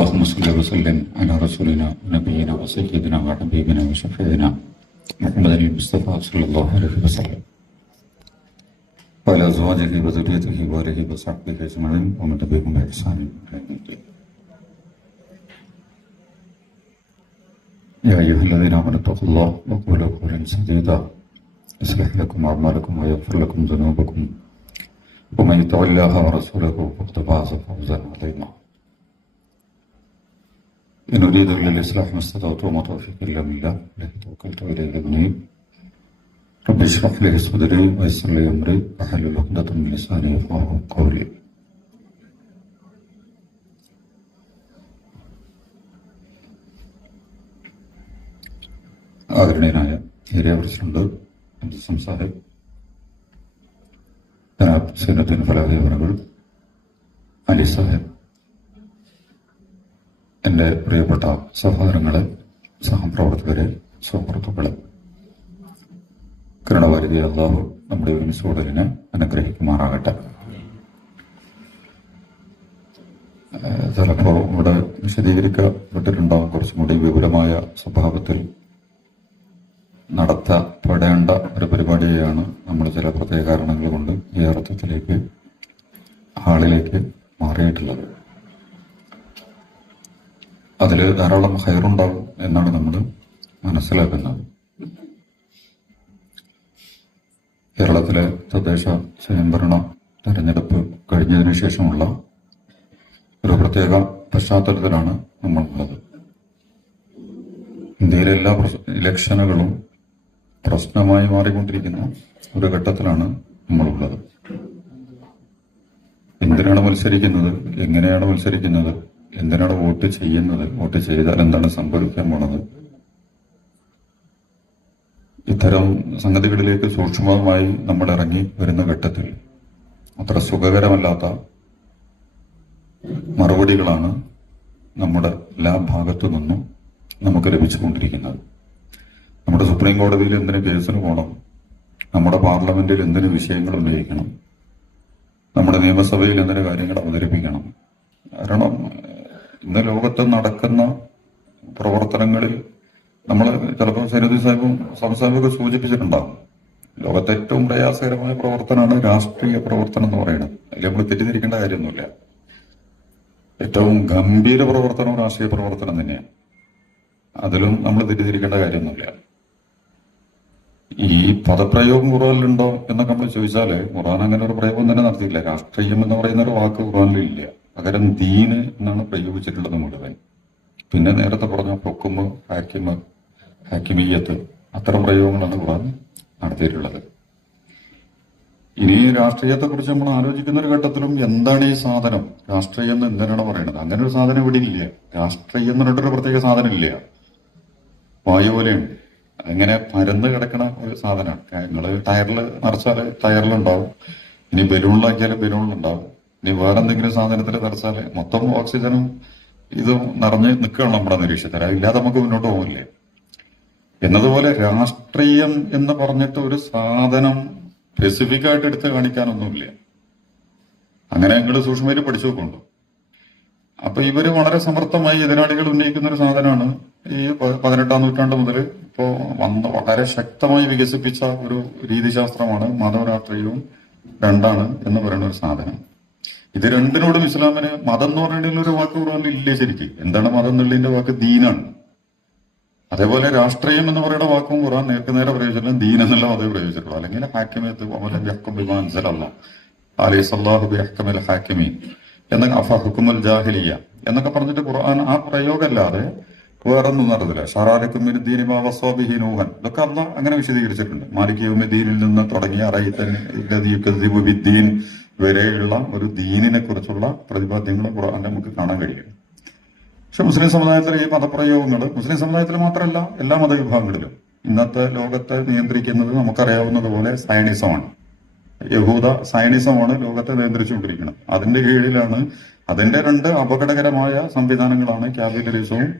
اللهم صل وسلم على رسولنا ونبينا وسيدنا وحبيبنا وشفيعنا محمد المصطفى صلى الله عليه وسلم وعلى أزواجه وذريته وآله وصحبه أجمعين ومن تبعهم بإحسان إلى يوم الدين. يا أيها الذين آمنوا اتقوا الله وقولوا قولا سديدا يصلح لكم أعمالكم ويغفر لكم ذنوبكم ومن يطع الله ورسوله فقد فاز فوزا عظيما. إن أريد إلا الإصلاح ما استطعت وما توفيقي إلا بالله عليه توكلت وإليه أنيب. رب اشرح لي صدري ويسر لي أمري واحلل عقدة من لساني يفقهوا قولي. ആദരണീയനായ area president Abdul Sahib, Janab Zainuddin Falahi അവറുകൾ, അലി സാഹിബ്, എൻ്റെ പ്രിയപ്പെട്ട സഹോദരങ്ങളെ, സഹപ്രവർത്തകരെ, സുഹൃത്തുക്കളെ, കരുണവാരിധി അല്ലാഹു നമ്മുടെ യൂണിസോഡലിനെ അനുഗ്രഹിക്കുമാറാകട്ടെ. ചിലപ്പോൾ ഇവിടെ വിശദീകരിക്കപ്പെട്ടിട്ടുണ്ടാകും കുറച്ചും കൂടി വിപുലമായ സ്വഭാവത്തിൽ നടത്തപ്പെടേണ്ട ഒരു പരിപാടിയാണ് നമ്മൾ ചില പ്രത്യേക കാരണങ്ങൾ കൊണ്ട് ഈ അർത്ഥത്തിലേക്ക് ഹാളിലേക്ക് മാറിയിട്ടുള്ളത്. അതിൽ ധാരാളം ഹൈറുണ്ടാവും എന്നാണ് നമ്മൾ മനസ്സിലാക്കുന്നത്. കേരളത്തിലെ തദ്ദേശ സ്വയംഭരണ തെരഞ്ഞെടുപ്പ് കഴിഞ്ഞതിന് ശേഷമുള്ള ഒരു പ്രത്യേക പശ്ചാത്തലത്തിലാണ് നമ്മളുള്ളത്. ഇന്ത്യയിലെ എല്ലാ ഇലക്ഷനുകളും പ്രശ്നമായി മാറിക്കൊണ്ടിരിക്കുന്ന ഒരു ഘട്ടത്തിലാണ് നമ്മളുള്ളത്. എന്തിനാണ് മത്സരിക്കുന്നത്, എങ്ങനെയാണ് മത്സരിക്കുന്നത്, എന്തിനാണ് വോട്ട് ചെയ്യുന്നത്, വോട്ട് ചെയ്താൽ എന്താണ് സംഭവിക്കാൻ പോണത്, ഇത്തരം സംഗതികളിലേക്ക് സൂക്ഷ്മമായി നമ്മൾ ഇറങ്ങി വരുന്ന ഘട്ടത്തിൽ അത്ര സുഖകരമല്ലാത്ത മറുപടികളാണ് നമ്മുടെ എല്ലാ ഭാഗത്തു നിന്നും നമുക്ക് ലഭിച്ചുകൊണ്ടിരിക്കുന്നത്. നമ്മുടെ സുപ്രീം കോടതിയിൽ എന്തിന് കേസിന് പോകണം, നമ്മുടെ പാർലമെന്റിൽ എന്തിന് വിഷയങ്ങൾ ഉന്നയിക്കണം, നമ്മുടെ നിയമസഭയിൽ എന്തിന് കാര്യങ്ങൾ അവതരിപ്പിക്കണം. കാരണം ഇന്ന് ലോകത്ത് നടക്കുന്ന പ്രവർത്തനങ്ങളിൽ നമ്മൾ ചിലപ്പോൾ സൈനുദ്ദീൻ സാഹിബും സംസാഹിബൊക്കെ സൂചിപ്പിച്ചിട്ടുണ്ടാകും. ലോകത്തെ ഏറ്റവും പ്രയാസകരമായ പ്രവർത്തനമാണ് രാഷ്ട്രീയ പ്രവർത്തനം എന്ന് പറയുന്നത്. അതിൽ നമ്മൾ തെറ്റിദ്ധരിക്കേണ്ട കാര്യമൊന്നുമില്ല. ഏറ്റവും ഗംഭീര പ്രവർത്തനം രാഷ്ട്രീയ പ്രവർത്തനം തന്നെയാണ്. അതിലും നമ്മൾ തെറ്റിദ്ധരിക്കേണ്ട കാര്യമൊന്നുമില്ല. ഈ പദപ്രയോഗം ഖുർആനിലുണ്ടോ എന്നൊക്കെ നമ്മൾ ചോദിച്ചാല് ഖുർആൻ അങ്ങനെ ഒരു പ്രയോഗം തന്നെ നടത്തിയില്ല. രാഷ്ട്രീയം എന്ന് പറയുന്ന ഒരു വാക്ക് ഖുർആനിലില്ല. പകരം ദീന് എന്നാണ് പ്രയോഗിച്ചിട്ടുള്ളത് മുഴുവൻ. പിന്നെ നേരത്തെ പറഞ്ഞ ഹുക്കുമ്, ഹാക്കിമീയത്ത്, അത്തരം പ്രയോഗങ്ങളാണ് ഖുർആൻ നടത്തിയിട്ടുള്ളത്. ഇനി രാഷ്ട്രീയത്തെ കുറിച്ച് നമ്മൾ ആലോചിക്കുന്ന ഒരു ഘട്ടത്തിലും എന്താണ് ഈ സാധനം, രാഷ്ട്രീയം എന്ന് എന്തിനാണ് പറയുന്നത്? അങ്ങനെ ഒരു സാധനം ഇവിടെ ഇല്ല. രാഷ്ട്രീയം എന്ന് പറഞ്ഞിട്ടൊരു പ്രത്യേക സാധനം ഇല്ല. വായു പോലെയാണ്, അങ്ങനെ പരന്ന് കിടക്കണ ഒരു സാധനമാണ്. നിങ്ങള് ടയറിൽ നിറച്ചാല് ടയറിലുണ്ടാവും, ഇനി ബലൂണിലാക്കിയാൽ ബലൂണിലുണ്ടാവും, ഇനി വേറെ എന്തെങ്കിലും സാധനത്തിൽ നിറച്ചാല് മൊത്തം ഓക്സിജനും ഇതും നിറഞ്ഞ് നിൽക്കുകയാണ് നമ്മുടെ നിരീക്ഷത്തിൽ. അതില്ലാതെ നമുക്ക് മുന്നോട്ട് പോകില്ലേ എന്നതുപോലെ രാഷ്ട്രീയം എന്ന് പറഞ്ഞിട്ട് ഒരു സാധനം സ്പെസിഫിക് ആയിട്ട് എടുത്ത് കാണിക്കാനൊന്നുമില്ല. അങ്ങനെ നിങ്ങൾ സൂക്ഷ്മയിൽ പഠിച്ചു നോക്കുന്നുണ്ട്. അപ്പൊ ഇവര് വളരെ സമർത്ഥമായി എതിരാളികൾ ഉന്നയിക്കുന്ന ഒരു സാധനമാണ് ഈ 18ാം നൂറ്റാണ്ട് മുതൽ ഇപ്പോ വളരെ ശക്തമായി വികസിപ്പിച്ച ഒരു രീതിശാസ്ത്രമാണ് മതവും രാഷ്ട്രീയവും രണ്ടാണ് എന്ന് പറയുന്ന ഒരു സാധനം. ഇത് രണ്ടിനോടും ഇസ്ലാമിന് മതം എന്ന് പറഞ്ഞിട്ടുള്ള ഒരു വാക്ക് ഖുർആനിൽ ഇല്ലേ ശരിക്കും. എന്താണ് മതം എന്നുള്ളതിന്റെ വാക്ക് ദീനാണ്. അതേപോലെ രാഷ്ട്രീയം എന്ന് പറയുന്ന വാക്കും ഖുർആൻ നേർക്ക് നേരെ പ്രയോഗിച്ചിട്ടുള്ള ദീൻ എന്നുള്ള അതേ പ്രയോഗിച്ചിട്ടുള്ളൂ. അല്ലെങ്കിൽ ഹാക്കിമത്ത് എന്നൊക്കെ അഫഹുക്കുമുൽ ജാഹിലിയ എന്നൊക്കെ പറഞ്ഞിട്ട് ഖുർആൻ ആ പ്രയോഗമല്ലാതെ വേറൊന്നും നടന്നില്ല. ഷറാലിക്കും ദീനിമാവസ്വാബിഹീനൂഹൻ ഇതൊക്കെ അല്ല അങ്ങനെ വിശദീകരിച്ചിട്ടുണ്ട്. മാലിക് യൗമിദ്ദീനിൽ നിന്ന് തുടങ്ങിയ അറൈത്തൻ വരെയുള്ള ഒരു ദീനിനെ കുറിച്ചുള്ള പ്രതിപാദ്യങ്ങൾ ഖുർആൻ നമുക്ക് കാണാൻ കഴിയും. പക്ഷെ മുസ്ലിം സമുദായത്തിലെ ഈ മതപ്രയോഗങ്ങൾ മുസ്ലിം സമുദായത്തിൽ മാത്രമല്ല എല്ലാ മതവിഭാഗങ്ങളിലും ഇന്നത്തെ ലോകത്തെ നിയന്ത്രിക്കുന്നത് നമുക്കറിയാവുന്നതുപോലെ സയനിസമാണ്. യഹൂദ സയനിസമാണ് ലോകത്തെ നിയന്ത്രിച്ചുകൊണ്ടിരിക്കുന്നത്. അതിന്റെ കീഴിലാണ് അതിന്റെ രണ്ട് അപകടകരമായ സംവിധാനങ്ങളാണ് ക്യാപിറ്റലിസവും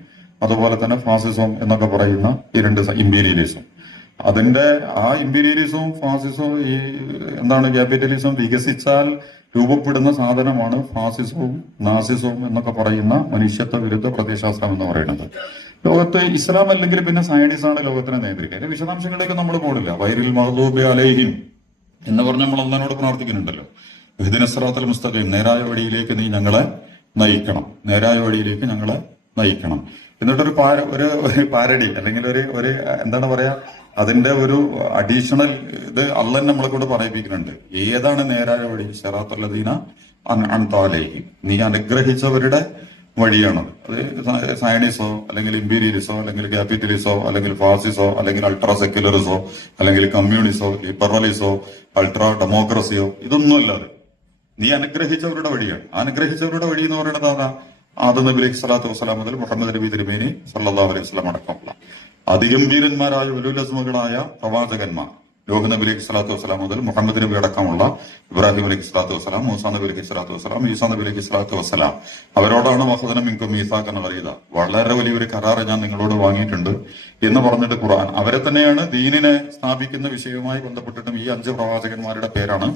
അതുപോലെ തന്നെ ഫാസിസവും എന്നൊക്കെ പറയുന്ന ഈ രണ്ട് ഇമ്പീരിയലിസം. അതിന്റെ ആ ഇമ്പീരിയലിസവും ഫാസിസവും ഈ ക്യാപിറ്റലിസം വികസിച്ചാൽ രൂപപ്പെടുന്ന സാധനമാണ് ഫാസിസവും നാസിസവും എന്നൊക്കെ പറയുന്ന മനുഷ്യത്വ വിരുദ്ധ പ്രത്യയശാസ്ത്രം എന്ന് പറയുന്നത്. ലോകത്ത് ഇസ്ലാം അല്ലെങ്കിൽ പിന്നെ സയൻസ് ആണ് ലോകത്തിനെ നിയന്ത്രിക്കുക. അതിന്റെ വിശദാംശങ്ങളിലേക്ക് നമ്മൾ പോണില്ല. വൈരിൽ മഹദൂബി അലൈഹിം എന്ന് പറഞ്ഞ് നമ്മൾ അള്ളാഹിനോട് പ്രാർത്ഥിക്കുന്നുണ്ടല്ലോ. ഇഹ്ദിന സിറാത്തൽ മുസ്തഖീം, നേരായ വഴിയിലേക്ക് നീ ഞങ്ങളെ നയിക്കണം, നേരായ വഴിയിലേക്ക് ഞങ്ങളെ നയിക്കണം. എന്നിട്ടൊരു പാരഡി അല്ലെങ്കിൽ ഒരു എന്താണ് പറയാ, അതിന്റെ ഒരു അഡീഷണൽ ഇത് അള്ളൻ നമ്മളെ കൊണ്ട് പറയിപ്പിക്കുന്നുണ്ട്. ഏതാണ് നേരായ വഴി? സിറാത്തുല്ലദീന അൻഅംത അലൈഹിം, നീ അനുഗ്രഹിച്ചവരുടെ വഴിയാണത്. അത് സയനിസോ അല്ലെങ്കിൽ ഇമ്പീരിയലിസോ അല്ലെങ്കിൽ ക്യാപിറ്റലിസോ അല്ലെങ്കിൽ ഫാസിസോ അല്ലെങ്കിൽ അൾട്രാ സെക്യുലറിസോ അല്ലെങ്കിൽ കമ്മ്യൂണിസോ ലിബറലിസോ അൾട്രാ ഡെമോക്രസിയോ ഇതൊന്നുമല്ലാതെ നീ അനുഗ്രഹിച്ചവരുടെ വഴിയാണ്. അനുഗ്രഹിച്ചവരുടെ വഴി എന്ന് പറയുന്നത് അതാ ആദം നബി അലൈഹി സ്വലാത്തു വസ്സലാം മുതൽ മുഹമ്മദ് നബി തിരുമേനി സല്ലല്ലാഹു അലൈഹി വസല്ലം അടക്കമുള്ള അതിഗംഭീരന്മാരായ ഉലുലസ്മുകളായ പ്രവാചകന്മാർ, ലോക നബി അലൈഹി സ്വലാത്തു വസ്സലാം മുതൽ മുഹമ്മദ് നബി അടക്കമുള്ള ഇബ്രാഹിം അലൈഹി സ്വലാത്തു വസ്സലാം, മൂസാ നബി അലൈഹി സ്വലാത്തു വസ്സലാം, ഈസാ നബി അലൈഹി സ്വലാത്തു വസ്സലാം, അവരോടാണ് വഹദന മിൻകും മീസാഖൻ ഖലീദ, വളരെ വലിയൊരു കരാറ് ഞാൻ നിങ്ങളോട് വാങ്ങിയിട്ടുണ്ട് എന്ന് പറഞ്ഞിട്ട് ഖുർആൻ അവരെ തന്നെയാണ് ദീനിനെ സ്ഥാപിക്കുന്ന വിഷയവുമായി ബന്ധപ്പെട്ടിട്ടും ഈ 5 പ്രവാചകന്മാരുടെ പേരാണ്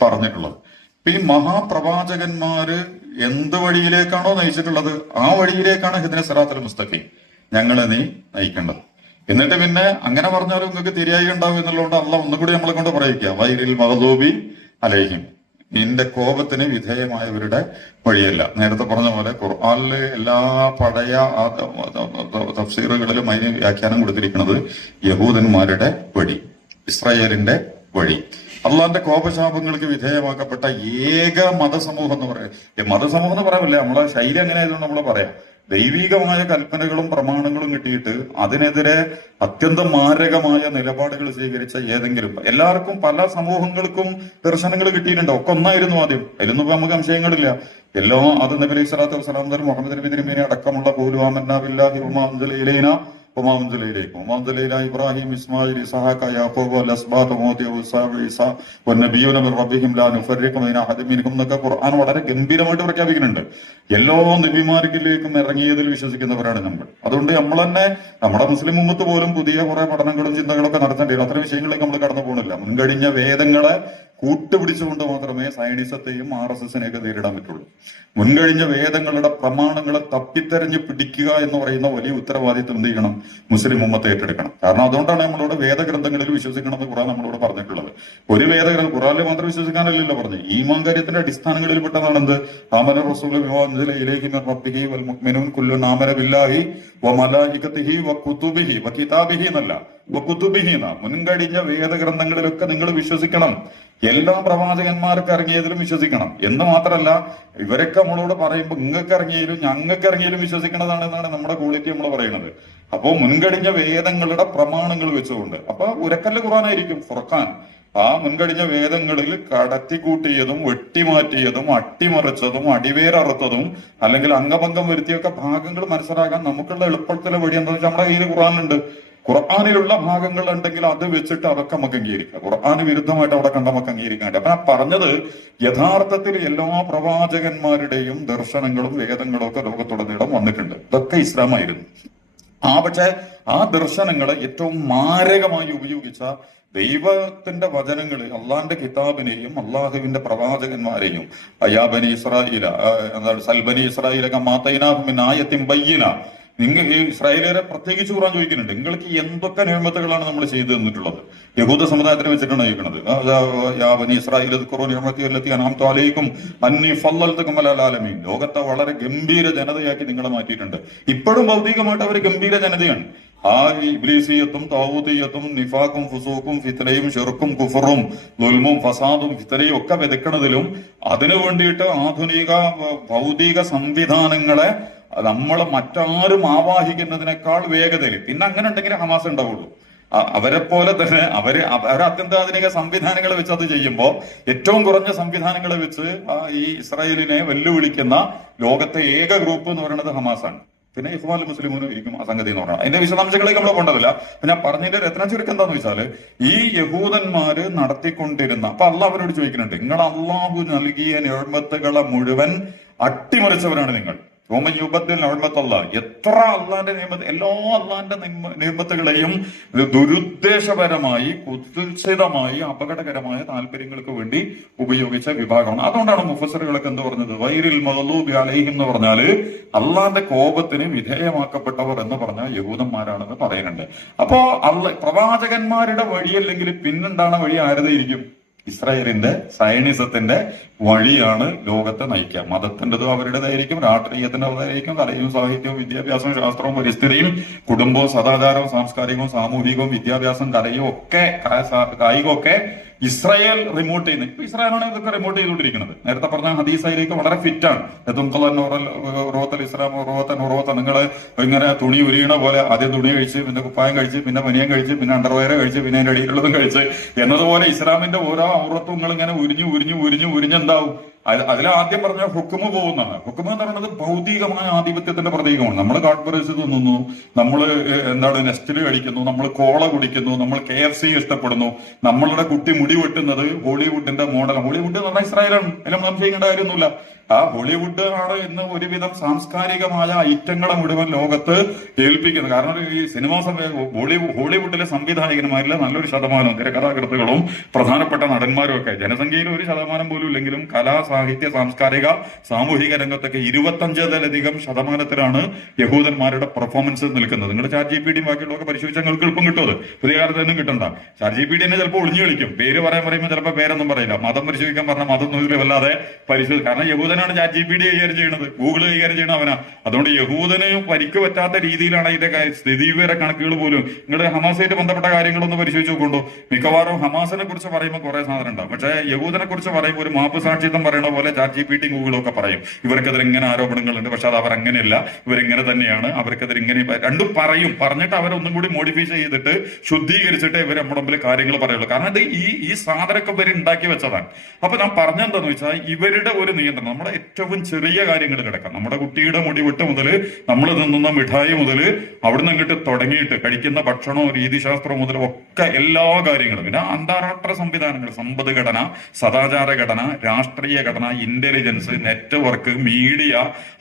പറഞ്ഞിട്ടുള്ളത്. ഈ മഹാപ്രവാചകന്മാര് എന്ത് വഴിയിലേക്കാണോ നയിച്ചിട്ടുള്ളത് ആ വഴിയിലേക്കാണ് ഇഹ്ദിന സിറാത്തൽ മുസ്തഖീം, ഞങ്ങളെ നീ നയിക്കേണ്ടത്. എന്നിട്ട് പിന്നെ അങ്ങനെ പറഞ്ഞാലും നിങ്ങൾക്ക് തിരിയായി ഉണ്ടാവും എന്നുള്ളതുകൊണ്ട് അള്ളാഹ് ഒന്നുകൂടി നമ്മളെ കൊണ്ട് പറയിക്കുക, വൈരിൽ മഹദൂബി അലൈഹിം, നിന്റെ കോപത്തിന് വിധേയമായവരുടെ വഴിയല്ല. നേരത്തെ പറഞ്ഞ പോലെ ഖുർആനിലെ എല്ലാ പഴയ തഫ്സീറുകളിലും അതിന് വ്യാഖ്യാനം കൊടുത്തിരിക്കുന്നത് യഹൂദന്മാരുടെ വഴി, ഇസ്രായേലിന്റെ വഴി. അള്ളാന്റെ കോപശാപങ്ങൾക്ക് വിധേയമാക്കപ്പെട്ട ഏക മതസമൂഹം എന്ന് പറയാം. മതസമൂഹം എന്ന് പറയാമല്ലേ, നമ്മളെ ശൈലി അങ്ങനെ ആയതുകൊണ്ട് നമ്മൾ പറയാം. ദൈവികമായ കൽപ്പനകളും പ്രമാണങ്ങളും കിട്ടിയിട്ട് അതിനെതിരെ അത്യന്തം മാരകമായ നിലപാടുകൾ സ്വീകരിച്ച ഏതെങ്കിലും, എല്ലാവർക്കും പല സമൂഹങ്ങൾക്കും ദർശനങ്ങൾ കിട്ടിയിട്ടുണ്ട്. ഒക്കെ ഒന്നായിരുന്നു ആദ്യം, അതിലൊന്നും നമുക്ക് സംശയങ്ങളില്ല. ആദം നബി അലൈഹി സ്വലാത്തു വസ്സലാം മുതൽ മുഹമ്മദ് നബി തിരുമേനി അടക്കമുള്ള ഖൂലു ആമന്നാ ബില്ലാഹി വമാ ഉൻസില ഇലൈനാ വമാ ഉൻസില ഇലൈക്കും വമാ ഉൻസില ഇലാ ഇബ്രാഹിം ഇസ്മായിൽ ഇസ്ഹാഖ യാഖൂബ് വൽ അസ്ബാത്ത് മൂസ ഈസാ വന്നബിയ്യൂന മിർ റബ്ബിഹിം ലാ നുഫർരിഖു ബൈന അഹദിൻ മിൻഹും എന്നൊക്കെ ഖുർആൻ വളരെ ഗംഭീരമായിട്ട് പ്രഖ്യാപിക്കുന്നുണ്ട്. എല്ലാ നബിമാർക്കിലേക്കും ഇറങ്ങിയതിൽ വിശ്വസിക്കുന്നവരാണ് നമ്മൾ. അതുകൊണ്ട് നമ്മൾ തന്നെ നമ്മുടെ മുസ്ലിം ഉമ്മത്ത് പോലും പുതിയ കുറെ പഠനങ്ങളും ചിന്തകളൊക്കെ നടത്തേണ്ടി വരും. അത്തരം വിഷയങ്ങളിലേക്ക് നമ്മൾ കടന്നു പോകുന്നില്ല. മുൻകഴിഞ്ഞ വേദങ്ങളെ കൂട്ടുപിടിച്ചുകൊണ്ട് മാത്രമേ സയനിസത്തെയും RSSനെയൊക്കെ നേരിടാൻ പറ്റുള്ളൂ. മുൻകഴിഞ്ഞ വേദങ്ങളുടെ പ്രമാണങ്ങളെ തപ്പിത്തെരഞ്ഞ് പിടിക്കുക എന്ന് പറയുന്ന വലിയ ഉത്തരവാദിത്വം എന്ത് ചെയ്യണം? മുസ്ലിം ഉമ്മത്തെ ഏറ്റെടുക്കണം. കാരണം അതുകൊണ്ടാണ് നമ്മളോട് വേദഗ്രന്ഥങ്ങളിൽ വിശ്വസിക്കണം എന്ന് ഖുർആൻ നമ്മളോട് പറഞ്ഞിട്ടുള്ളത്. ഒരു വേദഗ്രന്ഥം ഖുർആനിൽ മാത്രം വിശ്വസിക്കാനല്ലല്ലോ പറഞ്ഞു. ഈമാൻ കാര്യത്തിന്റെ അടിസ്ഥാനങ്ങളിൽ പെട്ടതാണ് എന്ത്? ആമന റസൂലു ബിമാ ഉൻസില ഇലൈഹി മിർ റബ്ബിഹി വൽ മുഅ്മിനൂൻ കുല്ലുൻ ആമന ബില്ലാഹി വമലായികതിഹി വകുതുബിഹി വകിതാബിഹി എന്നല്ല, വകുതുബിഹി എന്നാ. മുൻകഴിഞ്ഞ വേദഗ്രന്ഥങ്ങളിലൊക്കെ നിങ്ങൾ വിശ്വസിക്കണം. എല്ലാ പ്രവാചകന്മാർക്ക് ഇറങ്ങിയതിലും വിശ്വസിക്കണം എന്ന് മാത്രമല്ല, ഇവരൊക്കെ നമ്മളോട് പറയുമ്പോൾ നിങ്ങൾക്ക് ഇറങ്ങിയതിലും ഞങ്ങൾക്ക് ഇറങ്ങിയതിലും വിശ്വസിക്കണതാണ് എന്നാണ് നമ്മുടെ ക്വാളിറ്റി നമ്മൾ പറയുന്നത്. അപ്പോൾ മുൻകഴിഞ്ഞ വേദങ്ങളുടെ പ്രമാണങ്ങൾ വെച്ചുകൊണ്ട്, അപ്പൊ ഉരക്കല്ല് ഖുർആനായിരിക്കും ഫുർഖാൻ. ആ മുൻകഴിഞ്ഞ വേദങ്ങളിൽ കടത്തിക്കൂട്ടിയതും വെട്ടിമാറ്റിയതും അട്ടിമറിച്ചതും അടിവേരറുത്തതും അല്ലെങ്കിൽ അംഗഭംഗം വരുത്തിയൊക്കെ ഭാഗങ്ങൾ മനസ്സിലാക്കാൻ നമുക്കുള്ള എളുപ്പത്തിലെ വഴി എന്താ വെച്ചാൽ നമ്മുടെ കയ്യിൽ ഖുർആനുണ്ട്. ഖുർആനിലുള്ള ഭാഗങ്ങൾ ഉണ്ടെങ്കിൽ അത് വെച്ചിട്ട് അതൊക്കെ നമുക്ക് അംഗീകരിക്കാം. ഖുർആന് വിരുദ്ധമായിട്ട് അവിടെ കണ്ട നമുക്ക് അംഗീകരിക്കാൻ. അപ്പൊ ഞാൻ പറഞ്ഞത് യഥാർത്ഥത്തിൽ എല്ലാ പ്രവാചകന്മാരുടെയും ദർശനങ്ങളും വേദങ്ങളും ഒക്കെ ലോകത്തുടനീളം വന്നിട്ടുണ്ട്. ഇതൊക്കെ ഇസ്ലാമായിരുന്നു. പക്ഷെ ആ ദർശനങ്ങളെ ഏറ്റവും മാരകമായി ഉപയോഗിച്ച ദൈവത്തിന്റെ വചനങ്ങള്, അള്ളാന്റെ കിതാബിനെയും അള്ളാഹുവിന്റെ പ്രവാചകന്മാരെയും അയാബനി ഇസ്രായേല സൽബനി ഇസ്രായേല കമാതൈനാഹും ആയത്തിൻ ബയ്യിന, നിങ്ങൾ ഈ ഇസ്രായേലിയരെ പ്രത്യേകിച്ച് ഖുർആൻ ചോദിക്കുന്നുണ്ട്, നിങ്ങൾക്ക് എന്തൊക്കെ നിഅമത്തുകളാണ് നമ്മൾ ചെയ്തു തന്നിട്ടുള്ളത്? യഹൂദ സമുദായത്തിനെ വെച്ചിട്ടാണ് ചോദിക്കുന്നത്. ലോകത്തെ വളരെ ഗംഭീര ജനതയാക്കി നിങ്ങളെ മാറ്റിയിട്ടുണ്ട്. ഇപ്പോഴും ഭൗതികമായിട്ട് അവർ ഗംഭീര ജനതയാണ്. ആ ഇബ്ലീസിയത്തും തൗഹീദിയത്തും നിഫാഖും ഫുസൂഖും ഫിത്നയും ഷിർക്കും കുഫറും ദുൽമും ഫസാദും ഫിത്നയും ഒക്കെ വിതക്കണതിലും അതിനു വേണ്ടിയിട്ട് ആധുനിക ഭൗതിക സംവിധാനങ്ങളെ നമ്മൾ മറ്റാരും ആവാഹിക്കുന്നതിനേക്കാൾ വേഗതയിൽ. പിന്നെ അങ്ങനെ ഉണ്ടെങ്കിൽ ഹമാസ് ഉണ്ടാവുള്ളൂ. അവരെ പോലെ തന്നെ അവര് അത്യന്താധുനിക സംവിധാനങ്ങൾ വെച്ച് അത് ചെയ്യുമ്പോൾ ഏറ്റവും കുറഞ്ഞ സംവിധാനങ്ങൾ വെച്ച് ഈ ഇസ്രായേലിനെ വെല്ലുവിളിക്കുന്ന ലോകത്തെ ഏക ഗ്രൂപ്പ് എന്ന് പറയുന്നത് ഹമാസാണ്. പിന്നെ ഇഖ്വാനുൽ മുസ്ലിമൂനും ഇരിക്കും ആ സംഗതി എന്ന് പറയുന്നത്. അതിന്റെ വിശദാംശങ്ങളിലേക്ക് നമ്മൾ കൊണ്ടതില്ല. പിന്നെ പറഞ്ഞതിന്റെ രത്ന ചുരുക്കം എന്താന്ന് വെച്ചാല്, ഈ യഹൂദന്മാര് നടത്തിക്കൊണ്ടിരുന്ന, അപ്പൊ അള്ളാഹ് അവരോട് ചോദിക്കുന്നുണ്ട്, നിങ്ങൾ അള്ളാഹു നൽകിയ നിഅമത്തുകളെ മുഴുവൻ അട്ടിമറിച്ചവരാണ് നിങ്ങൾ. എത്ര അള്ളാന്റെ നിയമത്തെ, എല്ലാ അള്ളാന്റെ നിയമത്തുകളെയും ദുരുദ്ദേശപരമായി, കുത്സിതമായി, അപകടകരമായ താല്പര്യങ്ങൾക്ക് വേണ്ടി ഉപയോഗിച്ച വിഭാഗമാണ്. അതുകൊണ്ടാണ് മുഫസ്സിറുകളൊക്കെ എന്ത് പറഞ്ഞത്, വൈരിൽ മഗ്ലൂബി അലൈഹിം എന്ന് പറഞ്ഞാല് അള്ളാന്റെ കോപത്തിന് വിധേയമാക്കപ്പെട്ടവർ എന്ന് പറഞ്ഞാൽ യഹൂദന്മാരാണെന്ന് പറയുന്നുണ്ട്. അപ്പോ പ്രവാചകന്മാരുടെ വഴിയല്ലെങ്കിൽ പിന്നെന്താണ് വഴി? ആരുതായിരിക്കും? ഇസ്രായേലിന്റെ സയനിസത്തിന്റെ വഴിയാണ് ലോകത്തെ നയിക്കുക. മതത്തിൻ്റെതും അവരുടേതായിരിക്കും, രാഷ്ട്രീയത്തിൻ്റെതായിരിക്കും, കലയും സാഹിത്യവും വിദ്യാഭ്യാസവും ശാസ്ത്രവും പരിസ്ഥിതിയും കുടുംബവും സദാചാരവും സാംസ്കാരികവും സാമൂഹികവും വിദ്യാഭ്യാസം കലയും ഒക്കെ കായികമൊക്കെ ഇസ്രായേൽ റിമോട്ട് ചെയ്യുന്നത്. ഇപ്പൊ ഇസ്രായേലാണ് ഇതൊക്കെ റിമോട്ട് ചെയ്തുകൊണ്ടിരിക്കുന്നത്. നേരത്തെ പറഞ്ഞ ഹദീസായിരിക്കും വളരെ ഫിറ്റാണ്. നിങ്ങൾ ഇങ്ങനെ തുണി ഉരിയണ പോലെ ആദ്യം തുണി കഴിച്ച്, പിന്നെ കുപ്പായം കഴിച്ച്, പിന്നെ ബനിയൻ കഴിച്ച്, പിന്നെ അണ്ടർവെയർ കഴിച്ച്, പിന്നെ അതിന്റെ അടിയിലുള്ളതും കഴിച്ച് എന്നതുപോലെ ഇസ്ലാമിന്റെ ഓരോ ഔറത്തും നിങ്ങൾ ഇങ്ങനെ ഉരിഞ്ഞെന്താവും? അതിലാദ്യം പറഞ്ഞ ഹുക്കുമ് പോകുന്നതാണ്. ഹുക്കുമ് എന്ന് പറയുന്നത് ഭൗതികമായ ആധിപത്യത്തിന്റെ പ്രതീകമാണ്. നമ്മൾ കാഡ്ബറീസ് തിന്നുന്നു, നമ്മൾ നെസ്റ്റിൽ കഴിക്കുന്നു, നമ്മൾ കോള കുടിക്കുന്നു, നമ്മൾ KFC ഇഷ്ടപ്പെടുന്നു, നമ്മളുടെ കുട്ടി മുടി വെട്ടുന്നത് ഹോളിവുഡിന്റെ മോഡൽ. ഹോളിവുഡ് എന്ന് പറഞ്ഞാൽ ഇസ്രായേലാണ്, അതിലും നാം ചെയ്യേണ്ട കാര്യമൊന്നുമില്ല. ആ ഹോളിവുഡ് ആണ് ഇന്ന് ഒരുവിധം സാംസ്കാരികമായ ഐറ്റങ്ങളെ മുഴുവൻ ലോകത്ത് ഏൽപ്പിക്കുന്നത്. കാരണം ഈ സിനിമാ ഹോളിവുഡിലെ സംവിധായകന്മാരിലെ നല്ലൊരു ശതമാനം തിരക്കഥാകൃത്തുകളും പ്രധാനപ്പെട്ട നടന്മാരും ഒക്കെ ജനസംഖ്യയിൽ 1% പോലും ഇല്ലെങ്കിലും കലാ, സാഹിത്യ, സാംസ്കാരിക, സാമൂഹിക രംഗത്തൊക്കെ 25% ശതമാനത്തിലാണ് യഹൂദന്മാരുടെ പെർഫോമൻസ് നിൽക്കുന്നത്. നിങ്ങൾ ChatGPT ബാക്കിയുള്ളതൊക്കെ പരിശോധിച്ചാൽ നിങ്ങൾക്ക് എളുപ്പം കിട്ടും. അത് പുതിയ കാലത്തൊന്നും കിട്ടണ്ട. ChatGPT തന്നെ ചിലപ്പോൾ ഒളിഞ്ഞു കളിക്കും. പേര് പറയുമ്പോൾ ചിലപ്പോൾ പേരൊന്നും പറയില്ല. മതം പരിശോധിക്കാൻ പറഞ്ഞാൽ മതം വല്ലാതെ പരിശോധിക്കും. കാരണം യഹൂദനാണ് ChatGPT കൈകാര്യം ചെയ്യുന്നത്, ഗൂഗിൾ കൈകാര്യം ചെയ്യണ അവനാ. അതുകൊണ്ട് യഹൂദന് പരിക്ക് പറ്റാത്ത രീതിയിലാണ് ഇതിന്റെ സ്ഥിതിവിവര കണക്കുകൾ പോലും. നിങ്ങൾ ഹമാസായിട്ട് ബന്ധപ്പെട്ട കാര്യങ്ങളൊന്ന് പരിശോധിച്ച് നോക്കുന്നുണ്ടോ? മിക്കവാറും ഹമാസിനെ കുറിച്ച് പറയുമ്പോൾ കുറെ സാധനം ഉണ്ടാവും. പക്ഷേ യഹൂദനെ കുറിച്ച് പറയുമ്പോൾ ഒരു മാപ്പ് സാക്ഷിത്വം പറയണ പോലെ ChatGPT ഗൂഗിളും ഒക്കെ പറയും ഇവർക്കെതിരെ ഇങ്ങനെ ആരോപണങ്ങളുണ്ട്, പക്ഷെ അത് അവർ അങ്ങനെയല്ല, ഇവരിങ്ങനെ തന്നെയാണ്, അവർക്കെതിരെ ഇങ്ങനെ രണ്ടും പറയും. പറഞ്ഞിട്ട് അവരൊന്നും കൂടി മോഡിഫൈ ചെയ്തിട്ട് ശുദ്ധീകരിച്ചിട്ട് ഇവർ നമ്മുടെ മുമ്പിൽ കാര്യങ്ങൾ പറയുള്ളൂ. കാരണം ഇത് ഈ സാധനമൊക്കെ ഇവർ ഉണ്ടാക്കി വെച്ചതാണ്. അപ്പൊ ഞാൻ പറഞ്ഞെന്താന്ന് വെച്ചാൽ ഇവരുടെ ഒരു നിയന്ത്രണം നമ്മുടെ ഏറ്റവും ചെറിയ കാര്യങ്ങൾ കിടക്കാം. നമ്മുടെ കുട്ടിയുടെ മുടിവിട്ട് മുതൽ നമ്മൾ തിന്നുന്ന മിഠായി മുതൽ അവിടുന്ന് അങ്ങോട്ട് തുടങ്ങിയിട്ട് കഴിക്കുന്ന ഭക്ഷണവും രീതിശാസ്ത്രവും മുതൽ ഒക്കെ എല്ലാ കാര്യങ്ങളും, പിന്നെ അന്താരാഷ്ട്ര സംവിധാനങ്ങൾ, സമ്പദ്ഘടന, സദാചാര ഘടന, രാഷ്ട്രീയ ഘടന, ഇന്റലിജൻസ്, നെറ്റ്വർക്ക്, മീഡിയ,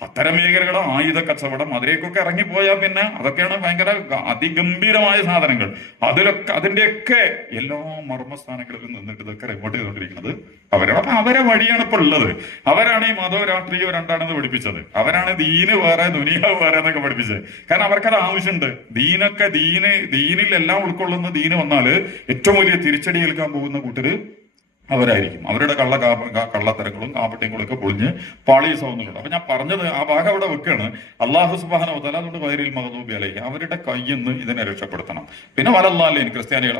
അത്തരം മേഖലകളെ, ആയുധ കച്ചവടം, അതിലേക്കൊക്കെ ഇറങ്ങിപ്പോയാൽ പിന്നെ അതൊക്കെയാണ് ഭയങ്കര അതിഗംഭീരമായ സാധനങ്ങൾ. അതിന്റെയൊക്കെ എല്ലാ മർമ്മസ്ഥാനങ്ങളിലും നിന്നിട്ട് ഇതൊക്കെ റിമോട്ട് ചെയ്തുകൊണ്ടിരിക്കുന്നത് അവരാണ്. അപ്പൊ അവരെ വഴിയാണ് ഇപ്പൊ ഉള്ളത്. അവരാണ് ഈ മതവും രാഷ്ട്രീയവും രണ്ടാണെന്ന് പഠിപ്പിച്ചത്. അവരാണ് ദീന് വേറെ ദുനിയാവ് വേറെ എന്നൊക്കെ പഠിപ്പിച്ചത്. കാരണം അവർക്കത് ആവശ്യമുണ്ട്. ദീനിൽ എല്ലാം ഉൾക്കൊള്ളുന്ന ദീന് വന്നാല് ഏറ്റവും വലിയ തിരിച്ചടി ഏൽക്കാൻ പോകുന്ന കൂട്ടര് അവരായിരിക്കും. അവരുടെ കള്ളത്തരങ്ങളും കാപട്യങ്ങളും ഒക്കെ പൊളിഞ്ഞ് പാളീസാവുന്നുണ്ട്. അപ്പൊ ഞാൻ പറഞ്ഞത് ആ ഭാഗം അവിടെ വെക്കുകയാണ്. അള്ളാഹു സുബ്ഹാനഹു വ തആല അതുകൊണ്ട് വൈരിൽ മഗ്ദൂബി അലൈഹി അവരുടെ കയ്യിൽ നിന്ന് ഇതിനെ രക്ഷപ്പെടുത്തണം. പിന്നെ വലല്ലാലീൻ ക്രിസ്ത്യാനികൾ,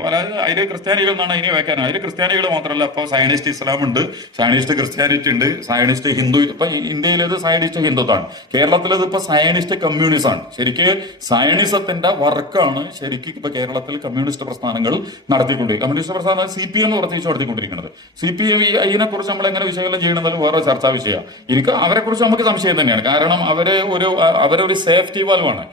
അതില് ക്രിസ്ത്യാനികൾ എന്നാണ് അതിനെ വെക്കാൻ. അതിൽ ക്രിസ്ത്യാനികൾ മാത്രമല്ല, ഇപ്പൊ സയനിസ്റ്റ് ഇസ്ലാം ഉണ്ട്, സയനിസ്റ്റ് ക്രിസ്ത്യാനിറ്റി ഉണ്ട്, സയനിസ്റ്റ് ഹിന്ദു. ഇപ്പൊ ഇന്ത്യയിലേത് സയനിസ്റ്റ് ഹിന്ദുത്വമാണ്, കേരളത്തിലേത് ഇപ്പൊ സയനിസ്റ്റ് കമ്മ്യൂണിസം ആണ്. ശരിക്ക് സയനിസത്തിന്റെ വർക്കാണ് ശരിക്കും ഇപ്പൊ കേരളത്തിൽ കമ്മ്യൂണിസ്റ്റ് പ്രസ്ഥാനങ്ങൾ നടത്തിക്കൊണ്ടിരിക്കുന്നത്. കമ്മ്യൂണിസ്റ്റ് പ്രസ്ഥാനം CPM എന്ന് പ്രത്യേകിച്ച് നടത്തിക്കൊണ്ടിരിക്കുന്നത്. CPM ഇതിനെ കുറിച്ച് നമ്മൾ എങ്ങനെ വിശകലനം ചെയ്യണമെന്നത് വേറെ ചർച്ചാ വിഷയമാണ്. അവരെ കുറിച്ച് നമുക്ക് സംശയം തന്നെയാണ്. കാരണം അവരൊരു സേഫ്റ്റി വാൽവാണ്.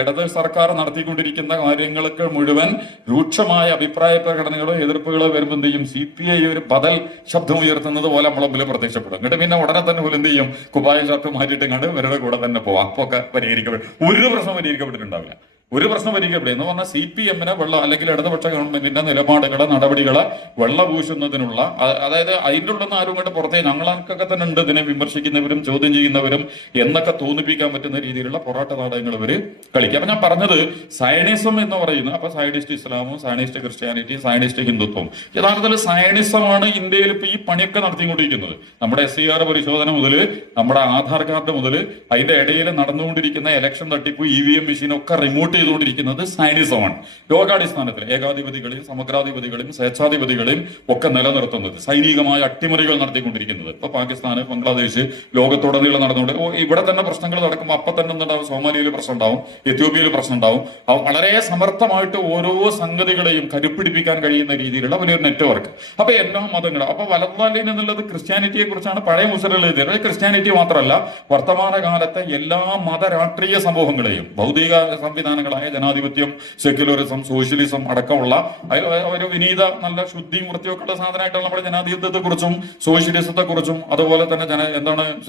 ഇടത് സർക്കാർ നടത്തിക്കൊണ്ടിരിക്കുന്ന കാര്യങ്ങൾക്ക് മുഴുവൻ രൂക്ഷമായ അഭിപ്രായ പ്രകടനങ്ങളോ എതിർപ്പുകളോ വരുമ്പോൾ എന്ത് ചെയ്യും? CPI ഒരു ബദൽ ശബ്ദം ഉയർത്തുന്നത് പോലെ നമ്മളെ മുമ്പിൽ പ്രത്യക്ഷപ്പെടും. എന്നിട്ട് പിന്നെ ഉടനെ തന്നെ പോലെ എന്ത് ചെയ്യും? കുപ്പായ ഷർട്ട് മാറ്റിയിട്ട് കണ്ട് ഇവരുടെ കൂടെ തന്നെ പോവാം. അപ്പൊ ഒക്കെ പരിഹരിക്കപ്പെടും. ഒരു പ്രശ്നം പരിഹരിക്കപ്പെട്ടിട്ടുണ്ടാവില്ല. ഒരു പ്രശ്നം പരിഹരിക്കപ്പെടും എന്ന് പറഞ്ഞാൽ CPM-നെ അല്ലെങ്കിൽ ഇടതുപക്ഷ ഗവൺമെന്റിന്റെ നിലപാടുകളെ, നടപടികളെ വെള്ളപൂശുന്നതിനുള്ള, അതായത് അതിൻ്റെ ഉള്ളിൽ നിന്ന് ആരും കൊണ്ട് പുറത്തേ ഞങ്ങളൊക്കെ തന്നെ ഉണ്ട് ഇതിനെ വിമർശിക്കുന്നവരും ചോദ്യം ചെയ്യുന്നവരും എന്നൊക്കെ തോന്നിപ്പിക്കാൻ പറ്റുന്ന രീതിയിലുള്ള പോരാട്ട നാടകങ്ങൾ ഇവര് കളിക്കുക. അപ്പൊ ഞാൻ പറഞ്ഞത് സയനിസം എന്ന് പറയുന്നത്, അപ്പൊ സയനിസ്റ്റ് ഇസ്ലാമും സയനിസ്റ്റ് ക്രിസ്ത്യാനിറ്റിയും സയനിസ്റ്റ് ഹിന്ദുത്വവും, യഥാർത്ഥത്തിൽ സയനിസമാണ് ഇന്ത്യയിൽ ഇപ്പൊ ഈ പണിയൊക്കെ നടത്തിക്കൊണ്ടിരിക്കുന്നത്. നമ്മുടെ SCR പരിശോധന മുതൽ, നമ്മുടെ ആധാർ കാർഡ് മുതൽ, അതിന്റെ ഇടയിൽ നടന്നുകൊണ്ടിരിക്കുന്ന ഇലക്ഷൻ തട്ടിപ്പ്, EVM മെഷീനൊക്കെ റിമോട്ട് ചെയ്തുകൊണ്ടിരിക്കുന്നത് സയനിസമാണ്. ലോകാടിസ്ഥാനത്തിൽ ഏകാധിപതികളെയും സമഗ്രാധിപതികളെയും സ്വേച്ഛാധിപതികളെയും ഒക്കെ നിലനിർത്തുന്നത്, സൈനികമായ അട്ടിമറികൾ നടത്തിക്കൊണ്ടിരിക്കുന്നത്. ഇപ്പൊ പാകിസ്ഥാന്, ബംഗ്ലാദേശ്, ലോകത്തുടനീളം നടന്നുകൊണ്ട് ഇവിടെ തന്നെ പ്രശ്നങ്ങൾ നടക്കുമ്പോൾ അപ്പൊ തന്നെ എന്തുണ്ടാവും? സോമാലിയയിൽ പ്രശ്നം ഉണ്ടാവും, എത്യോപ്യയിൽ പ്രശ്നം ഉണ്ടാവും. വളരെ സമർത്ഥമായിട്ട് ഓരോ സംഗതികളെയും കരുപ്പിടിപ്പിക്കാൻ കഴിയുന്ന രീതിയിലുള്ള വലിയൊരു നെറ്റ്വർക്ക്. അപ്പൊ എല്ലാ മതങ്ങളും, അപ്പൊ വലതുകാലിൽ എന്നുള്ളത് ക്രിസ്ത്യാനിറ്റിയെ കുറിച്ചാണ് പഴയ മുസ്ലിങ്ങൾ എഴുതിയത്. ക്രിസ്ത്യാനിറ്റി മാത്രമല്ല, വർത്തമാന കാലത്തെ എല്ലാ മത രാഷ്ട്രീയ സമൂഹങ്ങളെയും, ഭൗതിക സംവിധാനങ്ങൾ സാധനങ്ങളായ ജനാധിപത്യം, സെക്യുലറിസം, സോഷ്യലിസം അടക്കമുള്ള ഒരു വിനീത നല്ല ശുദ്ധിയും വൃത്തിയൊക്കെ ഉള്ള സാധനമായിട്ടാണ് നമ്മുടെ ജനാധിപത്യത്തെ കുറിച്ചും സോഷ്യലിസത്തെ കുറിച്ചും അതുപോലെ തന്നെ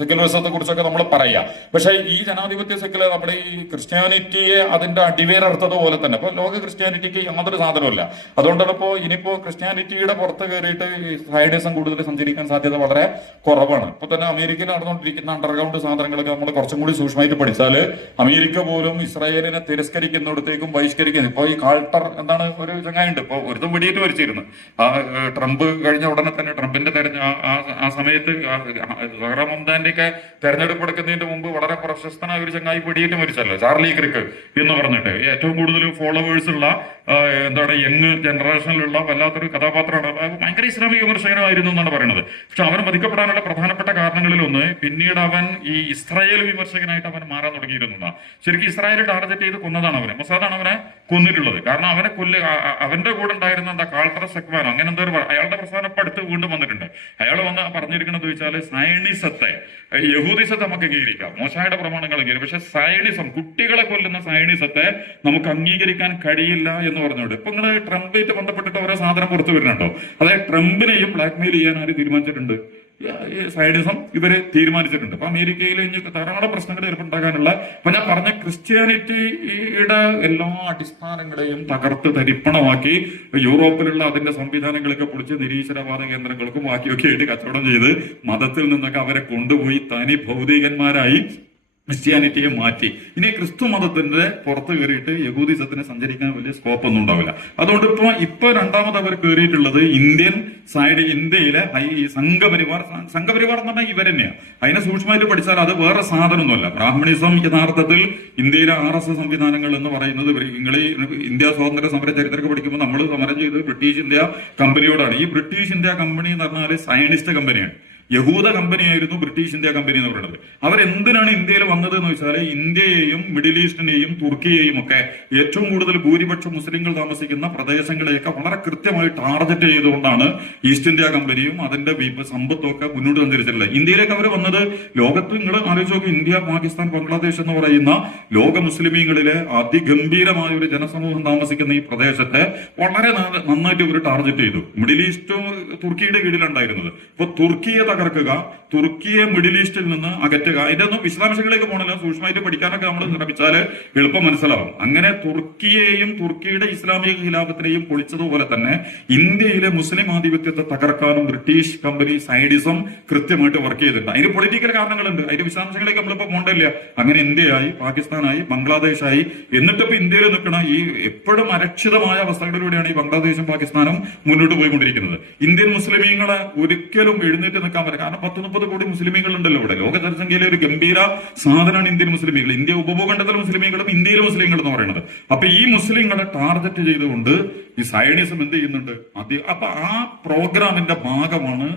സെക്യുലറിസത്തെ കുറിച്ചൊക്കെ നമ്മൾ പറയുക. പക്ഷേ ഈ ജനാധിപത്യ സെക്യുലർ നമ്മുടെ ഈ ക്രിസ്ത്യാനിറ്റിയെ അതിന്റെ അടിവേരർത്ഥത പോലെ തന്നെ ഇപ്പൊ ലോക ക്രിസ്ത്യാനിറ്റിക്ക് യാതൊരു സാധനമില്ല. അതുകൊണ്ടാണ് ഇനിയിപ്പോ ക്രിസ്ത്യാനിറ്റിയുടെ പുറത്ത് കയറിയിട്ട് സയനിസം കൂടുതൽ സഞ്ചരിക്കാൻ സാധ്യത വളരെ കുറവാണ്. ഇപ്പൊ തന്നെ അമേരിക്കയിൽ നടന്നുകൊണ്ടിരിക്കുന്ന അണ്ടർഗ്രൗണ്ട് സാധനങ്ങളൊക്കെ നമ്മൾ കുറച്ചും കൂടി സൂക്ഷ്മമായിട്ട് പഠിച്ചാൽ അമേരിക്ക പോലും ഇസ്രായേലിനെ തിരസ്കരിക്കുന്നിടത്തേക്കും ബഹിഷ്കരിക്കുന്നു. ഇപ്പൊ ഈ കാൾട്ടർ എന്താണ് ഒരു ചങ്ങായുണ്ട്, ഇപ്പൊ ഒരു വെടിയേറ്റ് വരച്ചിരുന്നു. ട്രംപ് കഴിഞ്ഞ ഉടനെ തന്നെ ട്രംപിന്റെ ആ സമയത്ത് സഹ്റ മംദാന്റെ ഒക്കെ തെരഞ്ഞെടുപ്പ് എടുക്കുന്നതിന് മുമ്പ് വളരെ പ്രശസ്തനായ ഒരു ചങ്ങായി വെടിയേറ്റ് മരിച്ചല്ലോ, ചാർലി ക്രിക്ക് എന്ന് പറഞ്ഞിട്ട്. ഏറ്റവും കൂടുതൽ ഫോളോവേഴ്സ് ഉള്ള യങ് ജനറേഷനിലുള്ള വല്ലാത്തൊരു കഥാപാത്രമാണ്. ഭയങ്കര ഇസ്ലാമിക വിമർശകനായിരുന്നു എന്നാണ് പറയുന്നത്. പക്ഷെ അവൻ വധിക്കപ്പെടാനുള്ള പ്രധാനപ്പെട്ട കാരണങ്ങളിലൊന്ന് പിന്നീട് അവൻ ഈ ഇസ്രായേൽ വിമർശകനായിട്ട് അവൻ മാറാൻ തുടങ്ങിയിരുന്നതാണ്. ശരിക്കും ഇസ്രായേൽ ടാർഗറ്റ് ചെയ്ത് കൊന്നതാണ് അവനെ. മൊസാദാണ് അവനെ കൊന്നിട്ടുള്ളത്. കാരണം അവനെ അവന്റെ കൂടെ ഉണ്ടായിരുന്ന കാൾട്ടർ സെക്വാനോ അങ്ങനെ എന്തോ അയാളുടെ പ്രസ്ഥാനം അടുത്ത് വീണ്ടും വന്നിട്ടുണ്ട്. അയാൾ വന്ന് പറഞ്ഞിരിക്കുന്നത് വെച്ചാൽ സയനിസത്തെ, യഹൂദിസത്തെ നമുക്ക് അംഗീകരിക്കാം, മോശയുടെ പ്രമാണങ്ങൾ അംഗീകരിക്കും, പക്ഷെ സയനിസം, കുട്ടികളെ കൊല്ലുന്ന സയനിസത്തെ നമുക്ക് അംഗീകരിക്കാൻ കഴിയില്ല എന്ന് പറഞ്ഞുകൊണ്ട് ഇപ്പൊ നിങ്ങൾ ട്രംപായിട്ട് ബന്ധപ്പെട്ടിട്ട് ഓരോ സാധനം പുറത്തു വരുന്നുണ്ടോ? അതായത് ട്രംപിനെയും ബ്ലാക്ക്മെയിൽ ചെയ്യാൻ ആര് തീരുമാനിച്ചിട്ടുണ്ട്? സൈഡിസം ഇവര് തീരുമാനിച്ചിട്ടുണ്ട്. അപ്പൊ അമേരിക്കയിൽ ഇനി ധാരാളം പ്രശ്നങ്ങൾ ഏർപ്പെടുത്താനുള്ള ഇപ്പൊ ഞാൻ പറഞ്ഞ ക്രിസ്ത്യാനിറ്റിയുടെ എല്ലാ അടിസ്ഥാനങ്ങളെയും തകർത്ത് തരിപ്പണമാക്കി യൂറോപ്പിലുള്ള അതിന്റെ സംവിധാനങ്ങളൊക്കെ പൊളിച്ച് നിരീശ്വരവാദ കേന്ദ്രങ്ങൾക്കും ബാക്കിയൊക്കെ ആയിട്ട് കച്ചവടം ചെയ്ത് മതത്തിൽ നിന്നൊക്കെ അവരെ കൊണ്ടുപോയി തനി ഭൗതികന്മാരായി ക്രിസ്ത്യാനിറ്റിയെ മാറ്റി. ഇനി ക്രിസ്തു മതത്തിന്റെ പുറത്ത് കയറിയിട്ട് യഹൂദിസത്തിന് സഞ്ചരിക്കാൻ വലിയ സ്കോപ്പ് ഒന്നും ഉണ്ടാവില്ല. അതുകൊണ്ട് ഇപ്പൊ രണ്ടാമത് അവർ കയറിയിട്ടുള്ളത് ഇന്ത്യൻ സൈഡ്, ഇന്ത്യയിലെ ഈ സംഘപരിവാർ എന്ന് പറഞ്ഞാൽ ഇവർ തന്നെയാണ്. അതിനെ സൂക്ഷ്മമായിട്ട് പഠിച്ചാൽ അത് വേറെ സാധനമൊന്നുമല്ല. ബ്രാഹ്മണിസം യഥാർത്ഥത്തിൽ ഇന്ത്യയിലെ RSS സംവിധാനങ്ങൾ എന്ന് പറയുന്നത് നിങ്ങൾ ഇന്ത്യ സ്വാതന്ത്ര്യ സമര ചരിത്രമൊക്കെ പഠിക്കുമ്പോൾ നമ്മൾ സമരം ചെയ്ത് ബ്രിട്ടീഷ് ഇന്ത്യ കമ്പനിയോടാണ്. ഈ ബ്രിട്ടീഷ് ഇന്ത്യ കമ്പനി എന്ന് പറഞ്ഞാൽ സയനിസ്റ്റ് കമ്പനിയാണ്. യഹൂദ കമ്പനിയായിരുന്നു ബ്രിട്ടീഷ് ഇന്ത്യ കമ്പനി എന്ന് പറയുന്നത്. അവരെന്തിനാണ് ഇന്ത്യയിൽ വന്നത് എന്ന് വെച്ചാൽ ഇന്ത്യയെയും മിഡിൽ ഈസ്റ്റിനെയും തുർക്കിയെയും ഒക്കെ ഏറ്റവും കൂടുതൽ ഭൂരിപക്ഷം മുസ്ലിങ്ങൾ താമസിക്കുന്ന പ്രദേശങ്ങളെയൊക്കെ വളരെ കൃത്യമായി ടാർഗറ്റ് ചെയ്തുകൊണ്ടാണ് ഈസ്റ്റ് ഇന്ത്യ കമ്പനിയും അതിന്റെ സമ്പത്തൊക്കെ മുന്നോട്ട് സഞ്ചരിച്ചിട്ടുള്ളത്. ഇന്ത്യയിലേക്ക് അവർ വന്നത് ലോകത്ത് നിങ്ങൾ ആലോചിച്ച് നോക്കി, ഇന്ത്യ, പാകിസ്ഥാൻ, ബംഗ്ലാദേശ് എന്ന് പറയുന്ന ലോക മുസ്ലിമീങ്ങളിലെ അതിഗംഭീരമായ ഒരു ജനസമൂഹം താമസിക്കുന്ന ഈ പ്രദേശത്തെ വളരെ നന്നായിട്ട് ഇവർ ടാർഗറ്റ് ചെയ്തു. മിഡിൽ ഈസ്റ്റും തുർക്കിയുടെ കീഴിലുണ്ടായിരുന്നത്. ഇപ്പൊ തുർക്കിയെ തകർക്കുക, തുർക്കിയെ മിഡിൽ ഈസ്റ്റിൽ നിന്ന് അകറ്റുക, ഇതൊന്നും വിശദാംശങ്ങളിലേക്ക് പോകണല്ലോ, സൂക്ഷ്മമായിട്ട് പഠിക്കാനൊക്കെ നമ്മൾ ശ്രമിച്ചാൽ എളുപ്പം മനസ്സിലാവും. അങ്ങനെ തുർക്കിയെയും തുർക്കിയുടെ ഇസ്ലാമിക ഖിലാഫത്തിനെയും പൊളിച്ചതുപോലെ തന്നെ ഇന്ത്യയിലെ മുസ്ലിം ആധിപത്യത്തെ തകർക്കാനും ബ്രിട്ടീഷ് കമ്പനി സൈഡിസം കൃത്യമായിട്ട് വർക്ക് ചെയ്തിട്ടുണ്ട്. അതിന് പൊളിറ്റിക്കൽ കാരണങ്ങളുണ്ട്, അതിന്റെ വിശദാംശങ്ങളിലേക്ക് നമ്മളിപ്പോ പോകണ്ടില്ല. അങ്ങനെ ഇന്ത്യയായി, പാകിസ്ഥാനായി, ബംഗ്ലാദേശായി, എന്നിട്ടിപ്പോ ഇന്ത്യയിൽ നിൽക്കണ ഈ എപ്പോഴും അരക്ഷിതമായ അവസ്ഥകളിലൂടെയാണ് ഈ ബംഗ്ലാദേശും പാകിസ്ഥാനും മുന്നോട്ട് പോയിക്കൊണ്ടിരിക്കുന്നത്. ഇന്ത്യൻ മുസ്ലിമീങ്ങളെ ഒരിക്കലും എഴുന്നേറ്റ് നിൽക്കാൻ പറ്റില്ല. കാരണം 10-30 കോടി മുസ്ലിമീങ്ങൾ ഉണ്ടല്ലോ ഇവിടെ. ലോക ജനസംഖ്യയിലെ ഒരു ഗംഭീര സാധനമാണ് ഇന്ത്യൻ മുസ്ലിമീങ്ങൾ. ഇന്ത്യ ഉപഭൂഖണ്ഡത്തിലെ മുസ്ലിമീങ്ങളും ഇന്ത്യയിലെ മുസ്ലിങ്ങൾ എന്ന് പറയുന്നത്. അപ്പൊ ഈ മുസ്ലിങ്ങളെ ടാർഗറ്റ് ചെയ്തുകൊണ്ട് ഈ സയനിസം എന്ത് ചെയ്യുന്നുണ്ട്? അപ്പൊ ആ പ്രോഗ്രാമിന്റെ ഭാഗമാണ്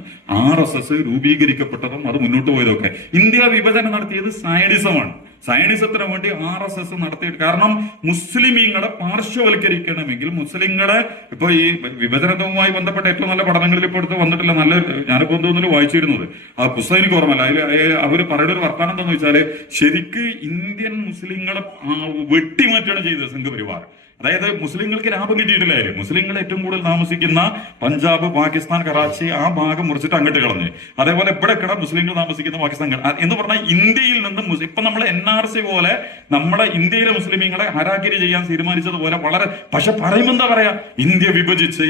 RSS രൂപീകരിക്കപ്പെട്ടതും അത് മുന്നോട്ട് പോയതൊക്കെ. ഇന്ത്യ വിഭജനം നടത്തിയത് സയനിസമാണ്. സയനിസത്തിന് വേണ്ടി RSS നടത്തിയിട്ട്, കാരണം മുസ്ലിമീങ്ങളെ പാർശ്വവൽക്കരിക്കണമെങ്കിൽ മുസ്ലിങ്ങളെ ഇപ്പൊ ഈ വിഭജനവുമായി ബന്ധപ്പെട്ട ഏറ്റവും നല്ല പഠനങ്ങളിൽ ഇപ്പോൾ എടുത്ത് വന്നിട്ടില്ല. നല്ല ഞാനിപ്പോ എന്തോന്നിൽ വായിച്ചിരുന്നത് ആ പുസ്തകം എനിക്ക് ഓർമ്മല്ല. അതിൽ അവര് പറയുന്ന ഒരു വർത്തമാനം എന്താന്ന് വെച്ചാല് ശരിക്ക് ഇന്ത്യൻ മുസ്ലിങ്ങളെ വെട്ടിമാറ്റാണ് ചെയ്തത് സംഘപരിവാർ. അതായത് മുസ്ലിങ്ങൾക്ക് ലാഭം കിട്ടിയിട്ടില്ലായിരുന്നു. മുസ്ലിങ്ങൾ ഏറ്റവും കൂടുതൽ താമസിക്കുന്ന പഞ്ചാബ്, പാകിസ്ഥാൻ, കറാച്ചി ആ ഭാഗം മുറിച്ചിട്ട് അങ്ങോട്ട് കളഞ്ഞ്, അതേപോലെ ഇവിടെ കിട മുസ്ലിങ്ങൾ താമസിക്കുന്ന പാകിസ്ഥാൻ എന്ന് പറഞ്ഞാൽ ഇന്ത്യയിൽ നിന്ന് ഇപ്പൊ നമ്മൾ NRC പോലെ നമ്മളെ ഇന്ത്യയിലെ മുസ്ലിമീങ്ങളെ ഹരാക്കിരി ചെയ്യാൻ തീരുമാനിച്ചതുപോലെ വളരെ, പക്ഷെ പറയുമ്പോൾ എന്താ പറയാ, ഇന്ത്യ വിഭജിച്ച്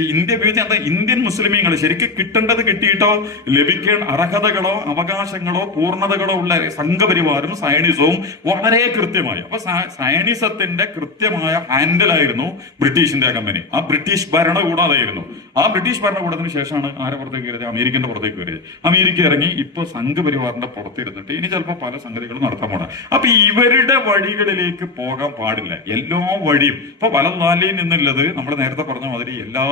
ഇന്ത്യൻ മുസ്ലിമീങ്ങൾ ശരിക്കും കിട്ടേണ്ടത് കിട്ടിയിട്ടോ ലഭിക്കേണ്ട അർഹതകളോ അവകാശങ്ങളോ പൂർണ്ണതകളോ ഉള്ള സംഘപരിവാരും സയനിസവും വളരെ കൃത്യമായി. അപ്പൊ സയനിസത്തിന്റെ കൃത്യമായ ഹാൻഡിലായി ബ്രിട്ടീഷ് ഇന്ത്യ കമ്പനി. ആ ബ്രിട്ടീഷ് ഭരണകൂടാതായിരുന്നു. ആ ബ്രിട്ടീഷ് ഭരണകൂടത്തിന് ശേഷമാണ് ആരെ പുറത്തേക്ക് കയറിയത്? അമേരിക്കന്റെ പുറത്തേക്ക് കയറിയത്. അമേരിക്ക ഇറങ്ങി ഇപ്പൊ സംഘപരിവാറിന്റെ പുറത്തിരുന്നിട്ട് ഇനി ചിലപ്പോൾ പല സംഗതികളും നടത്താൻ പോകണം. അപ്പൊ ഇവരുടെ വഴികളിലേക്ക് പോകാൻ പാടില്ല. എല്ലാ വഴിയും ഇപ്പൊ വലംനാലിൽ നിന്നുള്ളത് നമ്മൾ നേരത്തെ പറഞ്ഞ മാതിരി എല്ലാ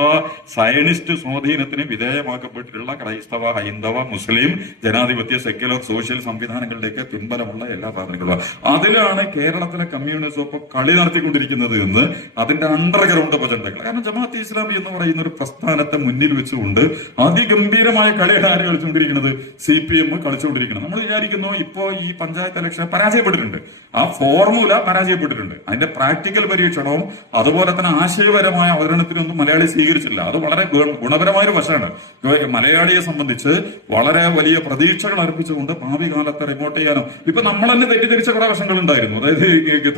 സയനിസ്റ്റ് സ്വാധീനത്തിന് വിധേയമാക്കപ്പെട്ടിട്ടുള്ള ക്രൈസ്തവ, ഹൈന്ദവ, മുസ്ലിം, ജനാധിപത്യ, സെക്യുലർ, സോഷ്യൽ സംവിധാനങ്ങളിലേക്ക് പിൻബലമുള്ള എല്ലാ സാധനങ്ങളും അതിലാണ് കേരളത്തിലെ കമ്മ്യൂണിസം ഇപ്പൊ കളി നടത്തിക്കൊണ്ടിരിക്കുന്നത് എന്ന് അതിന്റെ അണ്ടർഗ്രൗണ്ട് അജണ്ടകൾ. കാരണം ജമാഅത്തെ ഇസ്ലാമി എന്ന് പറയുന്ന ഒരു പ്രസ്ഥാനത്തെ മുന്നിൽ വെച്ചുകൊണ്ട് അതിഗംഭീരമായ കളിയാണ് ആര് കളിച്ചുകൊണ്ടിരിക്കുന്നത്? CPM കളിച്ചുകൊണ്ടിരിക്കുന്നത്. നമ്മൾ വിചാരിക്കുന്നു ഇപ്പോ ഈ പഞ്ചായത്ത് ഇലക്ഷൻ പരാജയപ്പെട്ടിട്ടുണ്ട്. ആ ഫോർമുല പരാജയപ്പെട്ടിട്ടുണ്ട്. അതിന്റെ പ്രാക്ടിക്കൽ പരീക്ഷണവും അതുപോലെ തന്നെ ആശയപരമായ അവതരണത്തിനൊന്നും മലയാളി സ്വീകരിച്ചില്ല. അത് വളരെ ഗുണപരമായ ഒരു വശമാണ്. മലയാളിയെ സംബന്ധിച്ച് വളരെ വലിയ പ്രതീക്ഷകൾ അർപ്പിച്ചുകൊണ്ട് ഭാവി കാലത്തെ റിമോട്ട് ചെയ്യാനും ഇപ്പൊ നമ്മൾ തന്നെ തെറ്റിദ്ധരിച്ച കുറെ വശങ്ങൾ ഉണ്ടായിരുന്നു. അതായത്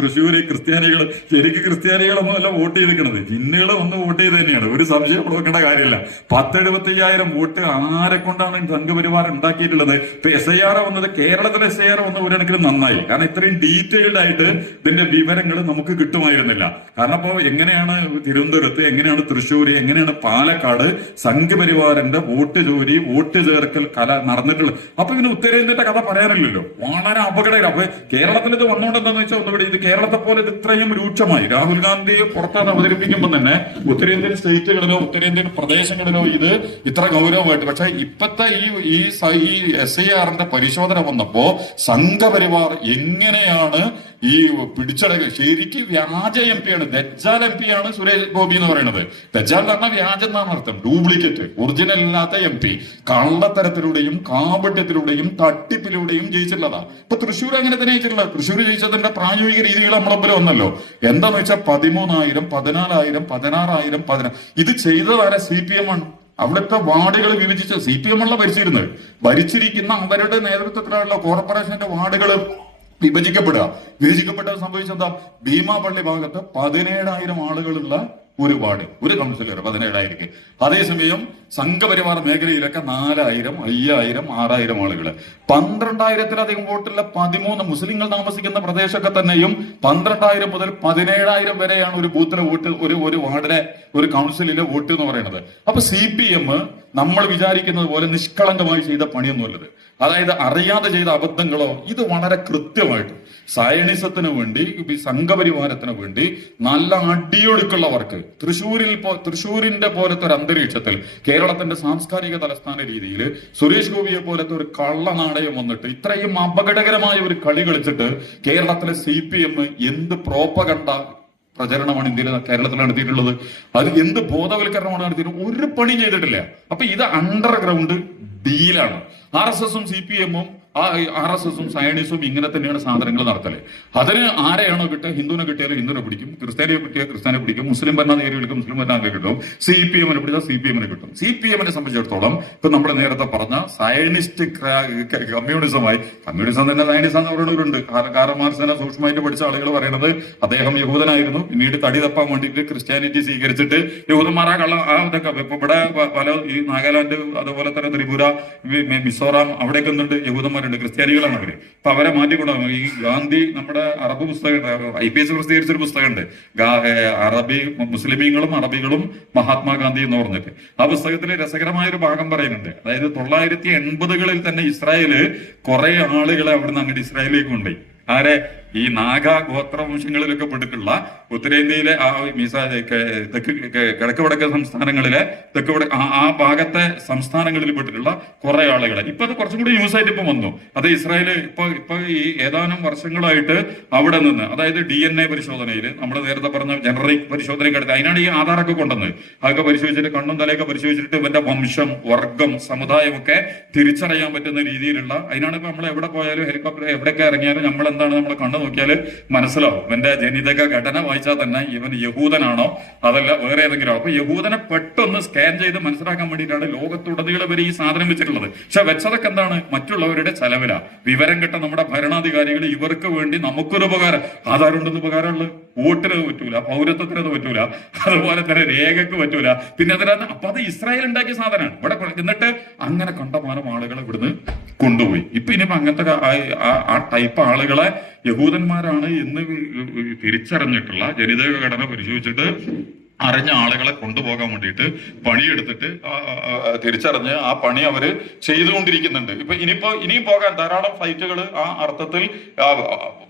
തൃശ്ശൂര് ക്രിസ്ത്യാനികൾ ശരിക്കും ക്രിസ്ത്യാനികളൊന്നും അല്ല വോട്ട് ചെയ്തിരിക്കുന്നത്, ജിന്നുകൾ വന്ന് വോട്ട് ചെയ്ത് തന്നെയാണ്. ഒരു സംശയം കൊടുക്കേണ്ട കാര്യമില്ല. 10,75,000 വോട്ട് ആരെ കൊണ്ടാണ് സംഘപരിവാരം ഉണ്ടാക്കിയിട്ടുള്ളത്. ഇപ്പൊ SIR വന്നത്, കേരളത്തിലെ SIR വന്ന ഒരു കണക്കിന് നന്നായി. കാരണം ഇത്രയും ഡീറ്റെയിൽഡ് ആയിട്ട് ഇതിന്റെ വിവരങ്ങൾ നമുക്ക് കിട്ടുമായിരുന്നില്ല. കാരണം ഇപ്പോ എങ്ങനെയാണ് തിരുവനന്തപുരത്ത്, എങ്ങനെയാണ് തൃശ്ശൂര്, എങ്ങനെയാണ് പാലക്കാട് സംഘപരിവാറിന്റെ വോട്ട് ചോരി, വോട്ട് ചേർക്കൽ കല നടന്നിട്ടുള്ളത്. അപ്പൊ ഇതിന് ഉത്തരേന്ത്യയുടെ കഥ പറയാനില്ലല്ലോ. വളരെ അപകടകരം. അപ്പൊ കേരളത്തിൽ ഇത് വന്നുകൊണ്ട് എന്താന്ന് വെച്ചാൽ ഒന്നുകൂടി ഇത് കേരളത്തെ പോലെ ഇത് ഇത്രയും രൂക്ഷമായി രാഹുൽ ഗാന്ധിയെ പുറത്താണ് അവതരിപ്പിക്കുമ്പോൾ തന്നെ ഉത്തരേന്ത്യൻ സ്റ്റേറ്റുകളിലോ ഉത്തരേന്ത്യൻ പ്രദേശങ്ങളിലോ ഇത് ഇത്ര ഗൗരവമായിട്ട്. പക്ഷെ ഇപ്പത്തെ ഈ SIRന്റെ പരിശോധന വന്നപ്പോ സംഘപരിവാർ എങ്ങനെയാണ് ഈ പിടിച്ചടക്കുക, ശരിക്കും വ്യാജ MP ആണ്, ദജ്ജാൽ MP ആണ് സുരേഷ് ഗോപി എന്ന് പറയുന്നത്. ദജ്ജാൽ എന്ന് പറഞ്ഞാൽ വ്യാജം എന്നാണ് അർത്ഥം, ഡ്യൂപ്ലിക്കേറ്റ്, ഒറിജിനൽ ഇല്ലാത്ത MP. കള്ളത്തരത്തിലൂടെയും കാപട്യത്തിലൂടെയും തട്ടിപ്പിലൂടെയും ജയിച്ചിട്ടുള്ളതാ. ഇപ്പൊ തൃശ്ശൂർ അങ്ങനെ തന്നെ ജയിച്ചിട്ടുള്ളത്. തൃശ്ശൂർ ജയിച്ചതിന്റെ പ്രായോഗിക രീതികൾ നമ്മളെ മുമ്പിൽ വന്നല്ലോ. എന്താന്ന് വെച്ചാൽ 13,000, 14,000, 16,000, ഇത് ചെയ്തതാരെ CPM ആണ്. അവിടുത്തെ വാർഡുകൾ വിഭജിച്ച് CPM ഉള്ള ഭരിച്ചിരിക്കുന്ന അവരുടെ നേതൃത്വത്തിലുള്ള കോർപ്പറേഷന്റെ വാർഡുകൾ വിഭജിക്കപ്പെട്ട സംഭവിച്ചെന്താ, ഭീമാപള്ളി ഭാഗത്ത് 17,000 ആളുകളുള്ള ഒരു വാർഡ്, ഒരു കൗൺസിലർ 17,000. അതേസമയം സംഘപരിവാർ മേഖലയിലൊക്കെ 4,000, 5,000, 6,000 ആളുകൾ. 12,000-ലധികം വോട്ടുള്ള 13 മുസ്ലിങ്ങൾ താമസിക്കുന്ന പ്രദേശമൊക്കെ തന്നെയും 12,000 മുതൽ 17,000 വരെയാണ് ഒരു ബൂത്തിലെ വോട്ട്, ഒരു വാർഡിലെ ഒരു കൗൺസിലിലെ വോട്ട് എന്ന് പറയുന്നത്. അപ്പൊ CPM നമ്മൾ വിചാരിക്കുന്നത് പോലെ നിഷ്കളങ്കമായി ചെയ്ത പണിയൊന്നുമല്ലത്. അതായത് അറിയാതെ ചെയ്ത അബദ്ധങ്ങളോ, ഇത് വളരെ കൃത്യമായിട്ട് സയണിസത്തിന് വേണ്ടി, സംഘപരിവാരത്തിന് വേണ്ടി നല്ല അടിയൊടുക്കുള്ള വർക്ക് തൃശ്ശൂരിന്റെ പോലത്തെ ഒരു അന്തരീക്ഷത്തിൽ, കേരളത്തിന്റെ സാംസ്കാരിക തലസ്ഥാന രീതിയിൽ സുരേഷ് ഗോപിയെ പോലത്തെ ഒരു കള്ളനാണയം വന്നിട്ട് ഇത്രയും അപകടകരമായ ഒരു കളി കളിച്ചിട്ട് കേരളത്തിലെ CPM എന്ത് പ്രോപ്പഗണ്ട പ്രചരണമാണ് കേരളത്തിൽ നടത്തിയിട്ടുള്ളത്, അത് എന്ത് ബോധവൽക്കരണമാണ് നടത്തിയിട്ടുള്ളത്, ഒരു പണിയും ചെയ്തിട്ടില്ല. അപ്പൊ ഇത് അണ്ടർഗ്രൗണ്ട് ഡീലാണ്. RSSും CPM-ഉം RSSും സയണിസും ഇങ്ങനെ തന്നെയാണ് സാധനങ്ങൾ നടത്തല്. അതിന് ആരെയാണോ കിട്ടുക, ഹിന്ദുവിനെ കിട്ടിയാലും ഹിന്ദുവിനെ പിടിക്കും, ക്രിസ്ത്യാനിയെ കിട്ടിയാൽ ക്രിസ്ത്യാനെ പിടിക്കും, മുസ്ലിം ഭരണാധികാരികൾക്ക് മുസ്ലിം ഭരണാധികാരി കിട്ടും, CPM-നെ പിടിച്ചാൽ CPM-നെ കിട്ടും. CPM-നെ സംബന്ധിച്ചിടത്തോളം ഇപ്പൊ നമ്മൾ നേരത്തെ പറഞ്ഞ സയനിസ്റ്റ് കമ്മ്യൂണിസം തന്നെ സയനിസം എന്ന് പറയുന്നവരുണ്ട്. കാറൽ മാർക്സിനെ സൂക്ഷ്മമായിട്ട് പഠിച്ച ആളുകൾ പറയുന്നത് അദ്ദേഹം യഹൂദനായിരുന്നു, പിന്നീട് തടി തപ്പാൻ വേണ്ടിയിട്ട് ക്രിസ്ത്യാനിറ്റി സ്വീകരിച്ചിട്ട് യഹൂദന്മാരാ ഇതൊക്കെ ഇപ്പൊ ഇവിടെ പല ഈ നാഗാലാൻഡ്, അതുപോലെ തന്നെ ത്രിപുര, മിസോറാം, അവിടെയൊക്കെ എന്തുണ്ട്, യഹൂദന്മാരുണ്ട്, ക്രിസ്ത്യാനികളാണ് അവര്. അപ്പൊ അവരെ മാറ്റിക്കൊണ്ടാകും. ഈ ഗാന്ധി നമ്മുടെ അറബ് പുസ്തകം IPS പ്രസിദ്ധീകരിച്ചൊരു പുസ്തകമുണ്ട്, മുസ്ലിമീങ്ങളും അറബികളും മഹാത്മാഗാന്ധി എന്ന് പറഞ്ഞിട്ട്. ആ പുസ്തകത്തിൽ രസകരമായ ഒരു ഭാഗം പറയുന്നുണ്ട്. അതായത് 1980-കളിൽ തന്നെ ഇസ്രായേല് കുറെ ആളുകളെ അവിടുന്ന് അങ്ങോട്ട് ഇസ്രായേലിലേക്ക് കൊണ്ടുപോയി. ആരെ? ഈ നാഗ ഗോത്രവംശങ്ങളിലൊക്കെ പെട്ടിട്ടുള്ള ഉത്തരേന്ത്യയിലെ കിഴക്ക് വടക്കൻ സംസ്ഥാനങ്ങളിലെ ആ ഭാഗത്തെ സംസ്ഥാനങ്ങളിൽ പെട്ടിട്ടുള്ള കുറെ ആളുകളെ ഇപ്പൊ അത് കുറച്ചും കൂടി ന്യൂസ് ആയിട്ട് ഇപ്പൊ വന്നു. അത് ഇസ്രായേല് ഇപ്പൊ ഈ ഏതാനും വർഷങ്ങളായിട്ട് അവിടെ നിന്ന്, അതായത് DNA പരിശോധനയിൽ നമ്മൾ നേരത്തെ പറഞ്ഞ ജനറിക് പരിശോധനയ്ക്ക് അടുത്ത്, അതിനാണ് ഈ ആധാറൊക്കെ കൊണ്ടുവന്നത്. അതൊക്കെ പരിശോധിച്ചിട്ട് കണ്ണും തലയൊക്കെ പരിശോധിച്ചിട്ട് ഇവന്റെ വംശം, വർഗം, സമുദായം ഒക്കെ തിരിച്ചറിയാൻ പറ്റുന്ന രീതിയിലുള്ള, അതിനാണ് ഇപ്പൊ നമ്മൾ എവിടെ പോയാലും ഹെലികോപ്റ്റർ എവിടെയൊക്കെ ഇറങ്ങിയാലും നമ്മൾ എന്താണ് നമ്മളെ കണ്ണു നോക്കിയാല് മനസ്സിലാവും. ഇവന്റെ ജനിതക ഘടന വായിച്ചാൽ തന്നെ ഇവൻ യഹൂദനാണോ അതല്ല വേറെ ഏതെങ്കിലും. അപ്പൊ യഹൂദനെ പെട്ടെന്ന് സ്കാൻ ചെയ്ത് മനസ്സിലാക്കാൻ വേണ്ടിയിട്ടാണ് ലോകത്തുടനീളം വരെ ഈ സാധനം വെച്ചിട്ടുള്ളത്. പക്ഷെ വെച്ചതൊക്കെ എന്താണ്? മറ്റുള്ളവരുടെ ചെലവില. വിവരം കിട്ട നമ്മുടെ ഭരണാധികാരികൾ ഇവർക്ക് വേണ്ടി നമുക്കൊരു ഉപകാരം, ആധാറുണ്ടെന്ന് ഉപകാരമുള്ളത്, വോട്ടിനത് പറ്റൂല, പൗരത്വത്തിനത് പറ്റൂല, അതുപോലെ തന്നെ രേഖക്ക് പറ്റൂല. പിന്നെ അതിനകത്ത് അപ്പൊ അത് ഇസ്രായേൽ ഉണ്ടാക്കിയ സാധനമാണ് ഇവിടെ. എന്നിട്ട് അങ്ങനെ കണ്ടമാനം ആളുകളെ ഇവിടുന്ന് കൊണ്ടുപോയി. ഇപ്പൊ ഇനിയിപ്പോ അങ്ങനത്തെ ആ ടൈപ്പ് ആളുകളെ യഹൂദന്മാരാണ് എന്ന് തിരിച്ചറിഞ്ഞിട്ടുള്ള ജനിതക ഘടന പരിശോധിച്ചിട്ട് അറിഞ്ഞ ആളുകളെ കൊണ്ടുപോകാൻ വേണ്ടിയിട്ട് പണിയെടുത്തിട്ട് തിരിച്ചറിഞ്ഞ് ആ പണി അവര് ചെയ്തുകൊണ്ടിരിക്കുന്നുണ്ട്. ഇനിയും പോകാൻ ധാരാളം ഫ്ലൈറ്റുകൾ ആ അർത്ഥത്തിൽ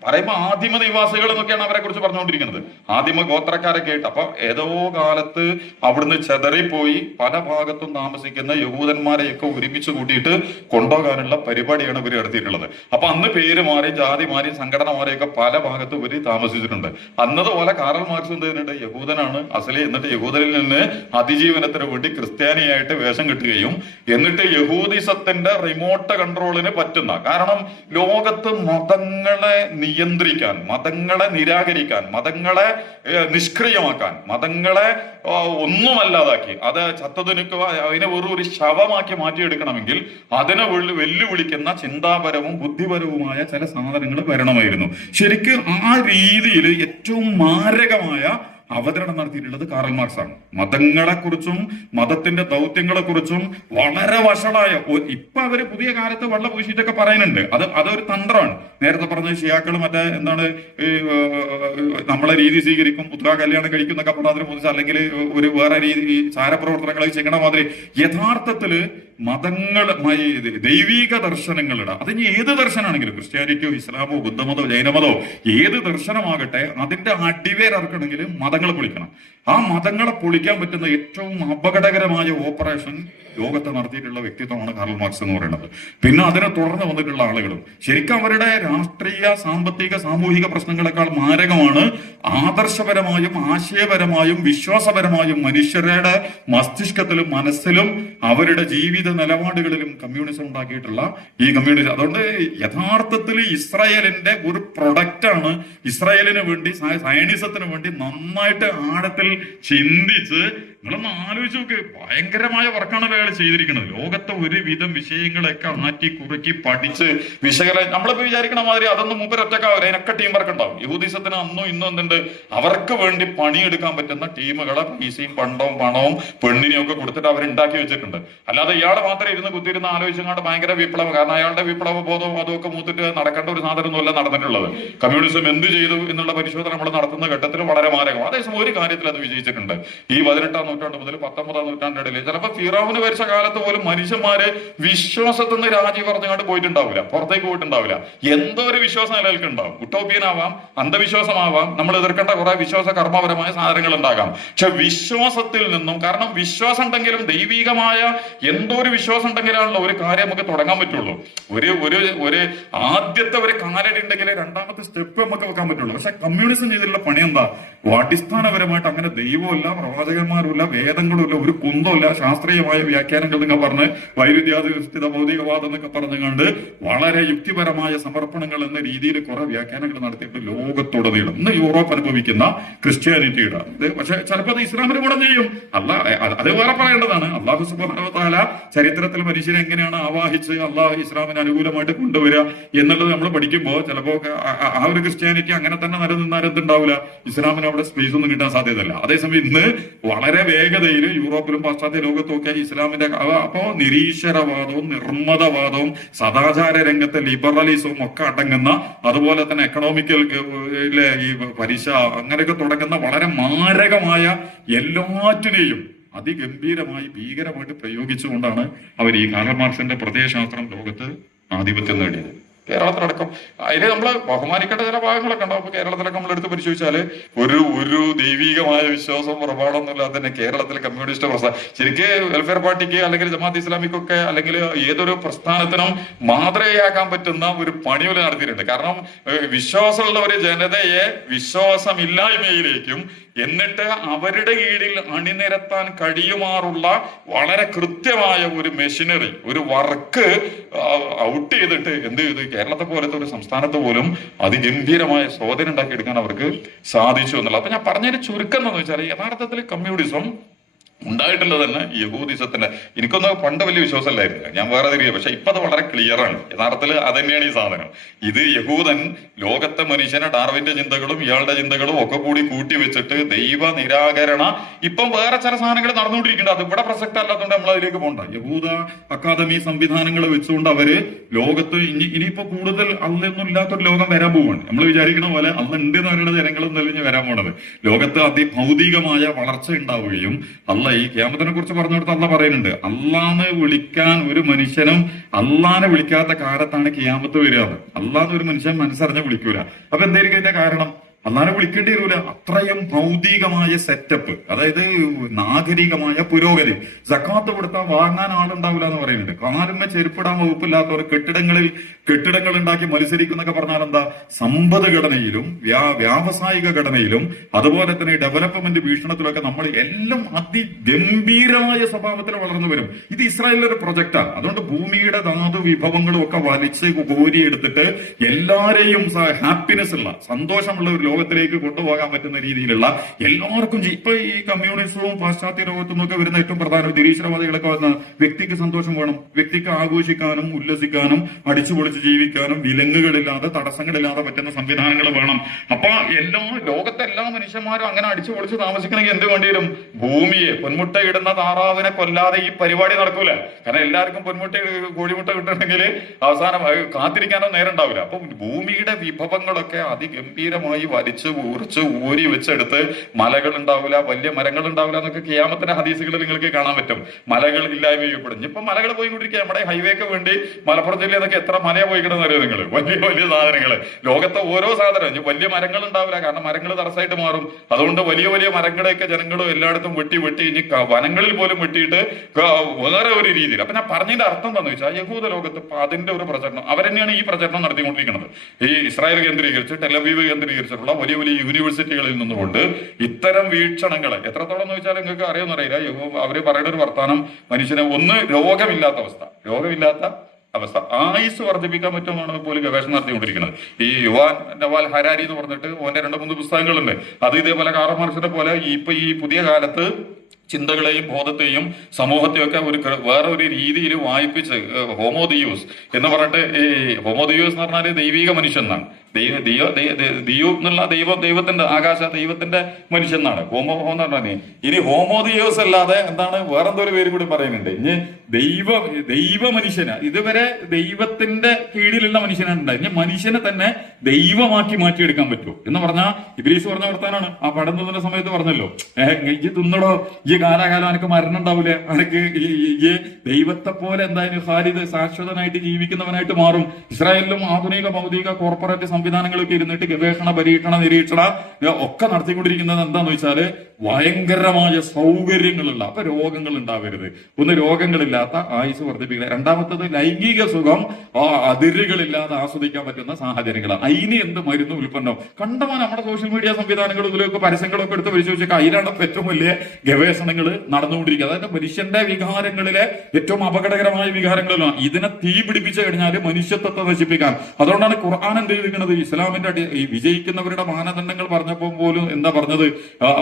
പറയുമ്പോൾ ആദിമ നിവാസികൾ എന്നൊക്കെയാണ് അവരെ കുറിച്ച് പറഞ്ഞുകൊണ്ടിരിക്കുന്നത്. ആദിമ ഗോത്രക്കാരൊക്കെ ആയിട്ട്. അപ്പൊ ഏതോ കാലത്ത് അവിടുന്ന് ചെതറിപ്പോയി പല ഭാഗത്തും താമസിക്കുന്ന യഹൂദന്മാരെയൊക്കെ ഒരുമിച്ച് കൂട്ടിയിട്ട് കൊണ്ടുപോകാനുള്ള പരിപാടിയാണ് ഇവർ നടത്തിയിട്ടുള്ളത്. അപ്പൊ അന്ന് പേര് മാറി, ജാതി മാറി, സംഘടന മാറിയൊക്കെ പല ഭാഗത്തും ഇവര് താമസിച്ചിട്ടുണ്ട്. അന്നതുപോലെ കാറൽ മാർക്സ് എന്ത് ചെയ്യുന്നുണ്ട്? യഹൂദനാണ്, അസൽ നാട്ടിൽ. എന്നിട്ട് യഹൂദരിൽ നിന്ന് അതിജീവനത്തിന് വേണ്ടി ക്രിസ്ത്യാനിയായിട്ട് വേഷം കെട്ടുകയും എന്നിട്ട് യഹൂദിസത്തിന്റെ റിമോട്ട് കൺട്രോളിന് പറ്റുന്ന, കാരണം ലോകത്ത് മതങ്ങളെ നിയന്ത്രിക്കാൻ, മതങ്ങളെ നിരാകരിക്കാൻ, മതങ്ങളെ നിഷ്ക്രിയമാക്കാൻ, മതങ്ങളെ ഒന്നുമല്ലാതാക്കി അത് ചത്തതിനൊക്കെ അതിനെ ഒരു ശവമാക്കി മാറ്റിയെടുക്കണമെങ്കിൽ അതിനെ വെല്ലുവിളിക്കുന്ന ചിന്താപരവും ബുദ്ധിപരവുമായ ചില സാധനങ്ങൾ വരണമായിരുന്നു. ശരിക്കും ആ രീതിയിൽ ഏറ്റവും മാരകമായ അവതരണം നടത്തിയിട്ടുള്ളത് കാറൽ മാർക്സ് ആണ്. മതങ്ങളെക്കുറിച്ചും മതത്തിന്റെ ദൗത്യങ്ങളെക്കുറിച്ചും വളരെ വഷളായ, ഇപ്പൊ അവര് പുതിയ കാലത്ത് വെള്ള പൂശിയിട്ടൊക്കെ പറയുന്നുണ്ട്. അതൊരു തന്ത്രമാണ്. നേരത്തെ പറഞ്ഞ ഷിയാക്കൾ മറ്റേ എന്താണ് നമ്മളെ രീതി സ്വീകരിക്കും, പുതുക കല്യാണം കഴിക്കും എന്നൊക്കെ പറഞ്ഞാൽ പുതുച്ച, അല്ലെങ്കിൽ ഒരു വേറെ രീതി ചാരപ്രവർത്തനങ്ങൾ ചെയ്യണ മാതിരി യഥാർത്ഥത്തില് മതങ്ങൾ, ദൈവിക ദർശനങ്ങളുടെ, അതിന് ഏത് ദർശനമാണെങ്കിലും ക്രിസ്ത്യാനിറ്റിയോ ഇസ്ലാമോ ബുദ്ധമതോ ജൈനമതോ ഏത് ദർശനമാകട്ടെ, അതിന്റെ അടിവേരർക്കണമെങ്കിൽ മതങ്ങൾ പൊളിക്കണം. ആ മതങ്ങളെ പൊളിക്കാൻ പറ്റുന്ന ഏറ്റവും അപകടകരമായ ഓപ്പറേഷൻ ലോകത്ത് നടത്തിയിട്ടുള്ള വ്യക്തിത്വമാണ് കാറൽ മാർക്സ് എന്ന് പറയുന്നത്. പിന്നെ അതിനെ തുടർന്ന് വന്നിട്ടുള്ള ആളുകളും ശരിക്കും അവരുടെ രാഷ്ട്രീയ, സാമ്പത്തിക, സാമൂഹിക പ്രശ്നങ്ങളെക്കാൾ മാരകമാണ് ആദർശപരമായും ആശയപരമായും വിശ്വാസപരമായും മനുഷ്യരുടെ മസ്തിഷ്കത്തിലും മനസ്സിലും അവരുടെ ജീവിത നിലപാടുകളിലും കമ്മ്യൂണിസം ഉണ്ടാക്കിയിട്ടുള്ള ഈ കമ്മ്യൂണിസം. അതുകൊണ്ട് യഥാർത്ഥത്തിൽ ഇസ്രായേലിന്റെ ഒരു പ്രൊഡക്റ്റാണ്. ഇസ്രായേലിന് വേണ്ടി, സയനിസത്തിന് വേണ്ടി നന്നായിട്ട് ആഴത്തിൽ ചിന്തിച്ച് നിങ്ങളൊന്ന് ആലോചിച്ച് നോക്ക്. ഭയങ്കരമായ വർക്കാണല്ലോ അയാൾ ചെയ്തിരിക്കുന്നത്. ലോകത്തെ ഒരുവിധം വിഷയങ്ങളൊക്കെ മാറ്റി കുറുക്കി പഠിച്ച് വിശകലനം. നമ്മളിപ്പോ വിചാരിക്കണ മാതിരി അതൊന്നും മൂപ്പരൊറ്റക്കാവില്ല, അതിനൊക്കെ ടീം വർക്ക് ഉണ്ടാവും. യഹൂദിസത്തിന് അന്നും ഇന്നും എന്തുണ്ട്, അവർക്ക് വേണ്ടി പണിയെടുക്കാൻ പറ്റുന്ന ടീമുകളെ പൈസയും പണവും പെണ്ണിനെയും ഒക്കെ കൊടുത്തിട്ട് അവരുണ്ടാക്കി വെച്ചിട്ടുണ്ട്. അല്ലാതെ ഇയാൾ മാത്രം ഇരുന്ന് കുത്തിയിരുന്ന് ആലോചിച്ചങ്ങാണ്ട് ഭയങ്കര വിപ്ലവം, കാരണം അയാളുടെ വിപ്ലവ ബോധവും അതൊക്കെ മൂത്തിട്ട് നടക്കേണ്ട ഒരു സാധനമൊന്നുമല്ല നടന്നിട്ടുള്ളത്. കമ്മ്യൂണിസം എന്ത് ചെയ്തു എന്നുള്ള പരിശോധന നമ്മൾ നടത്തുന്ന ഘട്ടത്തിൽ വളരെ മാരകമാണ്. അതേസമയം ഒരു കാര്യത്തിൽ അത് വിജയിച്ചിട്ടുണ്ട്. ഈ 18-ാം നൂറ്റാണ്ട് മുതൽ 19-ാം നൂറ്റാണ്ടിടയിൽ ചിലപ്പോൾ ഫിറൗന് ഭരിച്ച കാലത്ത് പോലും മനുഷ്യന്മാര് വിശ്വാസത്തിൽ നിന്ന് രാജി പറഞ്ഞുകൊണ്ട് പോയിട്ടുണ്ടാവില്ല, പുറത്തേക്ക് പോയിട്ടുണ്ടാവില്ല. എന്തോ ഒരു വിശ്വാസം നിലനിൽക്കുന്നുണ്ടാവും. ഉട്ടോപ്യനാവാം, അന്ധവിശ്വാസമാവാം, നമ്മൾ എതിർക്കേണ്ട കുറെ വിശ്വാസ കർമ്മപരമായ സാധനങ്ങൾ ഉണ്ടാകാം. പക്ഷെ വിശ്വാസത്തിൽ നിന്നും, കാരണം വിശ്വാസം ഉണ്ടെങ്കിലും ദൈവികമായ എന്തോ ഒരു വിശ്വാസം ഉണ്ടെങ്കിലാണല്ലോ ഒരു കാര്യം നമുക്ക് തുടങ്ങാൻ പറ്റുള്ളൂ. ഒരു ആദ്യത്തെ ഒരു കാലടി ഉണ്ടെങ്കിൽ രണ്ടാമത്തെ സ്റ്റെപ്പ് നമുക്ക് വെക്കാൻ പറ്റുള്ളൂ. പക്ഷെ കമ്മ്യൂണിസം ചെയ്തിട്ടുള്ള പണി എന്താ? അടിസ്ഥാനപരമായിട്ട് അങ്ങനെ ദൈവമില്ല, പ്രവാചകന്മാരുമില്ല, വേദങ്ങളുമില്ല, ഒരു കുന്തമില്ല, ശാസ്ത്രീയമായ വ്യാഖ്യാനങ്ങൾ എന്നൊക്കെ പറഞ്ഞ് വൈരുദ്ധ്യാധിഷ്ഠിത ഭൗതികവാദം എന്നൊക്കെ പറഞ്ഞുകൊണ്ട് വളരെ യുക്തിപരമായ സമർപ്പണങ്ങൾ എന്ന രീതിയിൽ കുറെ വ്യാഖ്യാനങ്ങൾ നടത്തിയിട്ട് ലോകത്തുടനീളം ഇന്ന് യൂറോപ്പ് അനുഭവിക്കുന്ന ക്രിസ്ത്യാനിറ്റിയുടെ, പക്ഷെ ചിലപ്പോൾ അത് ഇസ്ലാമിന് കൂടെ ചെയ്യും. അത് വേറെ പറയേണ്ടതാണ്. അള്ളാഹു സുബ്ഹാനഹു വ തആല ചരിത്രത്തിൽ മനുഷ്യനെ എങ്ങനെയാണ് ആവാഹിച്ച് അള്ളാഹു ഇസ്ലാമിന് അനുകൂലമായിട്ട് കൊണ്ടുവരിക എന്നുള്ളത് നമ്മൾ പഠിക്കുമ്പോൾ ചിലപ്പോൾ ആ ഒരു ക്രിസ്ത്യാനിറ്റി അങ്ങനെ തന്നെ നിലനിന്നാരെന്തുണ്ടാവില്ല, ഇസ്ലാമിന് അവിടെ സ്പേസ് ഒന്നും കിട്ടാൻ സാധ്യതയില്ല. അതേസമയം ഇന്ന് വളരെ വേഗതയിൽ യൂറോപ്പിലും പാശ്ചാത്യ ലോകത്തും ഒക്കെ ഇസ്ലാമിന്റെ അപ്പോ നിരീശ്വരവാദവും നിർമ്മതവാദവും സദാചാര രംഗത്തെ ലിബറലിസവും ഒക്കെ അടങ്ങുന്ന, അതുപോലെ തന്നെ എക്കണോമിക്കൽ ഈ പലിശ അങ്ങനെയൊക്കെ തുടങ്ങുന്ന വളരെ മാരകമായ എല്ലാറ്റിനെയും അതിഗംഭീരമായി ഭീകരമായിട്ട് പ്രയോഗിച്ചുകൊണ്ടാണ് അവർ ഈ കാറൽ മാർക്സിന്റെ പ്രത്യയശാസ്ത്രം ലോകത്ത് ആധിപത്യം നേടിയത്. കേരളത്തിലടക്കം അതിൽ നമ്മൾ ബഹുമാനിക്കേണ്ട ചില ഭാഗങ്ങളൊക്കെ ഉണ്ടാവും. കേരളത്തിലൊക്കെ നമ്മളെടുത്ത് പരിശോധിച്ചാൽ ഒരു ദൈവികമായ വിശ്വാസം പുറപാടൊന്നുമില്ലാതെ തന്നെ കേരളത്തിലെ കമ്മ്യൂണിസ്റ്റ് പ്രസ്ഥാനം ശരിക്ക് വെൽഫെയർ പാർട്ടിക്ക് അല്ലെങ്കിൽ ജമാഅത്ത് ഇസ്ലാമിക്കൊക്കെ അല്ലെങ്കിൽ ഏതൊരു പ്രസ്ഥാനത്തിനും മാതൃകയാക്കാൻ പറ്റുന്ന ഒരു പണിയോല നടത്തിയിട്ടുണ്ട്. കാരണം വിശ്വാസമുള്ള ഒരു ജനതയെ വിശ്വാസമില്ലായ്മയിലേക്കും എന്നിട്ട് അവരുടെ കീഴിൽ അണിനിരത്താൻ കഴിയുമാറുള്ള വളരെ കൃത്യമായ ഒരു മെഷീനറി, ഒരു വർക്ക് ഔട്ട് ചെയ്തിട്ട് എന്ത് ചെയ്തു, കേരളത്തെ പോലത്തെ ഒരു സംസ്ഥാനത്ത് പോലും അതിഗംഭീരമായ സ്വാധീനം ഉണ്ടാക്കിയെടുക്കാൻ അവർക്ക് സാധിച്ചു എന്നുള്ളത്. അപ്പൊ ഞാൻ പറഞ്ഞൊരു ചുരുക്കം എന്താണെന്ന് വെച്ചാൽ യഥാർത്ഥത്തിൽ കമ്മ്യൂണിസം ഉണ്ടായിട്ടുള്ളത് തന്നെ യഹൂദിസത്തിന്റെ, എനിക്കൊന്നും പണ്ട് വലിയ വിശ്വാസമല്ലായിരുന്നു, ഞാൻ വേറെ തിരികെ. പക്ഷെ ഇപ്പൊ അത് വളരെ ക്ലിയർ ആണ്. യഥാർത്ഥത്തിൽ അത് തന്നെയാണ് ഈ സാധനം. ഇത് യഹൂദൻ ലോകത്തെ മനുഷ്യനെ ഡാർവിന്റെ ചിന്തകളും ഇയാളുടെ ചിന്തകളും ഒക്കെ കൂടി കൂട്ടി വെച്ചിട്ട് ദൈവ നിരാകരണ ഇപ്പം വേറെ ചില സാധനങ്ങൾ നടന്നുകൊണ്ടിരിക്കുന്നുണ്ട്. അത് ഇവിടെ പ്രസക്തി അല്ലാത്തതുകൊണ്ട് നമ്മൾ അതിലേക്ക് പോകണ്ട. യഹൂദ അക്കാദമി സംവിധാനങ്ങൾ വെച്ചുകൊണ്ട് അവര് ലോകത്ത് ഇനിയിപ്പോ കൂടുതൽ അല്ലൊന്നും ഇല്ലാത്തൊരു ലോകം വരാൻ പോവാണ്. നമ്മൾ വിചാരിക്കണ പോലെ അന്ന് ഉണ്ട് എന്ന് പറയുന്ന ജനങ്ങളും തെളിഞ്ഞ് വരാൻ പോണത്. ലോകത്ത് അതിഭൗതികമായ വളർച്ച ഉണ്ടാവുകയും ഈ ഖിയാമത്തിനെ കുറിച്ച് പറഞ്ഞു കൊടുത്ത് അള്ളാഹ് പറയുന്നുണ്ട്, അള്ളാന്ന് വിളിക്കാൻ ഒരു മനുഷ്യനും അള്ളാനെ വിളിക്കാത്ത കാലത്താണ് ഖിയാമത്ത് വരിക. അള്ളാന്ന് ഒരു മനുഷ്യൻ മനസ്സറിഞ്ഞ് വിളിക്കൂല. അപ്പൊ എന്തായിരിക്കും ഇതിന്റെ കാരണം? അള്ളാനെ വിളിക്കേണ്ടി വരില്ല. അത്രയും ഭൗതികമായ സെറ്റപ്പ്, അതായത് നാഗരികമായ പുരോഗതി. സക്കാത്ത് കൊടുത്താൽ വാങ്ങാൻ ആളുണ്ടാവില്ല എന്ന് പറയുന്നുണ്ട്. കാലുമ്മ ചെരുപ്പിടാൻ വകുപ്പില്ലാത്തവർ കെട്ടിടങ്ങൾ ഉണ്ടാക്കി മത്സരിക്കുന്നൊക്കെ പറഞ്ഞാൽ എന്താ? സമ്പദ് ഘടനയിലും വ്യാവസായിക ഘടനയിലും അതുപോലെ തന്നെ ഡെവലപ്മെന്റ് വീക്ഷണത്തിലൊക്കെ നമ്മൾ എല്ലാം അതിഗംഭീരമായ സ്വഭാവത്തിൽ വളർന്നു വരും. ഇത് ഇസ്രായേലിന്റെ ഒരു പ്രൊജക്റ്റാണ്. അതുകൊണ്ട് ഭൂമിയുടെ ധാതു വിഭവങ്ങളും ഒക്കെ വലിച്ച് കോരിയെടുത്തിട്ട് എല്ലാരെയും ഹാപ്പിനെസ് ഉള്ള, സന്തോഷമുള്ള ഒരു ലോകത്തിലേക്ക് കൊണ്ടുപോകാൻ പറ്റുന്ന രീതിയിലുള്ള എല്ലാവർക്കും ഇപ്പൊ ഈ കമ്മ്യൂണിസവും പാശ്ചാത്യ ലോകത്തും ഒക്കെ വരുന്ന ഏറ്റവും പ്രധാന നിരീശ്വരവാദികളൊക്കെ വന്ന വ്യക്തിക്ക് സന്തോഷം വേണം, വ്യക്തിക്ക് ആഘോഷിക്കാനും ഉല്ലസിക്കാനും അടിച്ചുപൊളിച്ച് ജീവിക്കാനും വിലങ്ങുകളില്ലാതെ തടസ്സങ്ങളില്ലാതെ പറ്റുന്ന സംവിധാനങ്ങൾ വേണം. അപ്പൊ ലോകത്തെ എല്ലാ മനുഷ്യന്മാരും അങ്ങനെ അടിച്ചുപൊളിച്ച് താമസിക്കണമെങ്കിൽ എന്ത് വേണ്ടി വരും? ഭൂമിയെ, പൊന്മുട്ട ഇടുന്ന താറാവിനെ കൊല്ലാതെ ഈ പരിപാടി നടക്കൂല. കാരണം എല്ലാവർക്കും പൊന്മുട്ട കോഴിമുട്ട കിട്ടണമെങ്കിൽ അവസാനം കാത്തിരിക്കാനോ നേരം ഉണ്ടാവില്ല. അപ്പൊ ഭൂമിയുടെ വിഭവങ്ങളൊക്കെ അതിഗംഭീരമായി വലിച്ച് ഊറിച്ച് ഊരി വെച്ചെടുത്ത് മലകൾ ഉണ്ടാവില്ല, വലിയ മരങ്ങൾ ഉണ്ടാവില്ല എന്നൊക്കെ ഖിയാമത്തിന്റെ ഹദീസുകളിൽ നിങ്ങൾക്ക് കാണാൻ പറ്റും. മലകൾ ഇല്ലായ്മ ചെയ്യപ്പെടും. ഇപ്പൊ മലകൾ പോയിക്കൊണ്ടിരിക്കുക. നമ്മുടെ ഹൈവേക്ക് വേണ്ടി മലപ്പുറം ജില്ലയിൽ നിന്നൊക്കെ എത്ര മലയെ പോയിക്കിടുന്ന അറിയോ നിങ്ങൾ? വലിയ വലിയ സാധനങ്ങള്, ലോകത്തെ ഓരോ സാധനം. വലിയ മരങ്ങൾ ഉണ്ടാവില്ല, കാരണം മരങ്ങൾ തടസ്സമായിട്ട് മാറും. അതുകൊണ്ട് വലിയ വലിയ മരങ്ങളെയൊക്കെ ജനങ്ങളും എല്ലായിടത്തും വെട്ടി ഇനി വനങ്ങളിൽ പോലും വെട്ടിയിട്ട് വേറെ ഒരു രീതിയിൽ. അപ്പൊ ഞാൻ പറഞ്ഞതിന്റെ അർത്ഥം എന്താണെന്ന് വെച്ചാൽ, യഹൂദ ലോകത്ത് അതിന്റെ ഒരു പ്രചരണം അവരെന്നെയാണ് ഈ പ്രചരണം നടത്തിക്കൊണ്ടിരിക്കുന്നത്. ഈ ഇസ്രായേൽ കേന്ദ്രീകരിച്ച് ടെലവീവ് കേന്ദ്രീകരിച്ചിട്ടുള്ള വലിയ വലിയ യൂണിവേഴ്സിറ്റികളിൽ നിന്നുകൊണ്ട് ഇത്തരം വീക്ഷണങ്ങളെ എത്രത്തോളം എന്ന് വെച്ചാൽ നിങ്ങൾക്ക് അറിയാമെന്നറിയില്ല. അവര് പറയുന്ന ഒരു വർത്താനം, മനുഷ്യനെ ഒന്ന് രോഗമില്ലാത്ത അവസ്ഥ ആയുസ് വർദ്ധിപ്പിക്കാൻ പറ്റുമെന്നാണ് പോലും ഗവേഷണം നടത്തിക്കൊണ്ടിരിക്കുന്നത്. ഈ യുവാൻ നവാൽ ഹരാരി എന്ന് പറഞ്ഞിട്ട് ഓന്റെ 2-3 പുസ്തകങ്ങളുണ്ട്. അത് ഇതേപോലെ കാറൽ മാർക്സിനെ പോലെ ഈ പുതിയ കാലത്ത് ചിന്തകളെയും ബോധത്തെയും സമൂഹത്തെയും ഒക്കെ വേറെ ഒരു രീതിയിൽ വായിപ്പിച്ച് ഹോമോദിയൂസ് എന്ന് പറഞ്ഞിട്ട്, ഈ ഹോമോദിയൂസ് എന്ന് പറഞ്ഞാൽ ദൈവിക മനുഷ്യൻ എന്നാണ്. ദിയു എന്നുള്ള ദൈവത്തിന്റെ ആകാശ ദൈവത്തിന്റെ മനുഷ്യൻ എന്നാണ് ഹോമോ എന്ന് പറഞ്ഞാൽ. ഇനി ഹോമോദിയോസ് അല്ലാതെ എന്താണ് വേറെന്തോ ഒരു പേര് കൂടി പറയുന്നുണ്ട്. ഇനി ദൈവ മനുഷ്യന് ഇതുവരെ ദൈവത്തിന്റെ കീഴിലുള്ള മനുഷ്യനാണ്. ഇനി മനുഷ്യനെ തന്നെ ദൈവമാക്കി മാറ്റിയെടുക്കാൻ പറ്റുമോ എന്ന് പറഞ്ഞാൽ ഇബ്ലീസ് പറഞ്ഞ വർത്താനാണ്. ആ പടന്നതിന്റെ സമയത്ത് പറഞ്ഞല്ലോ, ഈ തിന്നടോ, ഈ കാലാകാലം എനിക്ക് മരണം ഉണ്ടാവില്ല, എനിക്ക് ഈ ദൈവത്തെ പോലെ എന്തായാലും ഖാലിദ് ശാശ്വതനായിട്ട് ജീവിക്കുന്നവനായിട്ട് മാറും. ഇസ്രായേലിലും ആധുനിക ഭൗതിക കോർപ്പറേറ്റ് സംവിധാനങ്ങളൊക്കെ ഇരുന്നിട്ട് ഗവേഷണ പരീക്ഷണ നിരീക്ഷണ ഒക്കെ നടത്തിക്കൊണ്ടിരിക്കുന്നത് എന്താന്ന് വെച്ചാല് ഭയങ്കരമായ സൗകര്യങ്ങളുള്ള, അപ്പൊ രോഗങ്ങൾ ഉണ്ടാവരുത്. ഒന്ന് രോഗങ്ങളില്ലാത്ത ആയുസ് വർദ്ധിപ്പിക്കുക. രണ്ടാമത്തത് ലൈംഗിക സുഖം അതിരുകളില്ലാതെ ആസ്വദിക്കാൻ പറ്റുന്ന സാഹചര്യങ്ങളാണ്. അതിന് എന്ത് മരുന്ന് ഉൽപ്പന്നം കണ്ടമാനം നമ്മുടെ സോഷ്യൽ മീഡിയ സംവിധാനങ്ങൾ ഇതിലൊക്കെ പരസ്യങ്ങളൊക്കെ എടുത്ത് പരിശോധിച്ചൊക്കെ അതിലാണ് ഏറ്റവും വലിയ ഗവേഷണങ്ങൾ നടന്നുകൊണ്ടിരിക്കുക. അതായത് മനുഷ്യന്റെ വികാരങ്ങളിലെ ഏറ്റവും അപകടകരമായ വികാരങ്ങളിലാണ്. ഇതിനെ തീ പിടിപ്പിച്ചു കഴിഞ്ഞാൽ മനുഷ്യത്വത്തെ നശിപ്പിക്കാൻ. അതുകൊണ്ടാണ് ഖുർആൻ എന്ത് ചെയ്തിരിക്കുന്നത്? ഇസ്ലാമിന്റെ ഈ വിജയിക്കുന്നവരുടെ മാനദണ്ഡങ്ങൾ പറഞ്ഞപ്പോൾ പോലും എന്താ പറഞ്ഞത്?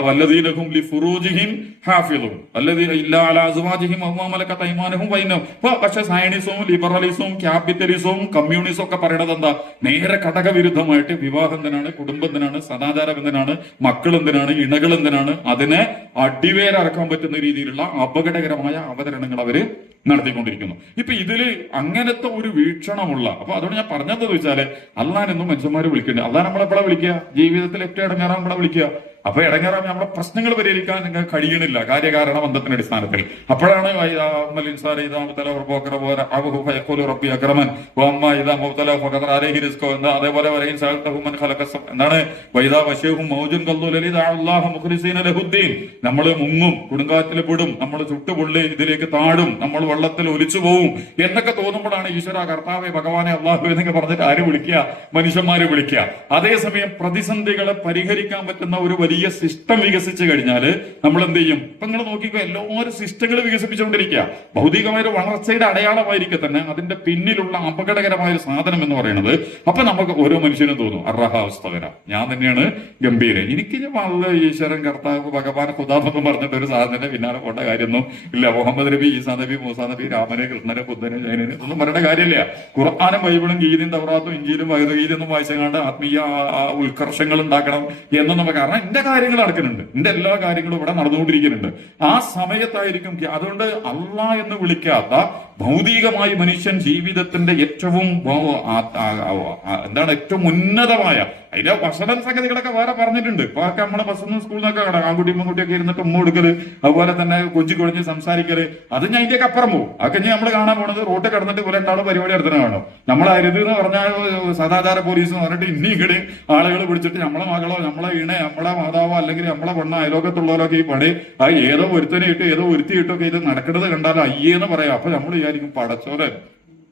വല്ലദീനഹും ലിഫുറൂജിഹിം ഹാഫിളൂൻ വല്ലദീന ഇല്ലാ അലാ അസ്വാജിഹിം വമാ മലക്കത് അയ്മാനുഹും വൈനഹും. പക്ഷെ സയനിസവും ലിബറലിസവും ക്യാപിറ്റലിസവും കമ്മ്യൂണിസവും ഒക്കെ പറയണത് എന്താ? നേരെ ഘടകവിരുദ്ധമായിട്ട് വിവാഹം എന്തിനാണ്, കുടുംബം എന്തിനാണ്, സദാചാരം എന്തിനാണ്, മക്കൾ എന്തിനാണ്, ഇണകൾ എന്തിനാണ്, അതിനെ അടിവേരറക്കാൻ പറ്റുന്ന രീതിയിലുള്ള അപകടകരമായ അവതരണങ്ങൾ അവര് നടത്തിക്കൊണ്ടിരിക്കുന്നു. ഇപ്പൊ ഇതില് അങ്ങനത്തെ ഒരു വീക്ഷണമുള്ള, അപ്പൊ അതുകൊണ്ട് ഞാൻ പറഞ്ഞതെന്ന് വെച്ചാല് അള്ളാനെന്നും മനുഷ്യന്മാര് വിളിക്കണ്ടേ. അള്ളാൻ നമ്മളെപ്പോഴാ വിളിക്കുക? ജീവിതത്തിൽ ഏറ്റവും ഇടങ്ങാറാകുമ്പോഴാ വിളിക്കുക. അപ്പൊ ഇടങ്ങാറാകുമ്പോൾ നമ്മളെ പ്രശ്നങ്ങൾ പരിഹരിക്കാൻ നിങ്ങൾക്ക് കഴിയണില്ല കാര്യകാരണ ബന്ധത്തിന്റെ അടിസ്ഥാനത്തിൽ. അപ്പോഴാണ് അതേപോലെ എന്താണ് നമ്മൾ മുങ്ങും, കൊടുങ്കാറ്റിൽ പെടും, നമ്മൾ ചുട്ടുപൊള്ളി ഇതിലേക്ക് താഴും, നമ്മൾ വെള്ളത്തിൽ ഒലിച്ചു പോവും എന്നൊക്കെ തോന്നുമ്പോഴാണ് ഈശ്വര കർത്താവെ ഭഗവാനെ അള്ളാഹു എന്നൊക്കെ പറഞ്ഞിട്ട് ആര് വിളിക്കുക? മനുഷ്യന്മാര് വിളിക്കുക. അതേസമയം പ്രതിസന്ധികളെ പരിഹരിക്കാൻ പറ്റുന്ന ഒരു വലിയ സിസ്റ്റം വികസിച്ചു കഴിഞ്ഞാൽ നമ്മൾ എന്ത് ചെയ്യും? ഇപ്പൊ നിങ്ങൾ നോക്കിക്കോ, എല്ലാവരും സിസ്റ്റങ്ങൾ വികസിപ്പിച്ചുകൊണ്ടിരിക്കുക. ഭൗതികമായ ഒരു വളർച്ചയുടെ അടയാളമായിരിക്കെ തന്നെ അതിന്റെ പിന്നിലുള്ള അപകടകരമായ ഒരു സാധനം എന്ന് പറയുന്നത്, അപ്പൊ നമുക്ക് ഓരോ മനുഷ്യനും തോന്നും അർഹവസ്ഥകര, ഞാൻ തന്നെയാണ് ഗംഭീരൻ, എനിക്ക് വളരെ ഈശ്വരൻ കർത്താവ് ഭഗവാൻ ഖുദാമെന്ന് പറഞ്ഞിട്ട് ഒരു സാധനത്തിന്റെ പിന്നാലെ പോണ്ട കാര്യമൊന്നും ഇല്ല. മുഹമ്മദ് നബി, ഈസാ നബി, മൂസാ നബി, രാമനെ, കൃഷ്ണനെ, ബുദ്ധനെ, ജൈനനെ ഒന്നും പറയേണ്ട കാര്യമില്ല. ഖുർആനും ബൈബിളും ഗീതയും തൗറാത്തും ഇഞ്ചിയിലും ഭഗവത്ഗീതയൊന്നും വായിച്ചങ്ങാണ്ട് ആത്മീയ ഉത്കർഷങ്ങൾ ഉണ്ടാക്കണം എന്നൊന്നും. കാരണം എന്റെ കാര്യങ്ങൾ നടക്കുന്നുണ്ട്, എന്റെ എല്ലാ കാര്യങ്ങളും ഇവിടെ നടന്നുകൊണ്ടിരിക്കുന്നുണ്ട്. ആ സമയത്തായിരിക്കും. അതുകൊണ്ട് അള്ളാ എന്ന് വിളിക്കാത്ത ഭൗതികമായി മനുഷ്യൻ ജീവിതത്തിന്റെ ഏറ്റവും എന്താണ് ഏറ്റവും ഉന്നതമായ അതിന്റെ ഭക്ഷണ സംഗതികളൊക്കെ വേറെ പറഞ്ഞിട്ടുണ്ട്. ഇപ്പൊ ഒക്കെ നമ്മളെ ബസ്സിൽ നിന്ന് സ്കൂളിൽ നിന്നൊക്കെ കാണാം, ആൺകുട്ടിയും പെൺകുട്ടിയൊക്കെ ഇരുന്നിട്ട് ഉമ്മ കൊടുക്കല്, അതുപോലെ തന്നെ കൊഞ്ചി കൊഴിഞ്ഞ് സംസാരിക്കല്, അത് ഞാൻ ഇതിന്റെയൊക്കെ അപ്പുറം പോകും. അതൊക്കെ ഞാൻ നമ്മൾ കാണാൻ പോണത് റോഡ് കടന്നിട്ട് കുറെ രണ്ടാളും പരിപാടി നടത്തുന്ന കാണും. നമ്മളെ അരുത് എന്ന് പറഞ്ഞാൽ സദാചാര പോലീസ് എന്ന് പറഞ്ഞിട്ട് ഇനി ഇങ്ങടെ ആളുകൾ പിടിച്ചിട്ട് നമ്മളെ മകളോ നമ്മളെ വീണെ നമ്മളെ മാതാവോ അല്ലെങ്കിൽ നമ്മളെ പെണ്ണ അയലോകത്തുള്ളവരൊക്കെ ഈ പണി ആ ഏതോ ഒരുത്തനെ ഇട്ട് ഏതോ ഒരുത്തിയിട്ടൊക്കെ ഇത് നടക്കുന്നത് കണ്ടാൽ അയ്യേന്ന് പറയാം. അപ്പൊ നമ്മൾ വിചാരിക്കും പടച്ചോലെ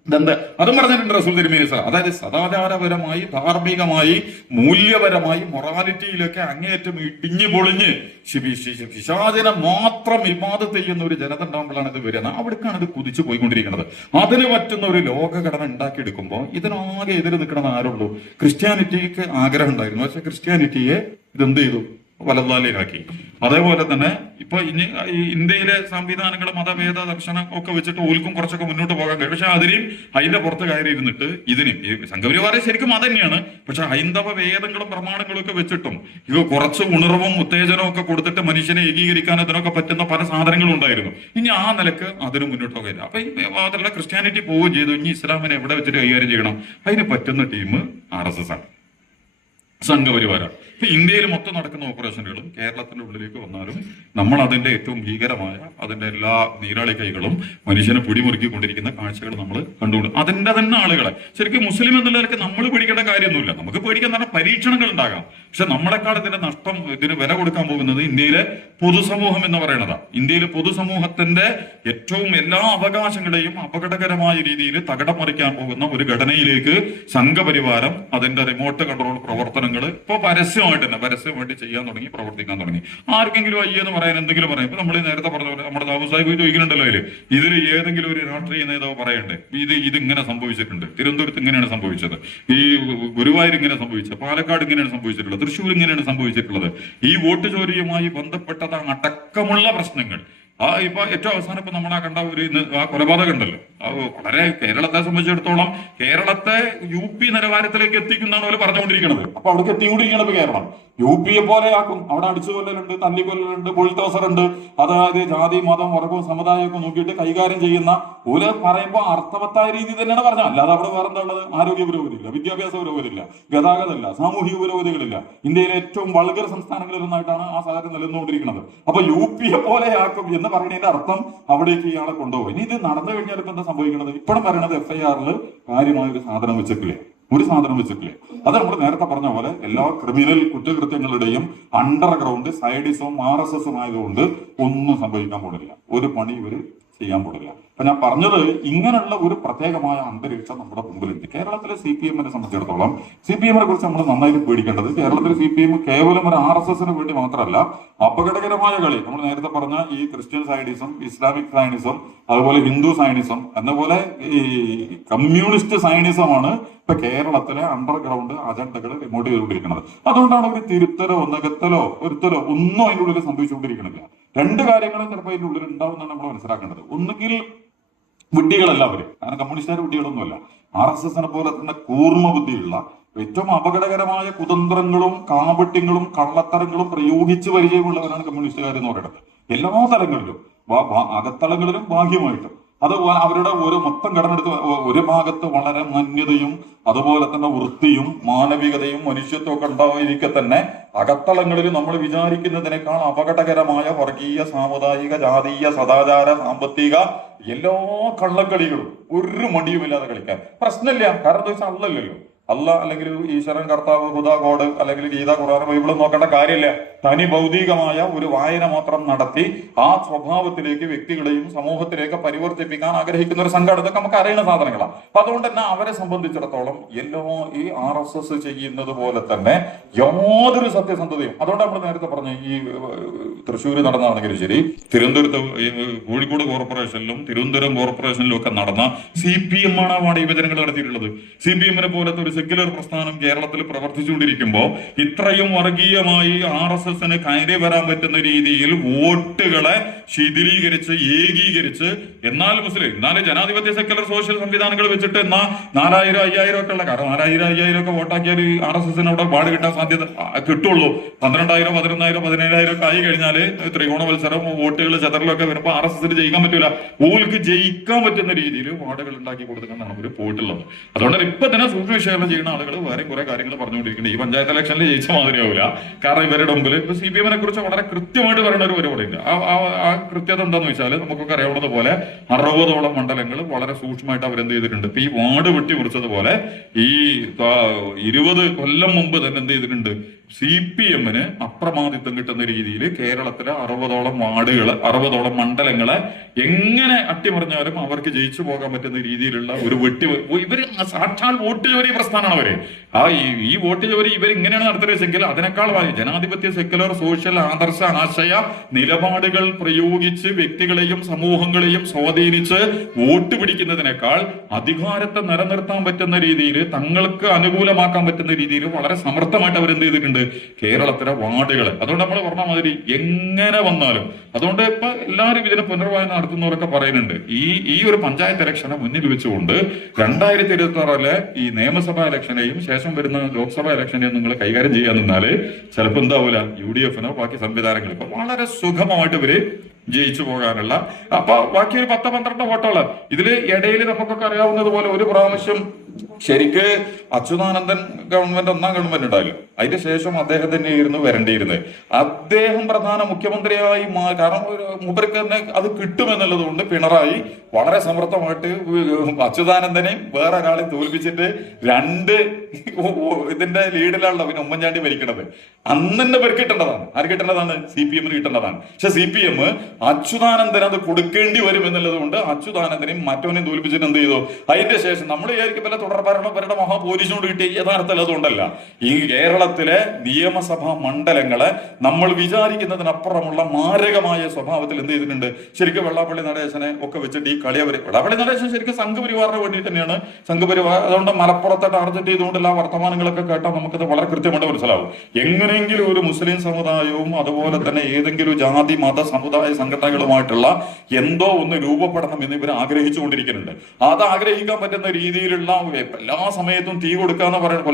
ഇതെന്താ. അതും പറഞ്ഞിട്ടുണ്ട് റസൂൽ തിരുമേനി സ. അതായത് സദാചാരപരമായി, ധാർമ്മികമായി, മൂല്യപരമായി, മൊറാലിറ്റിയിലൊക്കെ അങ്ങേയറ്റം ഇടിഞ്ഞു പൊളിഞ്ഞ് പിശാചിനെ മാത്രം ഇബാദത്ത് ചെയ്യുന്ന ഒരു ജനത ഉണ്ടാകുമ്പോഴാണ് ഇത് വരുന്നത്. അവിടേക്കാണ് ഇത് കുതിച്ചു പോയിക്കൊണ്ടിരിക്കുന്നത്. അതിന് പറ്റുന്ന ഒരു ലോകഘടന ഉണ്ടാക്കിയെടുക്കുമ്പോൾ ഇതിനാകെ എതിര് നിൽക്കണമെന്ന് ആരുള്ളൂ? ക്രിസ്ത്യാനിറ്റിക്ക് ആഗ്രഹം ഉണ്ടായിരുന്നു, പക്ഷെ ക്രിസ്ത്യാനിറ്റിയെ ഇതെന്ത് ചെയ്തു? വലതാലിലാക്കി. അതേപോലെ തന്നെ ഇപ്പൊ ഇനി ഈ ഇന്ത്യയിലെ സംവിധാനങ്ങൾ, മതഭേദ ദർശനം ഒക്കെ വെച്ചിട്ട് ഓൽക്കും കുറച്ചൊക്കെ മുന്നോട്ട് പോകാൻ കഴിയും. പക്ഷെ അതിനെയും അതിന്റെ പുറത്ത് കയറി ഇരുന്നിട്ട് ഇതിനും സംഘപരിവാരം ശരിക്കും അത് തന്നെയാണ്. പക്ഷെ ഹൈന്ദവ വേദങ്ങളും പ്രമാണങ്ങളും ഒക്കെ വെച്ചിട്ടും ഇത് കുറച്ച് ഉണർവും ഉത്തേജനവും ഒക്കെ കൊടുത്തിട്ട് മനുഷ്യനെ ഏകീകരിക്കാൻ അതിനൊക്കെ പറ്റുന്ന പല സാധനങ്ങളും ഉണ്ടായിരുന്നു. ഇനി ആ നിലക്ക് അതിന് മുന്നോട്ട് പോകില്ല. അപ്പൊ മാത്രമല്ല ക്രിസ്ത്യാനിറ്റി പോവുകയും ചെയ്തു. ഇനി ഇസ്ലാമിനെ എവിടെ വെച്ചിട്ട് കൈകാര്യം ചെയ്യണം? അതിന് പറ്റുന്ന ടീം RSS ആണ്, സംഘപരിവാരാണ്. ഇന്ത്യയിൽ മൊത്തം നടക്കുന്ന ഓപ്പറേഷനുകളും കേരളത്തിന്റെ ഉള്ളിലേക്ക് വന്നാലും നമ്മൾ അതിന്റെ ഏറ്റവും ഭീകരമായ അതിന്റെ എല്ലാ നീരാളി കൈകളും മനുഷ്യനെ പിടിമുറുക്കിക്കൊണ്ടിരിക്കുന്ന കാഴ്ചകൾ നമ്മൾ കണ്ടുകൊണ്ട് അതിന്റെ തന്നെ ആളുകളെ ശരിക്കും മുസ്ലിം എന്നുള്ളവർക്ക് നമ്മൾ പേടിക്കേണ്ട കാര്യമൊന്നുമില്ല. നമുക്ക് പേടിക്കാൻ പറഞ്ഞാൽ പരീക്ഷണങ്ങൾ ഉണ്ടാകാം. പക്ഷെ നമ്മളെക്കാൾ ഇതിന്റെ നഷ്ടം, ഇതിന് വില കൊടുക്കാൻ പോകുന്നത് ഇന്ത്യയിലെ പൊതുസമൂഹം എന്ന് പറയുന്നതാണ്. ഇന്ത്യയിലെ പൊതുസമൂഹത്തിന്റെ ഏറ്റവും എല്ലാ അവകാശങ്ങളെയും അപകടകരമായ രീതിയിൽ തകിടം മറിക്കാൻ പോകുന്ന ഒരു ഘടനയിലേക്ക് സംഘപരിവാരം അതിന്റെ റിമോട്ട് കൺട്രോൾ പ്രവർത്തനങ്ങൾ ഇപ്പൊ പരസ്യമായിട്ട് ചെയ്യാൻ തുടങ്ങി, പ്രവർത്തിക്കാൻ തുടങ്ങി. ആർക്കെങ്കിലും അയ്യെന്ന് പറയാൻ എന്തെങ്കിലും പറയും. ഇപ്പൊ നമ്മൾ നേരത്തെ പറഞ്ഞ പോലെ നമ്മുടെ ദാവൂദ് സാഹിബ് ചോദിക്കുന്നുണ്ടല്ലോ, ഇതിൽ ഏതെങ്കിലും ഒരു രാഷ്ട്രീയ നേതാവ് പറയണ്ടേ ഇത് ഇങ്ങനെ സംഭവിച്ചിട്ടുണ്ട്, തിരുവനന്തപുരത്ത് ഇങ്ങനെയാണ് സംഭവിച്ചത്, ഈ ഗുരുവായൂർ ഇങ്ങനെ സംഭവിച്ചത്, പാലക്കാട് ഇങ്ങനെയാണ് സംഭവിച്ചിട്ടുള്ളത്, തൃശ്ശൂർ ഇങ്ങനെയാണ് സംഭവിച്ചിട്ടുള്ളത്, ഈ വോട്ട് ചോരിയുമായി ബന്ധപ്പെട്ടത് അടക്കമുള്ള പ്രശ്നങ്ങൾ. ഇപ്പൊ ഏറ്റവും അവസാനം ഇപ്പൊ നമ്മളാ കണ്ട ഒരു കൊലപാതകം ഉണ്ടല്ലോ, വളരെ കേരളത്തെ സംബന്ധിച്ചിടത്തോളം കേരളത്തെ UP നിലവാരത്തിലേക്ക് എത്തിക്കുന്നതാണ് അവർ പറഞ്ഞുകൊണ്ടിരിക്കുന്നത്. അപ്പൊ അവിടേക്ക് എത്തിക്കൊണ്ടിരിക്കണം ഇപ്പൊ കേരളം. UP പോലെ ആക്കും. അവിടെ അടിച്ചുകൊല്ലലുണ്ട്, തല്ലിക്കൊല്ലലുണ്ട്, ബുൾഡോസർ ഉണ്ട്. അതായത് ജാതി മതം വർഗവും സമുദായമൊക്കെ നോക്കിയിട്ട് കൈകാര്യം ചെയ്യുന്ന ഒരു പറയുമ്പോൾ അർത്ഥവത്തായ രീതി തന്നെയാണ് പറഞ്ഞത്. അല്ലാതെ അവിടെ വേറെ എന്താ ഉള്ളത്? ആരോഗ്യ പുരോഗതിയില്ല, വിദ്യാഭ്യാസ പുരോഗതിയില്ല, ഗതാഗതമില്ല, സാമൂഹിക പുരോഗതികളില്ല. ഇന്ത്യയിലെ ഏറ്റവും വൾഗർ സംസ്ഥാനങ്ങളിൽ ഒന്നായിട്ടാണ് ആ സാഹചര്യം നിലനിന്നുകൊണ്ടിരിക്കുന്നത്. അപ്പൊ UP പോലെ ആക്കും എന്ന് പറയുന്നതിന്റെ അർത്ഥം അവിടേക്ക് ഇയാളെ കൊണ്ടുപോകും. ഇനി ഇത് നടന്നു കഴിഞ്ഞാൽ ഇപ്പൊ എന്താ സംഭവിക്കുന്നത്? ഇപ്പോഴും പറയുന്നത് FIR കാര്യമായ ഒരു സാധനം വെച്ചിട്ടില്ലേ? അത് നമ്മൾ നേരത്തെ പറഞ്ഞ പോലെ എല്ലാ ക്രിമിനൽ കുറ്റകൃത്യങ്ങളുടെയും അണ്ടർഗ്രൗണ്ട് സൈഡിസവും RSSും ആയതുകൊണ്ട് ഒന്നും സംഭവിക്കാൻ പോണില്ല, ഒരു പണി ഇവര് ചെയ്യാൻ പോണില്ല. അപ്പൊ ഞാൻ പറഞ്ഞത് ഇങ്ങനെയുള്ള ഒരു പ്രത്യേകമായ അന്തരീക്ഷം നമ്മുടെ മുമ്പിലുണ്ട്. കേരളത്തിലെ CPM-നെ സംബന്ധിച്ചിടത്തോളം CPM-നെ കുറിച്ച് നമ്മൾ നന്നായിട്ട് പേടിക്കേണ്ടത്, കേരളത്തിലെ CPM കേവലം ഒരു RSSന് വേണ്ടി മാത്രമല്ല, അപകടകരമായ കളി നമ്മൾ നേരത്തെ പറഞ്ഞ ഈ ക്രിസ്ത്യൻ സയനിസം, ഇസ്ലാമിക് സയനിസം, അതുപോലെ ഹിന്ദു സയനിസം, എന്നപോലെ ഈ കമ്മ്യൂണിസ്റ്റ് സയനിസമാണ് ഇപ്പൊ കേരളത്തിലെ അണ്ടർഗ്രൗണ്ട് അജണ്ടകൾ റിമോട്ട് ചെയ്തുകൊണ്ടിരിക്കുന്നത്. അതുകൊണ്ടാണ് ഒരു തിരുത്തലോ നികത്തലോ ഒരുത്തലോ ഒന്നും അതിൻ്റെ ഉള്ളിൽ സംഭവിച്ചുകൊണ്ടിരിക്കണില്ല. രണ്ട് കാര്യങ്ങളും ചിലപ്പോൾ അതിൻ്റെ ഉള്ളിൽ ഉണ്ടാവുന്നതാണ് നമ്മൾ മനസ്സിലാക്കേണ്ടത്. ഒന്നുകിൽ വിഡ്ഢികളല്ല അവര്, കാരണം കമ്മ്യൂണിസ്റ്റുകാർ വിഡ്ഢികളൊന്നുമല്ല. RSSനെ പോലെ തന്നെ കൂർമ്മ ബുദ്ധിയുള്ള ഏറ്റവും അപകടകരമായ കുതന്ത്രങ്ങളും കാപട്യങ്ങളും കള്ളത്തരങ്ങളും പ്രയോഗിച്ച് പരിചയമുള്ളവരാണ് കമ്മ്യൂണിസ്റ്റുകാർ എന്ന് പറയുന്നത്. എല്ലാ തലങ്ങളിലും, അകത്തളങ്ങളിലും ബാഹ്യമായിട്ടും. അതുപോലെ അവരുടെ ഒരു മൊത്തം ഘടനെടുത്ത് ഒരു ഭാഗത്ത് വളരെ മാന്യതയും അതുപോലെ തന്നെ വൃത്തിയും മാനവികതയും മനുഷ്യത്വം ഒക്കെ ഉണ്ടായിരിക്കെ തന്നെ അകത്തളങ്ങളിൽ നമ്മൾ വിചാരിക്കുന്നതിനേക്കാൾ അപകടകരമായ വർഗീയ, സാമുദായിക, ജാതീയ, സദാചാര, സാമ്പത്തിക എല്ലാ കള്ളക്കളികളും ഒരു മടിയുമില്ലാതെ കളിക്കാൻ പ്രശ്നമില്ല. കാരണം എന്താ വെച്ചാൽ അല്ലല്ലോ, അല്ല അല്ലെങ്കിൽ ഈശ്വരൻ, കർത്താവ്, ഹുദാ, ഗോഡ് അല്ലെങ്കിൽ ഗീത, ഖുർആൻ, ബൈബിൾ നോക്കേണ്ട കാര്യമില്ല. തനി ഭൗതികമായ ഒരു വായന മാത്രം നടത്തി ആ സ്വഭാവത്തിലേക്ക് വ്യക്തികളെയും സമൂഹത്തിലേക്ക് പരിവർത്തിപ്പിക്കാൻ ആഗ്രഹിക്കുന്ന ഒരു സംഘടന, ഇതൊക്കെ നമുക്ക് അറിയുന്ന സാധനങ്ങളാണ്. അപ്പൊ അതുകൊണ്ട് തന്നെ അവരെ സംബന്ധിച്ചിടത്തോളം എല്ലാ ഈ RSS ചെയ്യുന്നത് പോലെ തന്നെ യാതൊരു സത്യസന്ധതയും. അതുകൊണ്ട് നമ്മൾ നേരത്തെ പറഞ്ഞ ഈ തൃശ്ശൂർ നടന്നാണെങ്കിലും ശരി, തിരുവനന്തപുരത്ത് കോഴിക്കോട് കോർപ്പറേഷനിലും തിരുവനന്തപുരം കോർപ്പറേഷനിലും ഒക്കെ നടന്ന CPM ആണ് ആ വിഭജനങ്ങൾ നടത്തിയിട്ടുള്ളത്. CPM-നെ പോലത്തെ ഒരു സെക്യുലർ പ്രസ്ഥാനം കേരളത്തിൽ പ്രവർത്തിച്ചുകൊണ്ടിരിക്കുമ്പോൾ ഇത്രയും വർഗീയമായി RSS എസിന് കയറി വരാൻ പറ്റുന്ന രീതിയിൽ വോട്ടുകളെ ശിഥിലീകരിച്ച് ഏകീകരിച്ച് എന്നാലും ജനാധിപത്യ സെക്യുലർ സോഷ്യൽ സംവിധാനങ്ങൾ വെച്ചിട്ട് എന്നാ 4000 5000 ഒക്കെ ഉള്ള, കാരണം 4000 5000 ഒക്കെ വോട്ടാക്കിയാൽ RSSന് അവിടെ പാട് കിട്ടാൻ സാധ്യത കിട്ടുള്ളൂ. 12,000 11,000 17,000 ഒക്കെ ആയി കഴിഞ്ഞാൽ ത്രികോണ മത്സരം വോട്ടുകൾ ചെതറിലൊക്കെ വരുമ്പോൾ RSSന് ജയിക്കാൻ പറ്റൂല. ഓൾക്ക് ജയിക്കാൻ പറ്റുന്ന രീതിയിൽ വാർഡുകൾ ഉണ്ടാക്കി കൊടുക്കുന്നതാണ് അവർ പോയിട്ടുള്ളത്. അതുകൊണ്ട് ഇപ്പൊ തന്നെ സൂക്ഷ്മ വിശകലനം ചെയ്യുന്ന ആളുകൾ വേറെ കുറെ കാര്യങ്ങൾ പറഞ്ഞുകൊണ്ടിരിക്കുന്നത് ഈ പഞ്ചായത്ത് ഇലക്ഷനിൽ ജയിച്ച മാതിരിയാവില്ല. കാരണം ഇവരുടെ മുമ്പിൽ ഇപ്പൊ CPM കുറിച്ച് വളരെ കൃത്യമായിട്ട് പറയുന്ന ഒരു പരിപാടിയുണ്ട്. ആ കൃത്യത എന്താന്ന് വെച്ചാൽ നമുക്കൊക്കെ അറിയാവുന്നത് പോലെ 60ഓളം മണ്ഡലങ്ങൾ വളരെ സൂക്ഷ്മമായിട്ട് അവരെന്ത് ചെയ്തിട്ടുണ്ട്. ഇപ്പൊ ഈ വാർഡ് വെട്ടി മുറിച്ചതുപോലെ ഈ 20 കൊല്ലം മുമ്പ് തന്നെ എന്ത് ചെയ്തിട്ടുണ്ട്, CPMന് അപ്രമാദിത്വം കിട്ടുന്ന രീതിയിൽ കേരളത്തിലെ 60ഓളം വാർഡുകൾ 60ഓളം മണ്ഡലങ്ങളെ എങ്ങനെ അട്ടിമറിഞ്ഞാലും അവർക്ക് ജയിച്ചു പോകാൻ പറ്റുന്ന രീതിയിലുള്ള ഒരു ഇവര് സാക്ഷാൽ വോട്ട് ചോരി പ്രസ്ഥാനമാണ് അവര്. ഈ വോട്ട് ചോരി ഇവർ ഇങ്ങനെയാണ് നടത്തുന്നതെങ്കിൽ അതിനേക്കാൾ ജനാധിപത്യ സെക്യുലർ സോഷ്യൽ ആദർശ ആശയ നിലപാടുകൾ പ്രയോഗിച്ച് വ്യക്തികളെയും സമൂഹങ്ങളെയും സ്വാധീനിച്ച് വോട്ട് പിടിക്കുന്നതിനേക്കാൾ അധികാരത്തെ നിലനിർത്താൻ പറ്റുന്ന രീതിയിൽ തങ്ങൾക്ക് അനുകൂലമാക്കാൻ പറ്റുന്ന രീതിയിൽ വളരെ സമർത്ഥമായിട്ട് അവരെന്ത് ചെയ്തിട്ടുണ്ട് കേരളത്തിലെ വാർഡുകളെ. അതുകൊണ്ട് നമ്മൾ പറഞ്ഞ മാതിരി എങ്ങനെ വന്നാലും, അതുകൊണ്ട് ഇപ്പൊ എല്ലാവരും ഇതിനെ പുനർവായന നടത്തുന്നവരൊക്കെ പറയുന്നുണ്ട് ഈ ഒരു പഞ്ചായത്ത് ഇലക്ഷനെ മുന്നിൽ വെച്ചുകൊണ്ട് 2026 ഈ നിയമസഭാ ഇലക്ഷനെയും ശേഷം വരുന്ന ലോക്സഭാ ഇലക്ഷനെയും നിങ്ങൾ കൈകാര്യം ചെയ്യാൻ നിന്നാല് ചിലപ്പോൾ എന്താവൂല UDFനോ ബാക്കി സംവിധാനങ്ങൾക്കോ വളരെ സുഗമമായിട്ട് ഇവര് ജയിച്ചു പോകാനുള്ള അപ്പൊ ബാക്കി ഒരു 10-12 വോട്ടോളം ഇതില് ഇടയിൽ നമുക്കൊക്കെ അറിയാവുന്നത് പോലെ ഒരു പ്രാവശ്യം ശരിക്ക് അച്യുതാനന്ദൻ ഗവൺമെന്റ് ഒന്നാം ഗവൺമെന്റ് ഉണ്ടായില്ല, അതിന് ശേഷം അദ്ദേഹം തന്നെയായിരുന്നു വരേണ്ടിയിരുന്നത്. അദ്ദേഹം പ്രധാന മുഖ്യമന്ത്രിയായി കാരണം മൂപ്പർക്ക് തന്നെ അത് കിട്ടുമെന്നുള്ളത് കൊണ്ട് പിണറായി വളരെ സമർത്ഥമായിട്ട് അച്യുതാനന്ദനെയും വേറെ ഒരാളെ തോൽപ്പിച്ചിട്ട് 2 ഇതിന്റെ ലീഡിലുള്ള പിന്നെ ഉമ്മൻചാണ്ടി ഭരിക്കണത് അന്ന് തന്നെ പേർ കിട്ടേണ്ടതാണ്. ആര് കിട്ടേണ്ടതാണ്? CPMന് കിട്ടേണ്ടതാണ്. പക്ഷെ CPM അച്യുതാനന്ദൻ അത് കൊടുക്കേണ്ടി വരും എന്നുള്ളത് കൊണ്ട് അച്യുതാനന്ദനെയും മറ്റവനെയും തോൽപ്പിച്ചിട്ട് എന്ത് ചെയ്തു? അതിന്റെ ശേഷം നമ്മൾ വിചാരിക്കും പല തുടർഭരണ മഹാപോലീസിനോട് കിട്ടിയ യഥാർത്ഥത്തിൽ അതുകൊണ്ടല്ല. ഈ കേരളത്തിലെ നിയമസഭാ മണ്ഡലങ്ങളെ നമ്മൾ വിചാരിക്കുന്നതിനപ്പുറമുള്ള മാരകമായ സ്വഭാവത്തിൽ എന്ത് ചെയ്തിട്ടുണ്ട്. ശരിക്കും വെള്ളാപ്പള്ളി നടേശനെ ഒക്കെ വെച്ചിട്ട് ഈ കളി അവര് വെള്ളാപ്പള്ളി നടേശൻ ശരിക്കും സംഘപരിവാറിന് വേണ്ടി തന്നെയാണ് സംഘപരിവാർ. അതുകൊണ്ട് മലപ്പുറത്തെ ടാർഗറ്റ് ചെയ്തുകൊണ്ടുള്ള ആ വർത്തമാനങ്ങളൊക്കെ കേട്ടാൽ നമുക്കത് വളരെ കൃത്യമായിട്ട് മനസ്സിലാവും. എങ്ങനെയെങ്കിലും ഒരു മുസ്ലിം സമുദായവും അതുപോലെ തന്നെ ഏതെങ്കിലും ജാതി മത സമുദായ സംഘടനകളുമായിട്ടുള്ള എന്തോ ഒന്ന് രൂപപ്പെടണം എന്ന് ഇവർ ആഗ്രഹിച്ചുകൊണ്ടിരിക്കുന്നുണ്ട്. അത് ആഗ്രഹിക്കാൻ പറ്റുന്ന രീതിയിലുള്ള എല്ലാ സമയത്തും തീ കൊടുക്കുക എന്ന് പറയുന്നത്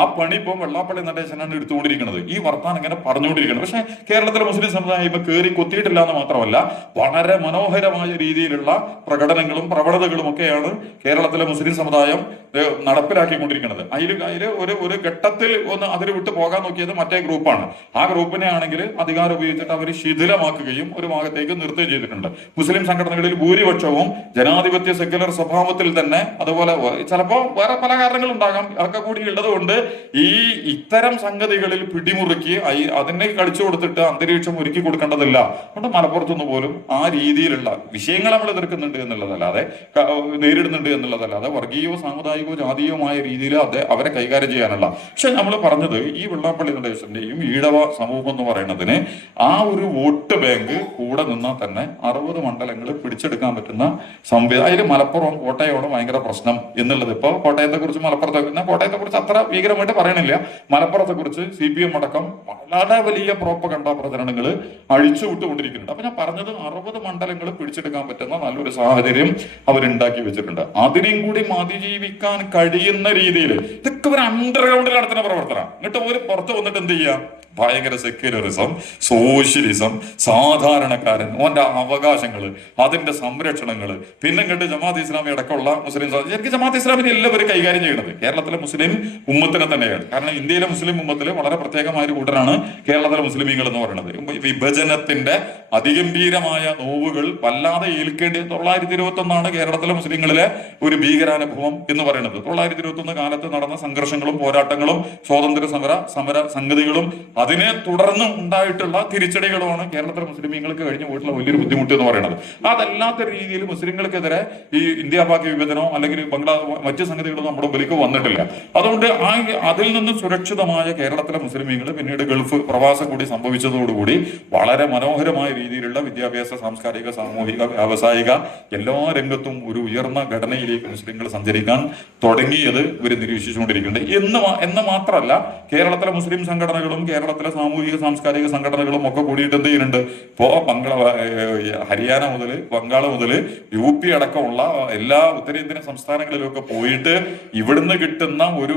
ആ പണി ഇപ്പം വെള്ളാപ്പള്ളി നടേശനാണ് എടുത്തുകൊണ്ടിരിക്കുന്നത്. ഈ വർത്താനം ഇങ്ങനെ പറഞ്ഞുകൊണ്ടിരിക്കുന്നത്. പക്ഷെ കേരളത്തിലെ മുസ്ലിം സമുദായം ഇപ്പൊ കയറി കൊത്തിയിട്ടില്ല എന്ന് മാത്രമല്ല വളരെ മനോഹരമായ രീതിയിലുള്ള പ്രകടനങ്ങളും പ്രവണതകളും ഒക്കെയാണ് കേരളത്തിലെ മുസ്ലിം സമുദായം നടപ്പിലാക്കിക്കൊണ്ടിരിക്കുന്നത്. അതിൽ ഒരു ഘട്ടത്തിൽ ഒന്ന് അതിൽ വിട്ടു പോകാൻ നോക്കിയത് മറ്റേ ഗ്രൂപ്പാണ്. ആ ഗ്രൂപ്പിനെ ആണെങ്കിൽ അധികാരം ഉപയോഗിച്ചിട്ട് അവർ ശിഥിലമാക്കുകയും ഒരു ഭാഗത്തേക്ക് നിർത്തുകയും ചെയ്തിട്ടുണ്ട്. മുസ്ലിം സംഘടനകളിൽ ഭൂരിപക്ഷവും ജനാധിപത്യ സെക്യുലർ സ്വഭാവത്തിൽ തന്നെ, അതുപോലെ ചിലപ്പോൾ വേറെ പല കാരണങ്ങളുണ്ടാകാം, ഒക്കെ കൂടി ഉള്ളത് കൊണ്ട് ഇത്തരം സംഗതികളിൽ പിടിമുറുക്കി അതിനെ കളിച്ചു കൊടുത്തിട്ട് അന്തരീക്ഷം ഒരുക്കി കൊടുക്കേണ്ടതില്ല. അതുകൊണ്ട് മലപ്പുറത്തുനിന്ന് പോലും ആ രീതിയിലുള്ള വിഷയങ്ങൾ നമ്മൾ എതിർക്കുന്നുണ്ട് എന്നുള്ളതല്ലാതെ നേരിടുന്നുണ്ട് എന്നുള്ളതല്ലാതെ വർഗീയവും സാമുദായികവും ജാതീയവുമായ രീതിയിൽ അവരെ കൈകാര്യം ചെയ്യാനുള്ള. പക്ഷെ നമ്മൾ പറഞ്ഞത് ഈ വെള്ളാപ്പള്ളി നടേശന്റെയും ഈഴവ സമൂഹം എന്ന് പറയുന്നതിന് ആ ഒരു വോട്ട് ബാങ്ക് കൂടെ നിന്നാൽ തന്നെ 60 മണ്ഡലങ്ങൾ പിടിച്ചെടുക്കാൻ പറ്റുന്ന സംവിധാനം. അതിൽ മലപ്പുറം കോട്ടയോട് ഭയങ്കര പ്രശ്നം എന്നുള്ളത്. ഇപ്പൊ കോട്ടയത്തെ കുറിച്ച് കോട്ടയത്തെ കുറിച്ച് അത്ര ഭീകരമായിട്ട് പറയണില്ല. മലപ്പുറത്തെ കുറിച്ച് CPM അടക്കം വളരെ വലിയ പ്രോപ്പഗണ്ട പ്രചരണങ്ങൾ അഴിച്ചുവിട്ടുകൊണ്ടിരിക്കുന്നുണ്ട്. അപ്പൊ ഞാൻ പറഞ്ഞത് 60 മണ്ഡലങ്ങൾ പിടിച്ചെടുക്കാൻ പറ്റുന്ന നല്ലൊരു സാഹചര്യം അവരുണ്ടാക്കി വെച്ചിട്ടുണ്ട്. അതിനെയും കൂടി അതിജീവിക്കാൻ കഴിയുന്ന രീതിയിൽ ഇതൊക്കെ ഒരു അണ്ടർഗ്രൗണ്ടിൽ നടത്തുന്ന പ്രവർത്തനം. എന്നിട്ട് ഒരു പുറത്ത് വന്നിട്ട് എന്ത് ചെയ്യുക? ഭയങ്കര സെക്യുലറിസം, സോഷ്യലിസം, സാധാരണക്കാരൻ, ഓന്റെ അവകാശങ്ങൾ, അതിന്റെ സംരക്ഷണങ്ങൾ, പിന്നെ ഇങ്ങോട്ട് ജമാഅത്ത് ഇസ്ലാമി അടക്കമുള്ള മുസ്ലിം ശരിക്കും ജമാഅത്ത് ഇസ്ലാമിനെ എല്ലാവരും കൈകാര്യം ചെയ്യുന്നത് കേരളത്തിലെ മുസ്ലിം ഉമ്മത്തിനെ തന്നെയാണ്. കാരണം ഇന്ത്യയിലെ മുസ്ലിം ഉമ്മത്തിൽ വളരെ പ്രത്യേകമായ ഒരു കൂട്ടരാണ് കേരളത്തിലെ മുസ്ലിമീങ്ങൾ എന്ന് പറയുന്നത്. വിഭജനത്തിന്റെ അതിഗംഭീരമായ നോവുകൾ വല്ലാതെ ഏൽക്കേണ്ടി 921 കേരളത്തിലെ മുസ്ലിങ്ങളിലെ ഒരു ഭീകരാനുഭവം എന്ന് പറയുന്നത്. 921 കാലത്ത് നടന്ന സംഘർഷങ്ങളും പോരാട്ടങ്ങളും സ്വാതന്ത്ര്യ സമര സംഗതികളും അതിനെ തുടർന്ന് ഉണ്ടായിട്ടുള്ള തിരിച്ചടികളുമാണ് കേരളത്തിലെ മുസ്ലിമീങ്ങൾക്ക് കഴിഞ്ഞു പോയിട്ടുള്ള വലിയൊരു ബുദ്ധിമുട്ട് എന്ന് പറയുന്നത്. അതല്ലാത്ത രീതിയിൽ മുസ്ലിങ്ങൾക്കെതിരെ ഈ ഇന്ത്യ പാക് വിഭജനമോ അല്ലെങ്കിൽ മറ്റു സംഗതികളോ നമ്മുടെ മുമ്പിലേക്ക് വന്നിട്ടില്ല. അതുകൊണ്ട് അതിൽ നിന്ന് സുരക്ഷിതമായ കേരളത്തിലെ മുസ്ലിമീങ്ങൾ പിന്നീട് ഗൾഫ് പ്രവാസം കൂടി സംഭവിച്ചതോടുകൂടി വളരെ മനോഹരമായ രീതിയിലുള്ള വിദ്യാഭ്യാസ, സാംസ്കാരിക, സാമൂഹിക, വ്യാവസായിക എല്ലാ രംഗത്തും ഒരു ഉയർന്ന ഘടനയിലേക്ക് മുസ്ലിങ്ങൾ സഞ്ചരിക്കാൻ തുടങ്ങിയത് ഇവർ നിരീക്ഷിച്ചുകൊണ്ടിരിക്കുന്നുണ്ട്. എന്ന് മാത്രമല്ല, കേരളത്തിലെ മുസ്ലിം സംഘടനകളും കേരളത്തിലെ സാമൂഹിക സാംസ്കാരിക സംഘടനകളും ഒക്കെ കൂടിയിട്ട് എന്ത് ചെയ്യുന്നുണ്ട്? ഇപ്പോ ഹരിയാന മുതൽ ബംഗാൾ മുതൽ UP അടക്കമുള്ള എല്ലാ ഉത്തരേന്ത്യൻ സംസ്ഥാനങ്ങളിലൊക്കെ പോയിട്ട് ഇവിടുന്ന് കിട്ടുന്ന ഒരു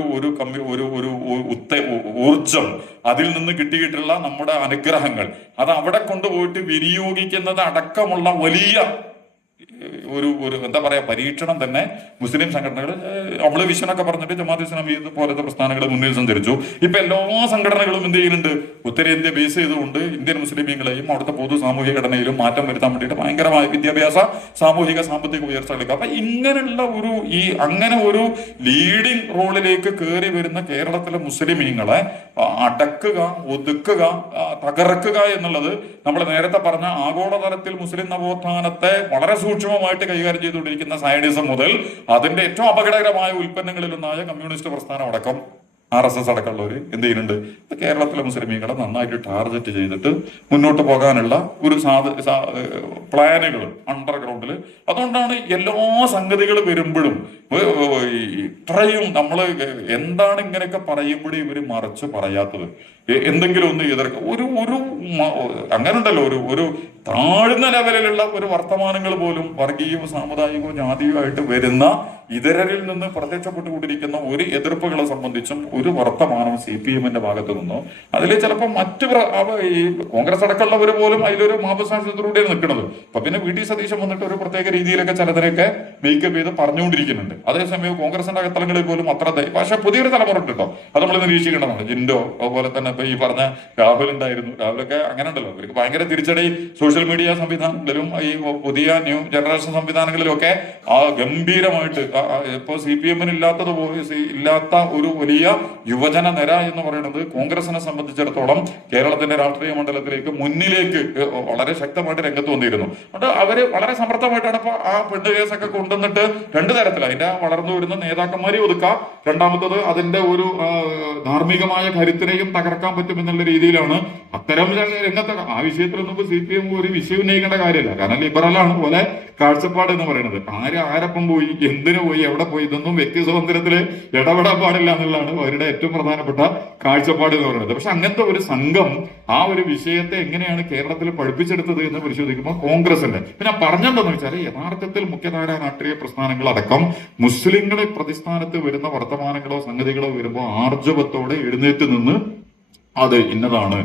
ഊർജം, അതിൽ നിന്ന് കിട്ടിയിട്ടുള്ള നമ്മുടെ അനുഗ്രഹങ്ങൾ അത് അവിടെ കൊണ്ടുപോയിട്ട് വിനിയോഗിക്കുന്നത് അടക്കമുള്ള വലിയ ഒരു എന്താ പറയാ പരീക്ഷണം തന്നെ മുസ്ലിം സംഘടനകൾ, നമ്മള് വിഷനൊക്കെ പറഞ്ഞിട്ട് ജമാഅത്ത് ഇസ്ലാമി പോലത്തെ പ്രസ്ഥാനങ്ങൾ മുന്നിൽ സഞ്ചരിച്ചു. ഇപ്പൊ എല്ലാ സംഘടനകളും എന്ത് ചെയ്യുന്നുണ്ട്? ഉത്തരേന്ത്യ ബേസ് ചെയ്തുകൊണ്ട് ഇന്ത്യൻ മുസ്ലിമീങ്ങളെയും അവിടുത്തെ പൊതു സാമൂഹിക ഘടനയിലും മാറ്റം വരുത്താൻ വേണ്ടിയിട്ട് ഭയങ്കരമായ വിദ്യാഭ്യാസ, സാമൂഹിക, സാമ്പത്തിക ഉയർച്ച കളിക്കുക. അപ്പൊ ഇങ്ങനെയുള്ള അങ്ങനെ ഒരു ലീഡിംഗ് റോളിലേക്ക് കയറി വരുന്ന കേരളത്തിലെ മുസ്ലിമീങ്ങളെ അടക്കുക, ഒതുക്കുക, തകർക്കുക എന്നുള്ളത് നമ്മൾ നേരത്തെ പറഞ്ഞ ആഗോളതലത്തിൽ മുസ്ലിം നവോത്ഥാനത്തെ വളരെ സൂക്ഷ്മമായിട്ട് കൈകാര്യം ചെയ്തുകൊണ്ടിരിക്കുന്ന സയനിസം മുതൽ അതിന്റെ ഏറ്റവും അപകടകരമായ ഉൽപ്പന്നങ്ങളിലൊന്നായ കമ്മ്യൂണിസ്റ്റ് പ്രസ്ഥാനം അടക്കം RSS അടക്കമുള്ളവർ എന്ത് ചെയ്യുന്നുണ്ട്? കേരളത്തിലെ മുസ്ലിമീങ്ങളെ നന്നായിട്ട് ടാർഗറ്റ് ചെയ്തിട്ട് മുന്നോട്ട് പോകാനുള്ള ഒരു പ്ലാനുകൾ അണ്ടർഗ്രൗണ്ടിൽ. അതുകൊണ്ടാണ് എല്ലാ സംഗതികൾ വരുമ്പോഴും ഇത്രയും നമ്മൾ എന്താണ് ഇങ്ങനെയൊക്കെ പറയുമ്പോഴും ഇവർ മറിച്ച് പറയാത്തത്? എന്തെങ്കിലും ഒന്ന് എതിർക്കുക, അങ്ങനെ ഉണ്ടല്ലോ, ഒരു താഴ്ന്ന ലെവലിലുള്ള ഒരു വർത്തമാനങ്ങൾ പോലും വർഗീയവും സാമുദായികവും ജാതിയുമായിട്ട് വരുന്ന ഇതരരിൽ നിന്ന് പ്രത്യക്ഷപ്പെട്ടുകൊണ്ടിരിക്കുന്ന ഒരു എതിർപ്പുകളെ സംബന്ധിച്ചും ഒരു വർത്തമാനം CPM-ന്റെ ഭാഗത്തു നിന്നോ, അതിൽ ചിലപ്പോൾ ഈ കോൺഗ്രസ് അടക്കമുള്ളവർ പോലും അതിലൊരു മാപസാക്ഷ്യത്തിലൂടെ നിൽക്കുന്നത്. അപ്പൊ പിന്നെ VT സതീശൻ വന്നിട്ട് ഒരു പ്രത്യേക രീതിയിലൊക്കെ ചിലതിനൊക്കെ മേക്കപ്പ് ചെയ്ത് പറഞ്ഞുകൊണ്ടിരിക്കുന്നുണ്ട്. അതേസമയം കോൺഗ്രസിന്റെ അകത്തലങ്ങളിൽ പോലും അത്ര പക്ഷെ പുതിയൊരു തലമുറ ഉണ്ട് കേട്ടോ, അത് നമ്മൾ നിരീക്ഷിക്കേണ്ടതാണ്. ജിൻഡോ, അതുപോലെ തന്നെ ഇപ്പൊ ഈ പറഞ്ഞ രാഹുൽ ഉണ്ടായിരുന്നു. രാഹുലൊക്കെ അങ്ങനെ ഉണ്ടല്ലോ, അവർക്ക് ഭയങ്കര തിരിച്ചടി സോഷ്യൽ മീഡിയ സംവിധാനങ്ങളിലും ഈ പുതിയ ന്യൂ ജനറേഷൻ സംവിധാനങ്ങളിലും ഒക്കെ ഗംഭീരമായിട്ട് ഇപ്പൊ CPM-ന് ഇല്ലാത്ത ഒരു വലിയ യുവജന നിര എന്ന് പറയുന്നത് കോൺഗ്രസിനെ സംബന്ധിച്ചിടത്തോളം കേരളത്തിന്റെ രാഷ്ട്രീയ മണ്ഡലത്തിലേക്ക് മുന്നിലേക്ക് വളരെ ശക്തമായിട്ട് രംഗത്ത് വന്നിരുന്നു. അതുകൊണ്ട് അവര് വളരെ സമർത്ഥമായിട്ടാണ് ഇപ്പൊ ആ പെണ്ണ് കേസൊക്കെ കൊണ്ടുവന്നിട്ട് രണ്ട് തരത്തിൽ അതിന്റെ വളർന്നു വരുന്ന നേതാക്കന്മാരെ ഒതുക്കാം, രണ്ടാമത്തത് അതിന്റെ ഒരു ധാർമ്മികമായ കരുത്തിനെയും തകർക്കാൻ പറ്റുമെന്നുള്ള രീതിയിലാണ് അത്തരം രംഗത്തെ. ആ വിഷയത്തിലൊന്നും CPM ഒരു വിഷയം ഉന്നയിക്കേണ്ട കാര്യമില്ല, കാരണം ലിബറലാണ് പോലെ കാഴ്ചപ്പാട് എന്ന് പറയുന്നത്. ആരപ്പം പോയി, എന്തിനു പോയി, എവിടെ പോയി, ഇതൊന്നും വ്യക്തി സ്വാതന്ത്ര്യത്തില് ഇടപെടാൻ പാടില്ല എന്നുള്ളതാണ് അവരുടെ ഏറ്റവും പ്രധാനപ്പെട്ട കാഴ്ചപ്പാട് എന്ന് പറയുന്നത്. പക്ഷെ അങ്ങനത്തെ ഒരു സംഘം ആ ഒരു വിഷയത്തെ എങ്ങനെയാണ് കേരളത്തിൽ പഠിപ്പിച്ചെടുത്തത് എന്ന് പരിശോധിക്കുമ്പോൾ കോൺഗ്രസിന്റെ പിന്നെ പറഞ്ഞെന്താന്ന് വെച്ചാൽ യഥാർത്ഥത്തിൽ മുഖ്യധാര രാഷ്ട്രീയ പ്രസ്ഥാനങ്ങൾ അടക്കം മുസ്ലിങ്ങളെ പ്രതിസ്ഥാനത്ത് വരുന്ന വർത്തമാനങ്ങളോ സംഗതികളോ വരുമ്പോൾ ആർജവത്തോടെ എഴുന്നേറ്റ് നിന്ന് അത് ഇന്നതാണ്,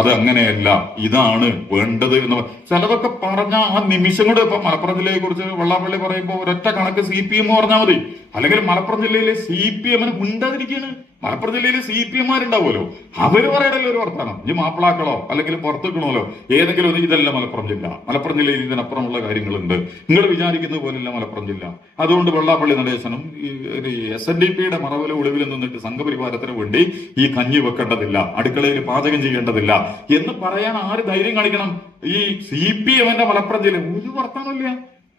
അത് അങ്ങനെയല്ല, ഇതാണ് വേണ്ടത് എന്ന് ചിലതൊക്കെ പറഞ്ഞ ആ നിമിഷം കൊണ്ട്. ഇപ്പൊ മലപ്പുറം ജില്ലയെ കുറിച്ച് വെള്ളാപ്പള്ളി പറയുമ്പോൾ ഒരൊറ്റ കണക്ക് CPM പറഞ്ഞാൽ മതി, അല്ലെങ്കിൽ മലപ്പുറം ജില്ലയിലെ CPM-ന് ഉണ്ടാതിരിക്കുകയാണ്. മലപ്പുറം ജില്ലയിൽ CPM-മാരുണ്ടാവുമല്ലോ, അവര് പറയണല്ലോ ഒരു വർത്തമാനം. ഈ മാപ്പിളാക്കളോ അല്ലെങ്കിൽ പുറത്തുക്കണമല്ലോ ഏതെങ്കിലും ഇതല്ല മലപ്പുറം ജില്ല, മലപ്പുറം ജില്ലയിൽ ഇതിനപ്പുറമുള്ള കാര്യങ്ങളുണ്ട്, നിങ്ങൾ വിചാരിക്കുന്നത് പോലെയല്ല മലപ്പുറം ജില്ല. അതുകൊണ്ട് വെള്ളാപ്പള്ളി നടേശനും SNDP-യുടെ മറവിലെ ഒളിവിൽ നിന്നിട്ട് സംഘപരിവാരത്തിന് വേണ്ടി ഈ കഞ്ഞി വെക്കേണ്ടതില്ല, അടുക്കളയിൽ പാചകം ചെയ്യേണ്ടതില്ല എന്ന് പറയാൻ ആര് ധൈര്യം കാണിക്കണം? ഈ CPM-ന്റെ മലപ്പുറം ജില്ല ഒരു വർത്തമാനമില്ല.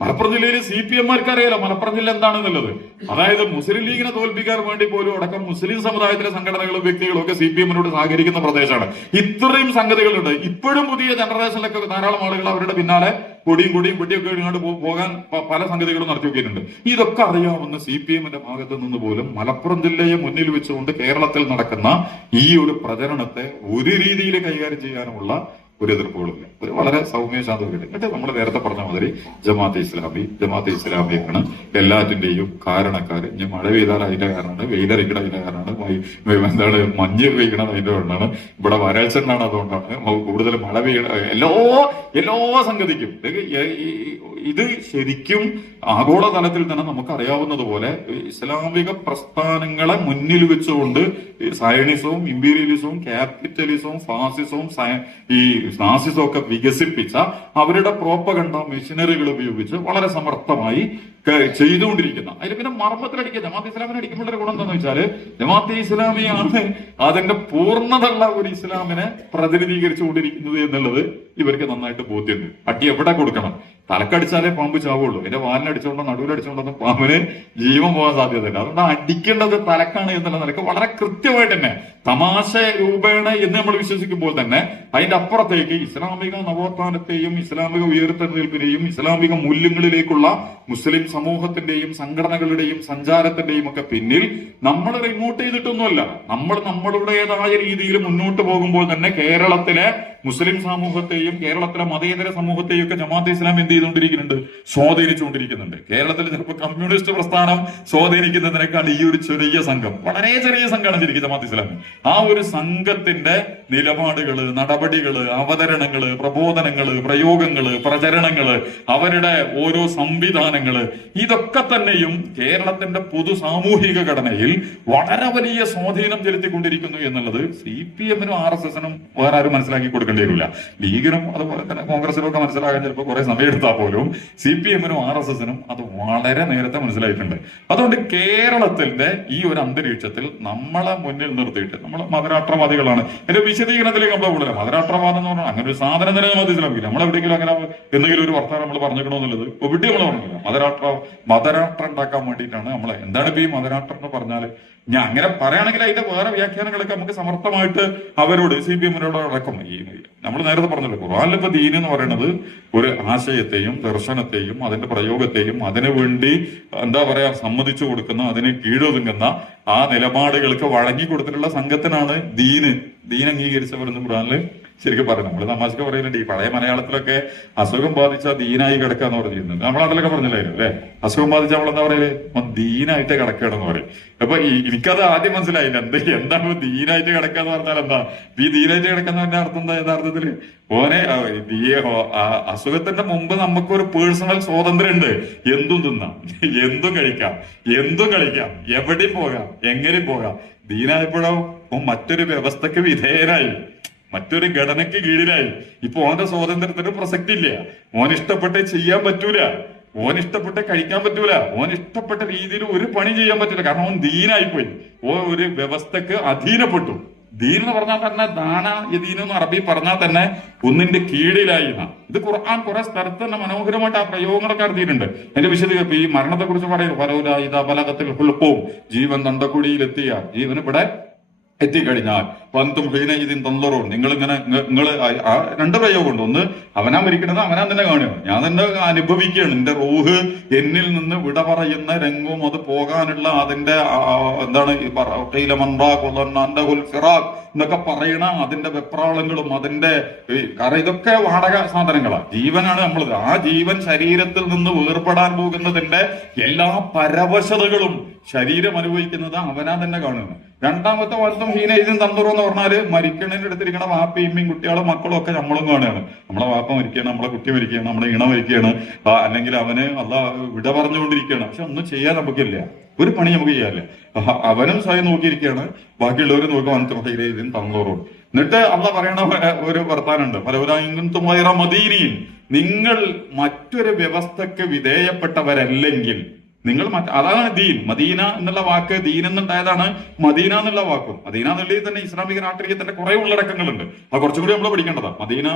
മലപ്പുറം ജില്ലയിൽ CPM-മാർക്ക് അറിയാലോ മലപ്പുറം ജില്ല എന്താണെന്നുള്ളത്. അതായത് മുസ്ലിം ലീഗിനെ തോൽപ്പിക്കാൻ വേണ്ടി പോലും അടക്കം മുസ്ലിം സമുദായത്തിലെ സംഘടനകളും വ്യക്തികളും ഒക്കെ CPM-നോട് സഹകരിക്കുന്ന പ്രദേശമാണ്. ഇത്രയും സംഗതികളുണ്ട്. ഇപ്പോഴും പുതിയ ജനറേഷനിലൊക്കെ ധാരാളം ആളുകൾ അവരുടെ പിന്നാലെ പൊടിയും വെട്ടിയൊക്കെ ഇങ്ങോട്ട് പോകാൻ പല സംഗതികളും നടത്തി വെക്കിയിട്ടുണ്ട്. ഇതൊക്കെ അറിയാവുന്ന CPM-ന്റെ ഭാഗത്ത് നിന്ന് പോലും മലപ്പുറം ജില്ലയെ മുന്നിൽ വെച്ചുകൊണ്ട് കേരളത്തിൽ നടക്കുന്ന ഈ ഒരു പ്രചരണത്തെ ഒരു രീതിയിൽ കൈകാര്യം ചെയ്യാനുമുള്ള ഒരു എതിർപ്പുകളില്ല. ഒരു വളരെ സൗമ്യ ശാന്തതയുണ്ട്. എന്നിട്ട് നമ്മൾ നേരത്തെ പറഞ്ഞ മാതിരി ജമാഅത്തെ ഇസ്ലാമിയാണ് എല്ലാറ്റിന്റെയും കാരണക്കാര്. ഇനി മഴ പെയ്താൽ അതിന്റെ കാരണമാണ്, വെയിലറിക്കണ അതിന്റെ കാരണമാണ്, എന്താണ് മഞ്ഞ് പെയ്യണത് അതിന്റെ കൊണ്ടാണ്, ഇവിടെ വരൾച്ചെണ്ണാണ് അതുകൊണ്ടാണ്, കൂടുതൽ മഴ പെയ്യണ എല്ലാ സംഗതിക്കും. ഇത് ശരിക്കും ആഗോളതലത്തിൽ തന്നെ നമുക്കറിയാവുന്നത് പോലെ ഇസ്ലാമിക പ്രസ്ഥാനങ്ങളെ മുന്നിൽ വെച്ചുകൊണ്ട് സയണിസവും ഇമ്പീരിയലിസവും ക്യാപിറ്റലിസവും ഫാസിസവും ഈ നാസിസവും ഒക്കെ വികസിപ്പിച്ച അവരുടെ പ്രോപ്പഗണ്ട മെഷീനറികൾ ഉപയോഗിച്ച് വളരെ സമർത്ഥമായി ചെയ്തുകൊണ്ടിരിക്കുന്ന അതിൽ പിന്നെ മർമ്മത്തിലടിക്കുക ജമാഅത്തെ ഇസ്ലാമിനെ അടിക്കുമ്പോൾ ഒരു ഗുണം എന്താണെന്ന് വെച്ചാല് ജമാഅത്തെ ഇസ്ലാമിയാണ് അതിന്റെ പൂർണ്ണതയുള്ള ഒരു ഇസ്ലാമിനെ പ്രതിനിധീകരിച്ചുകൊണ്ടിരിക്കുന്നത് എന്നുള്ളത് ഇവർക്ക് നന്നായിട്ട് ബോധ്യമുണ്ട്. അടി എവിടെ കൊടുക്കണം? തലക്കടിച്ചാലേ പാമ്പ് ചാവുള്ളൂ. എന്റെ വാലിനടിച്ചോണ്ടോ നടുവിലടിച്ചോണ്ടോ പാമ്പിന് ജീവൻ പോകാൻ സാധ്യതയില്ല. അതുകൊണ്ട് അടിക്കേണ്ടത് തലക്കാണ് എന്നുള്ള നിലക്ക് വളരെ കൃത്യമായിട്ട് തന്നെ തമാശ രൂപേണ എന്ന് നമ്മൾ വിശ്വസിക്കുമ്പോൾ തന്നെ അതിന്റെ അപ്പുറത്തേക്ക് ഇസ്ലാമിക നവോത്ഥാനത്തെയും ഇസ്ലാമിക ഉയർത്തെഴുന്നേൽപ്പിനെയും ഇസ്ലാമിക മൂല്യങ്ങളിലേക്കുള്ള മുസ്ലിം സമൂഹത്തിന്റെയും സംഘടനകളുടെയും സഞ്ചാരത്തിന്റെയും ഒക്കെ പിന്നിൽ നമ്മൾ റിമോട്ട് ചെയ്തിട്ടൊന്നുമല്ല. നമ്മൾ നമ്മളുടേതായ രീതിയിൽ മുന്നോട്ട് പോകുമ്പോൾ തന്നെ കേരളത്തിലെ മുസ്ലിം സമൂഹത്തെയും കേരളത്തിലെ മതേതര സമൂഹത്തെയും ഒക്കെ ജമാഅത്തെ ഇസ്ലാം എന്ത് ചെയ്തുകൊണ്ടിരിക്കുന്നുണ്ട്? സ്വാധീനിച്ചുകൊണ്ടിരിക്കുന്നുണ്ട്. കേരളത്തിൽ ചിലപ്പോൾ കമ്മ്യൂണിസ്റ്റ് പ്രസ്ഥാനം സ്വാധീനിക്കുന്നതിനേക്കാൾ ഈ ഒരു ചെറിയ സംഘം, വളരെ ചെറിയ സംഘമാണ് ശരിക്കും ജമാഅത്തെ ഇസ്ലാമി. ആ ഒരു സംഘത്തിന്റെ നിലപാടുകള്, നടപടികള്, അവതരണങ്ങള്, പ്രബോധനങ്ങള്, പ്രയോഗങ്ങള്, പ്രചരണങ്ങള്, അവരുടെ ഓരോ സംവിധാനങ്ങള്, ഇതൊക്കെ തന്നെയും കേരളത്തിന്റെ പൊതു സാമൂഹിക ഘടനയിൽ വളരെ വലിയ സ്വാധീനം ചെലുത്തിക്കൊണ്ടിരിക്കുന്നു എന്നുള്ളത് CPM-നും RSS-നും വേറെ ആരും മനസ്സിലാക്കി കൊടുക്കേണ്ടി വരില്ല. ലീഗിനും അതുപോലെ തന്നെ കോൺഗ്രസിനും ഒക്കെ മനസ്സിലാകാൻ ചിലപ്പോൾ കുറെ സമയം എടുത്താൽ പോലും CPM-നും RSS-നും അത് വളരെ നേരത്തെ മനസ്സിലായിട്ടുണ്ട്. അതുകൊണ്ട് കേരളത്തിന്റെ ഈ ഒരു അന്തരീക്ഷത്തിൽ നമ്മളെ മുന്നിൽ നിർത്തിയിട്ട് നമ്മൾ മതരാഷ്ട്രവാദികളാണ്. എന്റെ വിശദീകരണത്തിലേക്ക് നമ്മൾ കൂടുതൽ മതരാഷ്ട്രവാദം എന്ന് പറഞ്ഞാൽ അങ്ങനെ ഒരു സാധനം തന്നെ മനസ്സിലാക്കില്ല. നമ്മളെവിടെയെങ്കിലും അങ്ങനെ എന്തെങ്കിലും ഒരു വർത്തമാനം നമ്മൾ പറഞ്ഞിക്കണമെന്നുള്ളത് എവിടെ നമ്മൾ പറഞ്ഞില്ല. മതരാഷ്ട്രം ഉണ്ടാക്കാൻ വേണ്ടിയിട്ടാണ് നമ്മളെ. എന്താണ് ഇപ്പൊ ഈ മതരാഷ്ട്രം എന്ന് പറഞ്ഞാൽ? ഞാൻ അങ്ങനെ പറയുകയാണെങ്കിൽ അതിന്റെ വേറെ വ്യാഖ്യാനങ്ങളൊക്കെ നമുക്ക് സമർത്ഥമായിട്ട് അവരോട് CPM-നോട് അടക്കം ഈ നമ്മൾ നേരത്തെ പറഞ്ഞല്ലോ, ഖുർആനിൽ ഇപ്പൊ ദീൻ എന്ന് പറയുന്നത് ഒരു ആശയത്തെയും ദർശനത്തെയും അതിന്റെ പ്രയോഗത്തെയും അതിനു വേണ്ടി എന്താ പറയാ സമ്മതിച്ചു കൊടുക്കുന്ന, അതിന് കീഴൊതുങ്ങുന്ന ആ നിലപാടുകൾക്ക് വഴങ്ങി കൊടുത്തിട്ടുള്ള സംഘത്തിനാണ് ദീൻ അംഗീകരിച്ചവരെന്ന് ഖുർആനിൽ ശരിക്കും പറഞ്ഞു. നമ്മൾ തമാശക്ക് പറയുന്നുണ്ട്, ഈ പഴയ മലയാളത്തിലൊക്കെ അസുഖം ബാധിച്ച ദീനായി കിടക്കാന്ന് പറയുന്നത് നമ്മളെ നാട്ടിലൊക്കെ പറഞ്ഞില്ലായിരുന്നു അല്ലെ? അസുഖം ബാധിച്ച നമ്മളെന്താ പറയല്? ദീനായിട്ട് കിടക്കുകയാണെന്ന് പറയും. അപ്പൊ എനിക്കത് ആദ്യം മനസ്സിലായില്ല. എന്താണ് ദീനായിട്ട് കിടക്കാന്ന് പറഞ്ഞാൽ എന്താ? ഈ ദീനായിട്ട് കിടക്കുന്ന അർത്ഥം എന്താ യഥാർത്ഥത്തില്? ഓനെ അസുഖത്തിന്റെ മുമ്പ് നമുക്കൊരു പേഴ്സണൽ സ്വാതന്ത്ര്യം ഉണ്ട്. എന്തും തിന്നാം, എന്തും കഴിക്കാം, എന്തും കളിക്കാം, എവിടെയും പോകാം, എങ്ങനെയും പോകാം. ദീനായപ്പോഴോ മറ്റൊരു വ്യവസ്ഥക്ക് വിധേയനായി, മറ്റൊരു ഘടനയ്ക്ക് കീഴിലായി. ഇപ്പൊ ഓന്റെ സ്വാതന്ത്ര്യത്തിന് പ്രസക്തി ഇല്ല. ഓൻ ഇഷ്ടപ്പെട്ട് ചെയ്യാൻ പറ്റൂല, ഓൻ ഇഷ്ടപ്പെട്ട് കഴിക്കാൻ പറ്റൂല, ഓൻ ഇഷ്ടപ്പെട്ട രീതിയിൽ ഒരു പണി ചെയ്യാൻ പറ്റൂല. കാരണം ഓൻ ദീനായിപ്പോയി, ഒരു വ്യവസ്ഥക്ക് അധീനപ്പെട്ടു. ദീൻ എന്ന് പറഞ്ഞാൽ തന്നെ ദാന യദീൻ എന്ന് അറബി പറഞ്ഞാൽ തന്നെ ഒന്നിന്റെ കീഴിലായി. ഇത് ഖുർആൻ കുറെ സ്ഥലത്ത് തന്നെ മനോഹരമായിട്ട് ആ പ്രയോഗങ്ങളൊക്കെ നടത്തിയിട്ടുണ്ട്. എന്റെ വിശദീകരണം ഈ മരണത്തെ കുറിച്ച് പറയുന്നു. ഫലൗലാ ഇദാ ബലഗത്തിൽ ഹുൽഖൂം, ജീവൻ തൊണ്ടക്കുഴിയിൽ ജീവൻ ഇവിടെ എത്തിക്കഴിഞ്ഞാൽ പന്തും ഹീനയിതിൻ തന്നറും, നിങ്ങൾ രണ്ട് പ്രയോഗമുണ്ട്. ഒന്ന്, അവനാ മരിക്കണത് അവനാ തന്നെ കാണുകയാണ്, ഞാൻ തന്നെ അനുഭവിക്കുകയാണ്. എന്റെ റൂഹ് എന്നിൽ നിന്ന് വിട പറയുന്ന രംഗവും അത് പോകാനുള്ള അതിന്റെ എന്താണ് എന്നൊക്കെ പറയണ അതിന്റെ വെപ്രാളങ്ങളും അതിന്റെ കാരണം ഇതൊക്കെ വാടക സാധനങ്ങളാണ്. ജീവനാണ് നമ്മളത്. ആ ജീവൻ ശരീരത്തിൽ നിന്ന് വേർപെടാൻ പോകുന്നതിന്റെ എല്ലാ പരവശതകളും ശരീരം അനുഭവിക്കുന്നത് അവനാ തന്നെ കാണുന്നു. രണ്ടാമത്തെ വലുതും ഹീനയിതും തന്തറും എന്ന് പറഞ്ഞാല് മരിക്കണതിന്റെ അടുത്തിരിക്കണ വാപ്പയും ഇമ്മയും കുട്ടികളും മക്കളും ഒക്കെ നമ്മളും കാണുകയാണ്. നമ്മളെ വാപ്പ മരിക്കുകയാണ്, നമ്മളെ കുട്ടി മരിക്കുകയാണ്, നമ്മളെ ഇണ മരിക്കുകയാണ്, അല്ലെങ്കിൽ അവന് അല്ല വിട പറഞ്ഞുകൊണ്ടിരിക്കുകയാണ്. പക്ഷെ ഒന്നും ചെയ്യാൻ നമുക്കില്ല, ഒരു പണി നമുക്ക് ചെയ്യാനില്ല. അവനും സ്വയം നോക്കിയിരിക്കുകയാണ്, ബാക്കിയുള്ളവരും നോക്കും അന്തർഹീനയിതും തന്തറും. എന്നിട്ട് അല്ല പറയണ ഒരു വർത്താനുണ്ട്, പലവരാ മദീനയിൽ, നിങ്ങൾ മറ്റൊരു വ്യവസ്ഥക്ക് വിധേയപ്പെട്ടവരല്ലെങ്കിൽ നിങ്ങൾ അതാണ് ദീൻ. മദീന എന്നുള്ള വാക്ക് ദീൻ എന്നുണ്ടായതാണ് മദീന എന്നുള്ള വാക്കും. മദീന എന്നുള്ളതിൽ തന്നെ ഇസ്ലാമിക രാഷ്ട്രീയത്തിന്റെ കുറെ ഉള്ളടക്കങ്ങളുണ്ട്. അത് കുറച്ചും കൂടി നമ്മൾ പഠിക്കേണ്ടതാണ്. മദീന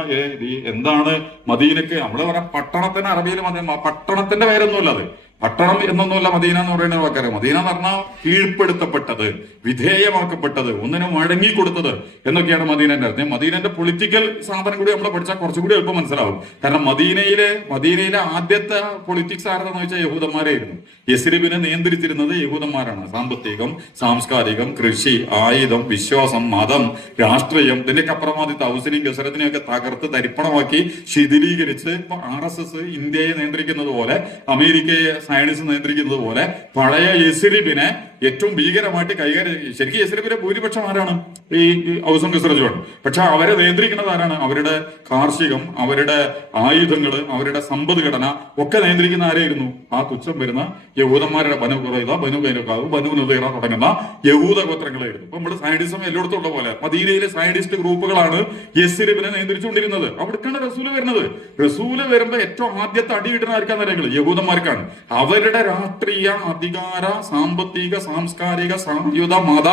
എന്താണ്? മദീനക്ക് നമ്മൾ പറയാം പട്ടണത്തിന് അറബിയിൽ പട്ടണത്തിന്റെ പേരൊന്നുമല്ല അത്. പട്ടണം എന്നൊന്നുമല്ല മദീന എന്ന് പറയുന്ന വാക്കറിയാം. മദീന എന്ന് പറഞ്ഞാൽ കീഴ്പ്പെടുത്തപ്പെട്ടത്, വിധേയമാക്കപ്പെട്ടത്, ഒന്നിനും വഴങ്ങിക്കൊടുത്തത് എന്നൊക്കെയാണ് മദീനന്റെ അർത്ഥം. മദീനന്റെ പൊളിറ്റിക്കൽ സാധനം കൂടി നമ്മൾ പഠിച്ചാൽ കുറച്ചുകൂടി എളുപ്പം മനസ്സിലാവും. കാരണം മദീനയിലെ ആദ്യത്തെ പൊളിറ്റിക്സ് ആരെന്ന് വെച്ചാൽ യഹൂദന്മാരായിരുന്നു. യസ്രിബിനെ നിയന്ത്രിച്ചിരുന്നത് യഹൂദന്മാരാണ്. സാമ്പത്തികം, സാംസ്കാരികം, കൃഷി, ആയുധം, വിശ്വാസം, മതം, രാഷ്ട്രീയം, ഇതിന്റെയൊക്കെ അപ്രമാദിത്ത ഹൗസിനെയും ഗസറത്തിനെയൊക്കെ തകർത്ത് തരിപ്പണമാക്കി ശിഥിലീകരിച്ച് ഇപ്പൊ RSS ഇന്ത്യയെ നിയന്ത്രിക്കുന്നത് പോലെ, അമേരിക്കയെ സയൻസ് നിയന്ത്രിക്കുന്നത് പോലെ പഴയ യസ്രിബിനെ ഏറ്റവും ഭീകരമായിട്ട് കൈകാര്യം. ശരിക്കും യസ്രിബിലെ ഭൂരിപക്ഷം ആരാണ്? ഈ ഔസും ഖസ്റജുമാണ്. പക്ഷെ അവരെ നിയന്ത്രിക്കുന്നത് ആരാണ്? അവരുടെ കാർഷികം, അവരുടെ ആയുധങ്ങള്, അവരുടെ സമ്പദ്ഘടന ഒക്കെ നിയന്ത്രിക്കുന്ന ആരായിരുന്നു? ആ തുച്ഛം വരുന്ന യഹൂദന്മാരുടെ ബനു ഖുറൈദ, ബനു കൈനുഖാവ്, ബനു നദീറ തുടങ്ങുന്ന യഹൂദ ഗോത്രങ്ങളായിരുന്നു. ഇപ്പൊ നമ്മുടെ സയന്റിസം എല്ലായിടത്തും ഉള്ള പോലെ മദീനയിലെ സയന്റിസ്റ്റ് ഗ്രൂപ്പുകളാണ് യസ്രിബിനെ നിയന്ത്രിച്ചുകൊണ്ടിരുന്നത്. അവിടേക്കാണ് റസൂല് വരുന്നത്. റസൂല് വരുമ്പോ ഏറ്റവും ആദ്യത്തെ അടിയിടുന്ന ആർക്കാന്ന് അറിയാം? യഹൂദന്മാർക്കാണ്. അവരുടെ രാഷ്ട്രീയ, അധികാര, സാമ്പത്തിക, സാംസ്കാരിക, സായുധ, മത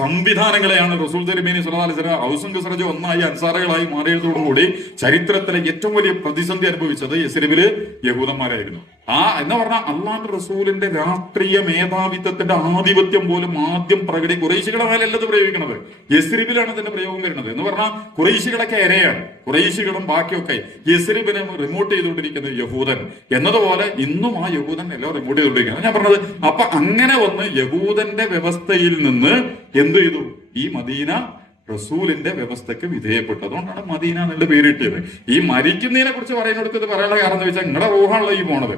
സംവിധാനങ്ങളെയാണ് റസൂൽ തിരുമേനി സ്വല്ലല്ലാഹു അലൈഹി വസല്ലം ഔസും ഖസ്റജ് ഒന്നായി അൻസാറുകളായി മാറിയതോടുകൂടി ചരിത്രത്തിലെ ഏറ്റവും വലിയ പ്രതിസന്ധി അനുഭവിച്ചത് യസ്രിബില് യഹൂദന്മാരായിരുന്നു. എന്ന് പറഞ്ഞാൽ അള്ളാഹുവിന്റെ റസൂലിന്റെ രാഷ്ട്രീയ മേധാവിത്വത്തിന്റെ ആധിപത്യം പോലും ആദ്യം ഖുറൈശികളുടെ മേലല്ലത് പ്രയോഗിക്കുന്നത്, യസ്രിബിലാണ് ഇതിന്റെ പ്രയോഗം വരുന്നത്. എന്ന് പറഞ്ഞാൽ ഖുറൈശികളൊക്കെ ഇരയാണ്. ഖുറൈശികളും ബാക്കിയൊക്കെ യസ്രിബിനെ റിമോട്ട് ചെയ്തുകൊണ്ടിരിക്കുന്നത് യഹൂദൻ എന്നതുപോലെ ഇന്നും ആ യഹൂദൻ എല്ലാം റിമോട്ട് ചെയ്തുകൊണ്ടിരിക്കുന്നത്. ഞാൻ പറഞ്ഞത് അപ്പൊ അങ്ങനെ വന്ന് യഹൂദന്റെ വ്യവസ്ഥയിൽ നിന്ന് എന്ത് ചെയ്തു? ഈ മദീന റസൂലിന്റെ വ്യവസ്ഥക്ക് വിധേയപ്പെട്ടു. അതുകൊണ്ടാണ് മദീന എന്നുള്ള പേര് കിട്ടിയത്. ഈ മരിക്കുന്നതിനെ കുറിച്ച് പറയുന്നിടത്ത് ഇത് പറയാനുള്ള കാരണം എന്ന് വെച്ചാൽ നിങ്ങളുടെ റൂഹാണല്ലോ ഈ പോണത്,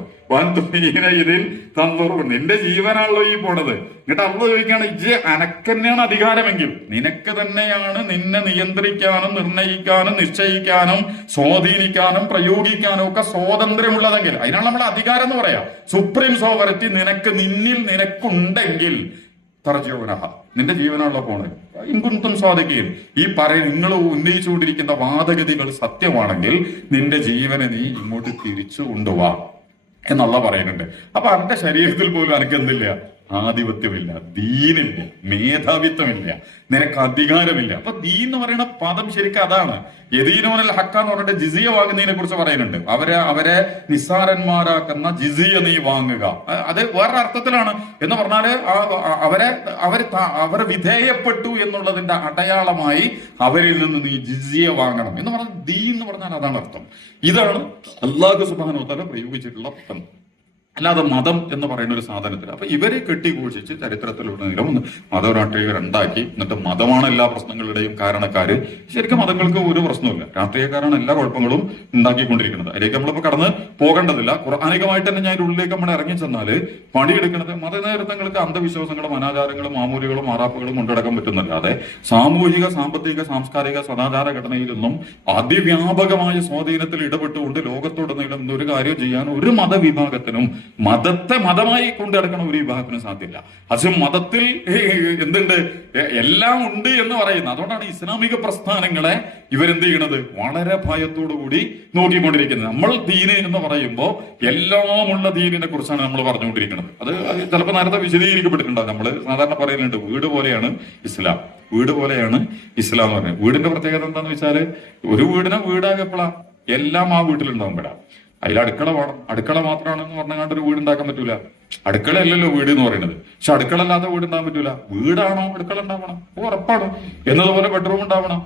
ഇതിൽ തന്നൂറും നിന്റെ ജീവനാണല്ലോ ഈ പോണത്. എന്നിട്ട് അള്ള ചോദിക്കാണ്, ഇജ്ജ് അനക്കന്നെയാണ് അധികാരമെങ്കിൽ, നിനക്ക് തന്നെയാണ് നിന്നെ നിയന്ത്രിക്കാനും നിർണയിക്കാനും നിശ്ചയിക്കാനും സ്വാധീനിക്കാനും പ്രയോഗിക്കാനും ഒക്കെ സ്വാതന്ത്ര്യമുള്ളതെങ്കിൽ, അതിനാണ് നമ്മൾ അധികാരം എന്ന് പറയാം. സുപ്രീം സോവറിറ്റി നിനക്കുണ്ടെങ്കിൽ തർജീവനഹ, നിന്റെ ജീവനാണല്ലോ പോണത്. ഇൻകുന്തും സ്വാധിക്കുകയും ഈ നിങ്ങൾ ഉന്നയിച്ചുകൊണ്ടിരിക്കുന്ന വാദഗതികൾ സത്യമാണെങ്കിൽ നിന്റെ ജീവനെ നീ ഇങ്ങോട്ട് തിരിച്ചു കൊണ്ടുപോവാ എന്നുള്ള പറയുന്നുണ്ട്. അപ്പൊ അവന്റെ ശരീരത്തിൽ പോലും അനക്ക് എന്തില്ല? ആധിപത്യമില്ല, ദീനില്ല, മേധാവിത്വമില്ല, നിനക്ക് അധികാരമില്ല. അപ്പൊ ദീൻ എന്ന് പറയുന്ന പദം ശരിക്കും അതാണ്. യദീനോനൽ ഹക്ക എന്ന് പറഞ്ഞിട്ട് ജിസിയ വാങ്ങുന്നതിനെ കുറിച്ച് പറയുന്നുണ്ട്. അവരെ നിസ്സാരന്മാരാക്കുന്ന ജിസിയ നീ വാങ്ങുക, അത് വേറൊരു അർത്ഥത്തിലാണ്. എന്ന് പറഞ്ഞാല് അവർ വിധേയപ്പെട്ടു എന്നുള്ളതിന്റെ അടയാളമായി അവരിൽ നിന്ന് നീ ജിസിയ വാങ്ങണം എന്ന് പറഞ്ഞാൽ ദീൻ എന്ന് പറഞ്ഞാൽ അതാണ് അർത്ഥം. ഇതാണ് അല്ലാഹു സുബ്ഹാനഹു വ തആല പ്രയോഗിച്ചിട്ടുള്ള പദം, അല്ലാതെ മതം എന്ന് പറയുന്ന ഒരു സാധനത്തിൽ. അപ്പൊ ഇവരെ കെട്ടിഘോഷിച്ച് ചരിത്രത്തിലുടനീളം മതരാഷ്ട്രീയം ഉണ്ടാക്കി, എന്നിട്ട് മതമാണ് എല്ലാ പ്രശ്നങ്ങളുടെയും കാരണക്കാര്. ശരിക്കും മതങ്ങൾക്ക് ഒരു പ്രശ്നമില്ല, രാഷ്ട്രീയക്കാരാണ് എല്ലാ കുഴപ്പങ്ങളും ഉണ്ടാക്കിക്കൊണ്ടിരിക്കുന്നത്. അതിലേക്ക് നമ്മളിപ്പോ കടന്ന് പോകേണ്ടതില്ല. ഖുർആനികമായിട്ട് തന്നെ ഞാൻ ഉള്ളിലേക്ക് നമ്മൾ ഇറങ്ങി ചെന്നാല് പണിയെടുക്കുന്നത് മതനേതൃത്വങ്ങൾക്ക് അന്ധവിശ്വാസങ്ങളും അനാചാരങ്ങളും മാമൂലികളും മാറാപ്പുകളും കൊണ്ടുനടക്കാൻ പറ്റുന്നല്ലാതെ സാമൂഹിക, സാമ്പത്തിക, സാംസ്കാരിക, സദാചാര ഘടനയിലൊന്നും അതിവ്യാപകമായ സ്വാധീനത്തിൽ ഇടപെട്ടുകൊണ്ട് ലോകത്തോടുനീളം ഒരു കാര്യം ചെയ്യാൻ ഒരു മതവിഭാഗത്തിനും, മതത്തെ മതമായി കൊണ്ടു നടക്കണ ഒരു വിഭാഗത്തിന് സാധ്യമല്ല. അത് മതത്തിൽ എന്തുണ്ട്, എല്ലാം ഉണ്ട് എന്ന് പറയുന്നത്. അതുകൊണ്ടാണ് ഇസ്ലാമിക പ്രസ്ഥാനങ്ങളെ ഇവരെന്ത് ചെയ്യണത്? വളരെ ഭയത്തോടുകൂടി നോക്കിക്കൊണ്ടിരിക്കുന്നത്. നമ്മൾ ദീന് എന്ന് പറയുമ്പോൾ എല്ലാമുള്ള ദീനിനെ കുറിച്ചാണ് നമ്മൾ പറഞ്ഞുകൊണ്ടിരിക്കുന്നത്. അത് ചിലപ്പോൾ നേരത്തെ വിശദീകരിക്കപ്പെട്ടിട്ടുണ്ടാവും. നമ്മൾ സാധാരണ പറയലുണ്ട്, വീട് പോലെയാണ് ഇസ്ലാം, വീട് പോലെയാണ് ഇസ്ലാം എന്ന് പറയുന്നത്. വീടിന്റെ പ്രത്യേകത എന്താണെന്ന് വെച്ചാല്, ഒരു വീടിനെ വീടാകപ്പോഴാ എല്ലാം ആ വീട്ടിലുണ്ടാകുമ്പോഴാ. അതിൽ അടുക്കള വേണം. അടുക്കള മാത്രമാണെന്ന് പറഞ്ഞാൽ ഒരു വീട് ഉണ്ടാക്കാൻ പറ്റൂല. അടുക്കളയല്ലല്ലോ വീട് എന്ന് പറയുന്നത്. പക്ഷെ അടുക്കള അല്ലാതെ വീട് ഉണ്ടാകാൻ പറ്റൂല. വീടാണോ അടുക്കള ഉണ്ടാവണം, ഉറപ്പാണ്. എന്നതുപോലെ ബെഡ്റൂം ഉണ്ടാവണം.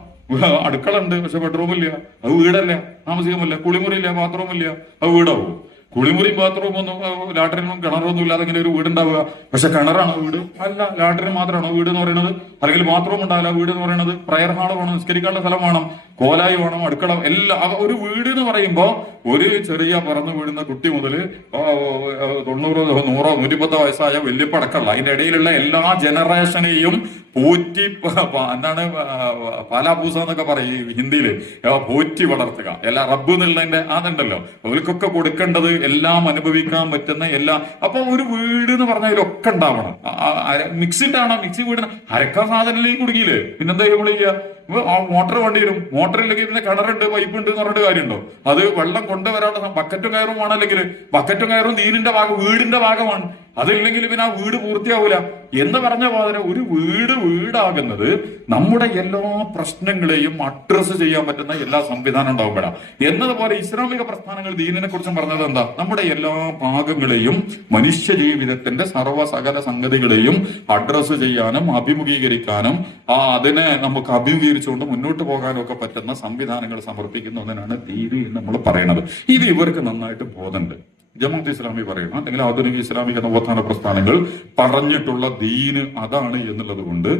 അടുക്കള ഉണ്ട് പക്ഷെ ബെഡ്റൂം ഇല്ല, അത് വീടല്ല, താമസിക്കുമല്ല. കുളിമുറി ഇല്ല, ബാത്റൂം ഇല്ല, അത് വീടാവൂ? കുളിമുറി ബാത്റൂം ഒന്നും ലാട്രിനും കിണറൊന്നും ഇല്ലാതെ ഇങ്ങനെ ഒരു വീടുണ്ടാവുക. പക്ഷെ കിണറാണോ വീട്? അല്ല. ലാട്രിൻ മാത്രമാണോ വീട് എന്ന് പറയുന്നത്? അല്ലെങ്കിൽ ബാത്റൂം ഉണ്ടാവില്ല വീട് എന്ന് പറയുന്നത്? പ്രയർ ഹാള് വേണം, നിസ്കരിക്കാനുള്ള സ്ഥലം വേണം, കോലായി വേണം, അടുക്കള, എല്ലാം. ഒരു വീട് എന്ന് പറയുമ്പോ ഒരു ചെറിയ പറന്നു വീഴുന്ന കുട്ടി മുതൽ 90, 100, 110 വയസ്സായ വല്യപ്പ അടക്കമുള്ള അതിന്റെ ഇടയിലുള്ള എല്ലാ ജനറേഷനെയും പോറ്റി, എന്താണ് പാലാപൂസ എന്നൊക്കെ പറയും ഹിന്ദിയില്, പോറ്റി വളർത്തുക. എല്ലാ റബ്ബ് എന്നുള്ളതിന്റെ അതുണ്ടല്ലോ, അവർക്കൊക്കെ കൊടുക്കേണ്ടത് എല്ലാം അനുഭവിക്കാൻ പറ്റുന്ന എല്ലാം. അപ്പൊ ഒരു വീട് എന്ന് പറഞ്ഞാൽ ഇതിലൊക്കെ ഉണ്ടാവണം. മിക്സിന്റെ ആണോ? മിക്സി വീടിന് അരക്കാൻ സാധനം കുടുങ്ങിയില്ലേ, പിന്നെന്താ നമ്മൾ ചെയ്യുക? മോട്ടർ വേണ്ടി വരും. മോട്ടറില്ലെങ്കിൽ പിന്നെ കിണറുണ്ട്, പൈപ്പ് ഉണ്ട് എന്ന് പറഞ്ഞിട്ട് കാര്യമുണ്ടോ? അത് വെള്ളം കൊണ്ടുവരാനുള്ള ബക്കറ്റും കയറും വേണം. അല്ലെങ്കിൽ ബക്കറ്റും കയറും ദീനിന്റെ ഭാഗം, വീടിന്റെ ഭാഗമാണ്. അതില്ലെങ്കിൽ പിന്നെ ആ വീട് പൂർത്തിയാവൂല എന്ന് പറഞ്ഞ പോലെ ഒരു വീടാകുന്നത് നമ്മുടെ എല്ലാ പ്രശ്നങ്ങളെയും അഡ്രസ് ചെയ്യാൻ പറ്റുന്ന എല്ലാ സംവിധാനം ഉണ്ടാവുമ്പോഴാണ്. എന്നതുപോലെ ഇസ്ലാമിക പ്രസ്ഥാനങ്ങൾ ദീനിനെ കുറിച്ചും പറഞ്ഞത് എന്താ? നമ്മുടെ എല്ലാ ഭാഗങ്ങളെയും, മനുഷ്യ ജീവിതത്തിന്റെ സകല സംഗതികളെയും അഡ്രസ് ചെയ്യാനും അഭിമുഖീകരിക്കാനും അതിനെ നമുക്ക് അഭിമുഖീകരിച്ചുകൊണ്ട് മുന്നോട്ട് പോകാനും ഒക്കെ പറ്റുന്ന സംവിധാനങ്ങൾ സമർപ്പിക്കുന്നതിനാണ് ദീനി എന്ന് നമ്മൾ പറയുന്നത്. ഇത് ഇവർക്ക് നന്നായിട്ട് ബോധമുണ്ട്. ജമാഅത്ത് ഇസ്ലാമി പറയുന്ന അല്ലെങ്കിൽ ആധുനിക ഇസ്ലാമിക നവോത്ഥാന പ്രസ്ഥാനങ്ങൾ പറഞ്ഞിട്ടുള്ള ദീന് അതാണ് എന്നുള്ളത് കൊണ്ട്